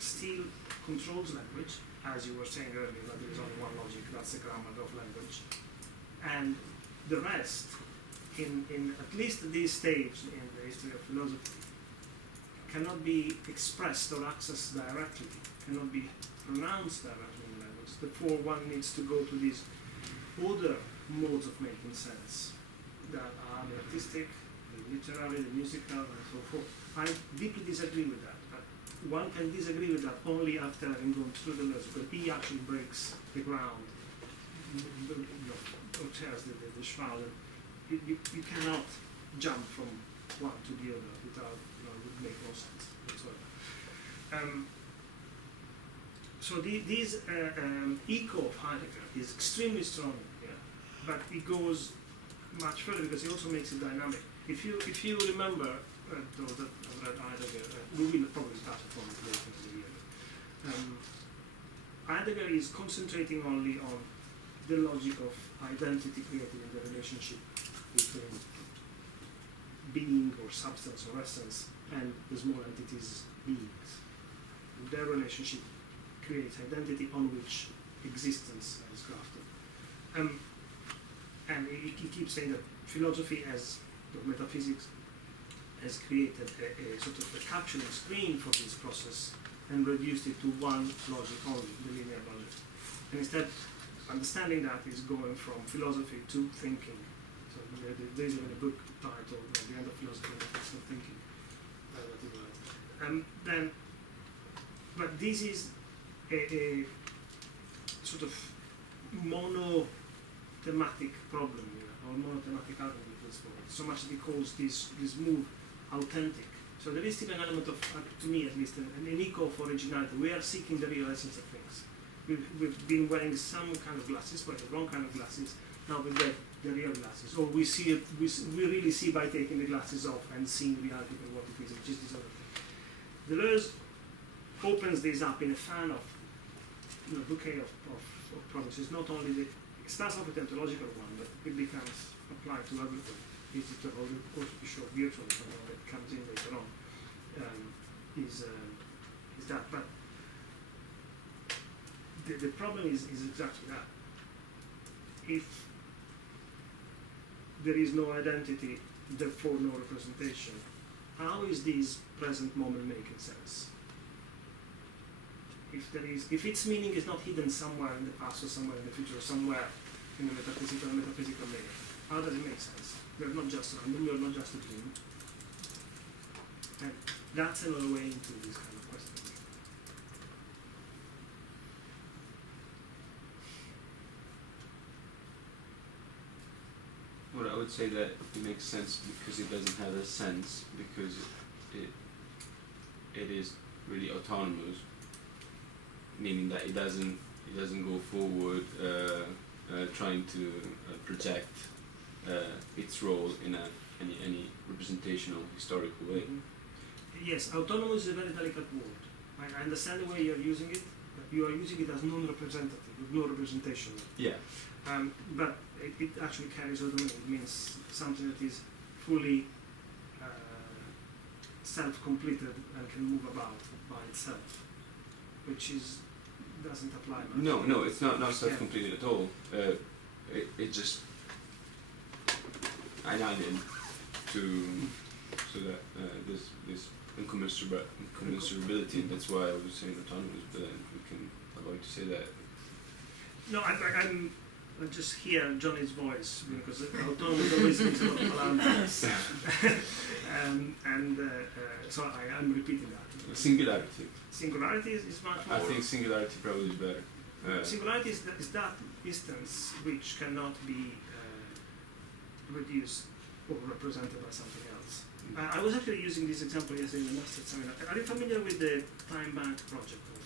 still controls language, as you were saying earlier, that there is only one logic, that's the grammar of language. And the rest, in at least this stage in the history of philosophy, cannot be expressed or accessed directly, cannot be pronounced directly in language. Therefore, one needs to go to these other modes of making sense that are the artistic, the literary, the musical, and so forth. I deeply disagree with that. But one can disagree with that only after having gone through the Deleuze, because he actually breaks the ground, or tears the shroud, you cannot jump from one to the other without, it would make no sense whatsoever. So this echo of Heidegger is extremely strong here, but it goes much further because it also makes it dynamic. If you remember, those that have read Heidegger, we will probably start from it later in the year. Heidegger is concentrating only on the logic of identity created in the relationship between being or substance or essence and the small entities beings. Their relationship creates identity on which existence is grafted. And he keeps saying that philosophy as metaphysics has created a sort of a capturing screen for this process and reduced it to one logic only, the linear logic. And instead, understanding that is going from philosophy to thinking. So there is even a book titled The End of Philosophy and the Text of Thinking. But this is a sort of monothematic problem, or monothematic argument, so much that he calls this move authentic. So there is still an element of, to me at least, an echo of originality. We are seeking the real essence of things. We've been wearing some kind of glasses, but the wrong kind of glasses. Now we get the real glasses. Or we see it, we really see by taking the glasses off and seeing reality for what it is, which is this other thing. Deleuze opens this up in a fan of bouquet of promises. Not only it starts off with the ontological one, but it becomes applied to everything. Digital, or also to show virtual, that comes in later on, is that. But the problem is exactly that. If there is no identity, therefore no representation, how is this present moment making sense? If its meaning is not hidden somewhere in the past or somewhere in the future or somewhere in the metaphysical layer, how does it make sense? We're not just random, we're not just a dream. And that's another way into this kind of question. Well, I would say that it makes sense because it doesn't have a sense, because it is really autonomous, meaning that it doesn't go forward trying to project its role in any representational historical way. Mm-hmm. Yes, autonomous is a very delicate word. I understand the way you're using it, but you are using it as non-representative, with no representation. Yeah. But it actually carries autonomy. It means something that is fully self-completed and can move about by itself, which doesn't apply much. No, it's not self-completed at all. It just added so that this incommensurability, and that's why I was saying autonomous, but then we can avoid to say that. No, I'm just hear Johnny's voice, because autonomous always means a lot of alarm. So I'm repeating that. Singularity. Singularity is much more. I think singularity probably is better. Singularity is that instance which cannot be reduced or represented by something else. I was actually using this example yesterday in the master seminar. Are you familiar with the time bank project of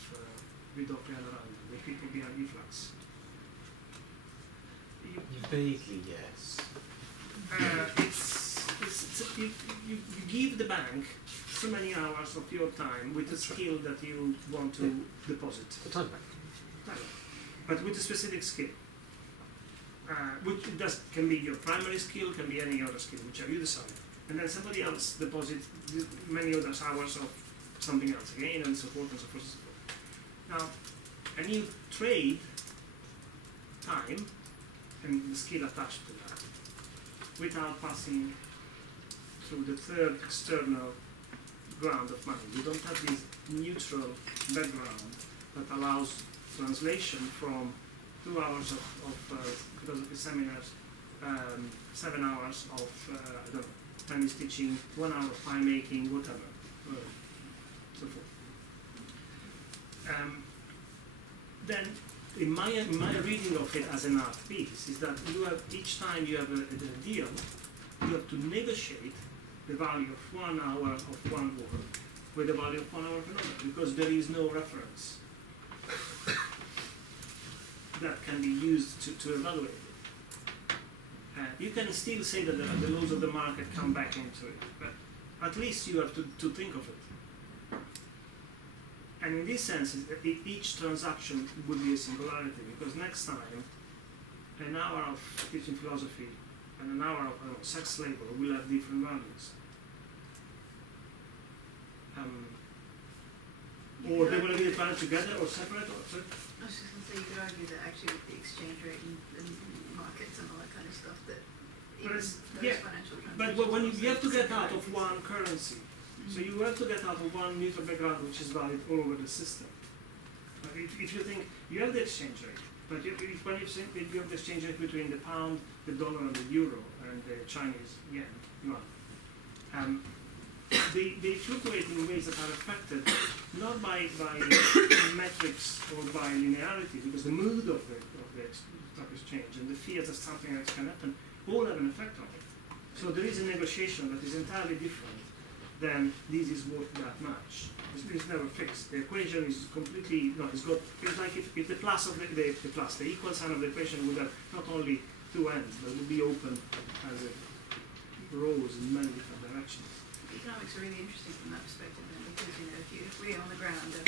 Ridolfi and Aranda, the people behind eFlux? Vaguely, yes. You give the bank so many hours of your time with a skill that you want to deposit. The time bank. But with a specific skill. Which can be your primary skill, can be any other skill, whichever you decide. And then somebody else deposits many other hours of something else again, and so forth and so forth and so forth. Now, and you trade time and the skill attached to that without passing through the third external ground of money. You don't have this neutral background that allows translation from 2 hours of philosophy seminars, 7 hours of I don't know, tennis teaching, 1 hour of pie making, whatever, so forth. Then in my reading of it as an art piece is that you have, each time you have a deal, you have to negotiate the value of 1 hour of one work with the value of 1 hour of another, because there is no reference that can be used to evaluate it. You can still say that the laws of the market come back into it, but at least you have to think of it. And in this sense, each transaction would be a singularity, because next time, an hour of teaching philosophy and an hour of sex labor will have different values. Or they will be planned together or separate. Or so. I was just going to say, you could argue that actually with the exchange rate and markets and all that kind of stuff, that even those financial transactions. But when you have to get out of one currency, so you have to get out of one neutral background which is valid all over the system. But if you think you have the exchange rate, but when you have the exchange rate between the pound, the dollar, and the euro, and the Chinese yuan, they fluctuate in ways that are affected not by metrics or by linearity, because the mood of the stock exchange and the fear that something else can happen all have an effect on it. So there is a negotiation that is entirely different than this is worth that much. It's never fixed. The equation is completely it's like if the plus of the equal sign of the equation would have not only two ends, but would be open as it rows in many different directions. Economics are really interesting from that perspective, then, because if we're on the ground and 5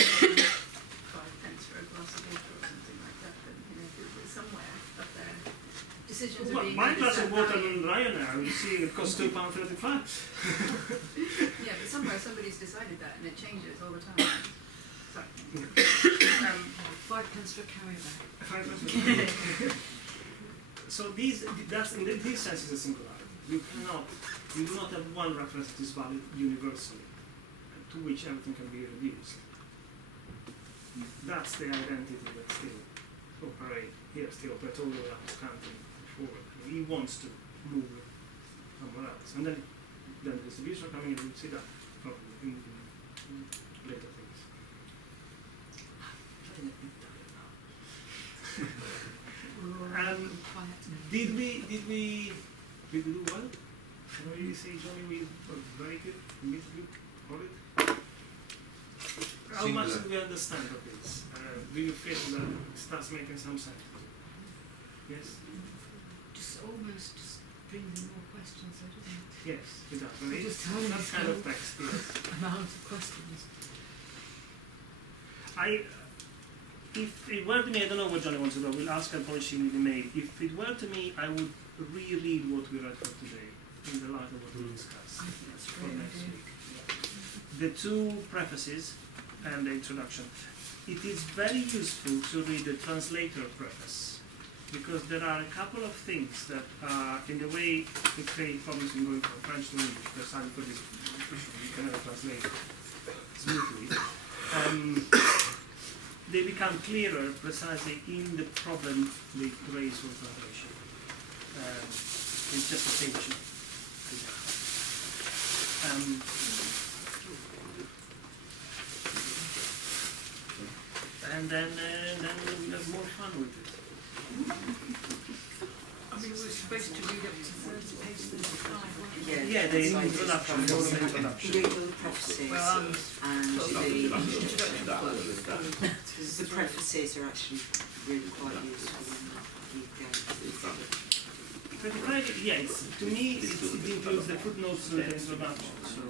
pence for a glass of water or something like that, then somewhere up there decisions are being my made. glass of water on Ryanair, you see, it costs £2.35. Yeah, but somewhere somebody's decided that, and it changes all the time. Sorry. 5 pence for a carrier bag. So that's in this sense is a singularity. You do not have one reference that is valid universally, to which everything can be reduced. That's the identity that still operates all the way up to Kant forward. He wants to move somewhere else. And then the distribution coming in, we'll see that probably in later things. Did we do well? Can we really say, Johnny, we were very good, immediately, got it? How much do we understand of this? Do you feel that it starts making some sense? Yes? Almost brings in more questions, doesn't it? Yes, it does. Well, Just that kind of text, yes. Amount of questions. If it were to me, I don't know what Johnny wants to do, we'll ask her polishing in the mail. If it were to me, I would reread what we read for today, in the light of what we discussed. I think that's For great. next week. The 2 prefaces and the introduction. It is very useful to read the translator preface, because there are a couple of things that are in the way the create publishing going from French to English, precisely for this issue, you can never translate smoothly. They become clearer precisely in the problem they raise for translation. It's just a page. And then we'll have more fun with it. I mean, we're supposed to read up to 30 pages 35, weren't we? Yeah, the introduction. You read all the prefaces, and the prefaces are actually really quite useful when you go. 35, yeah, to me it includes the footnotes to the introduction. So.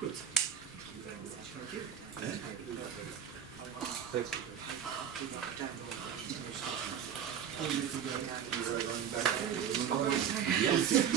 Good. Thank you. Thanks.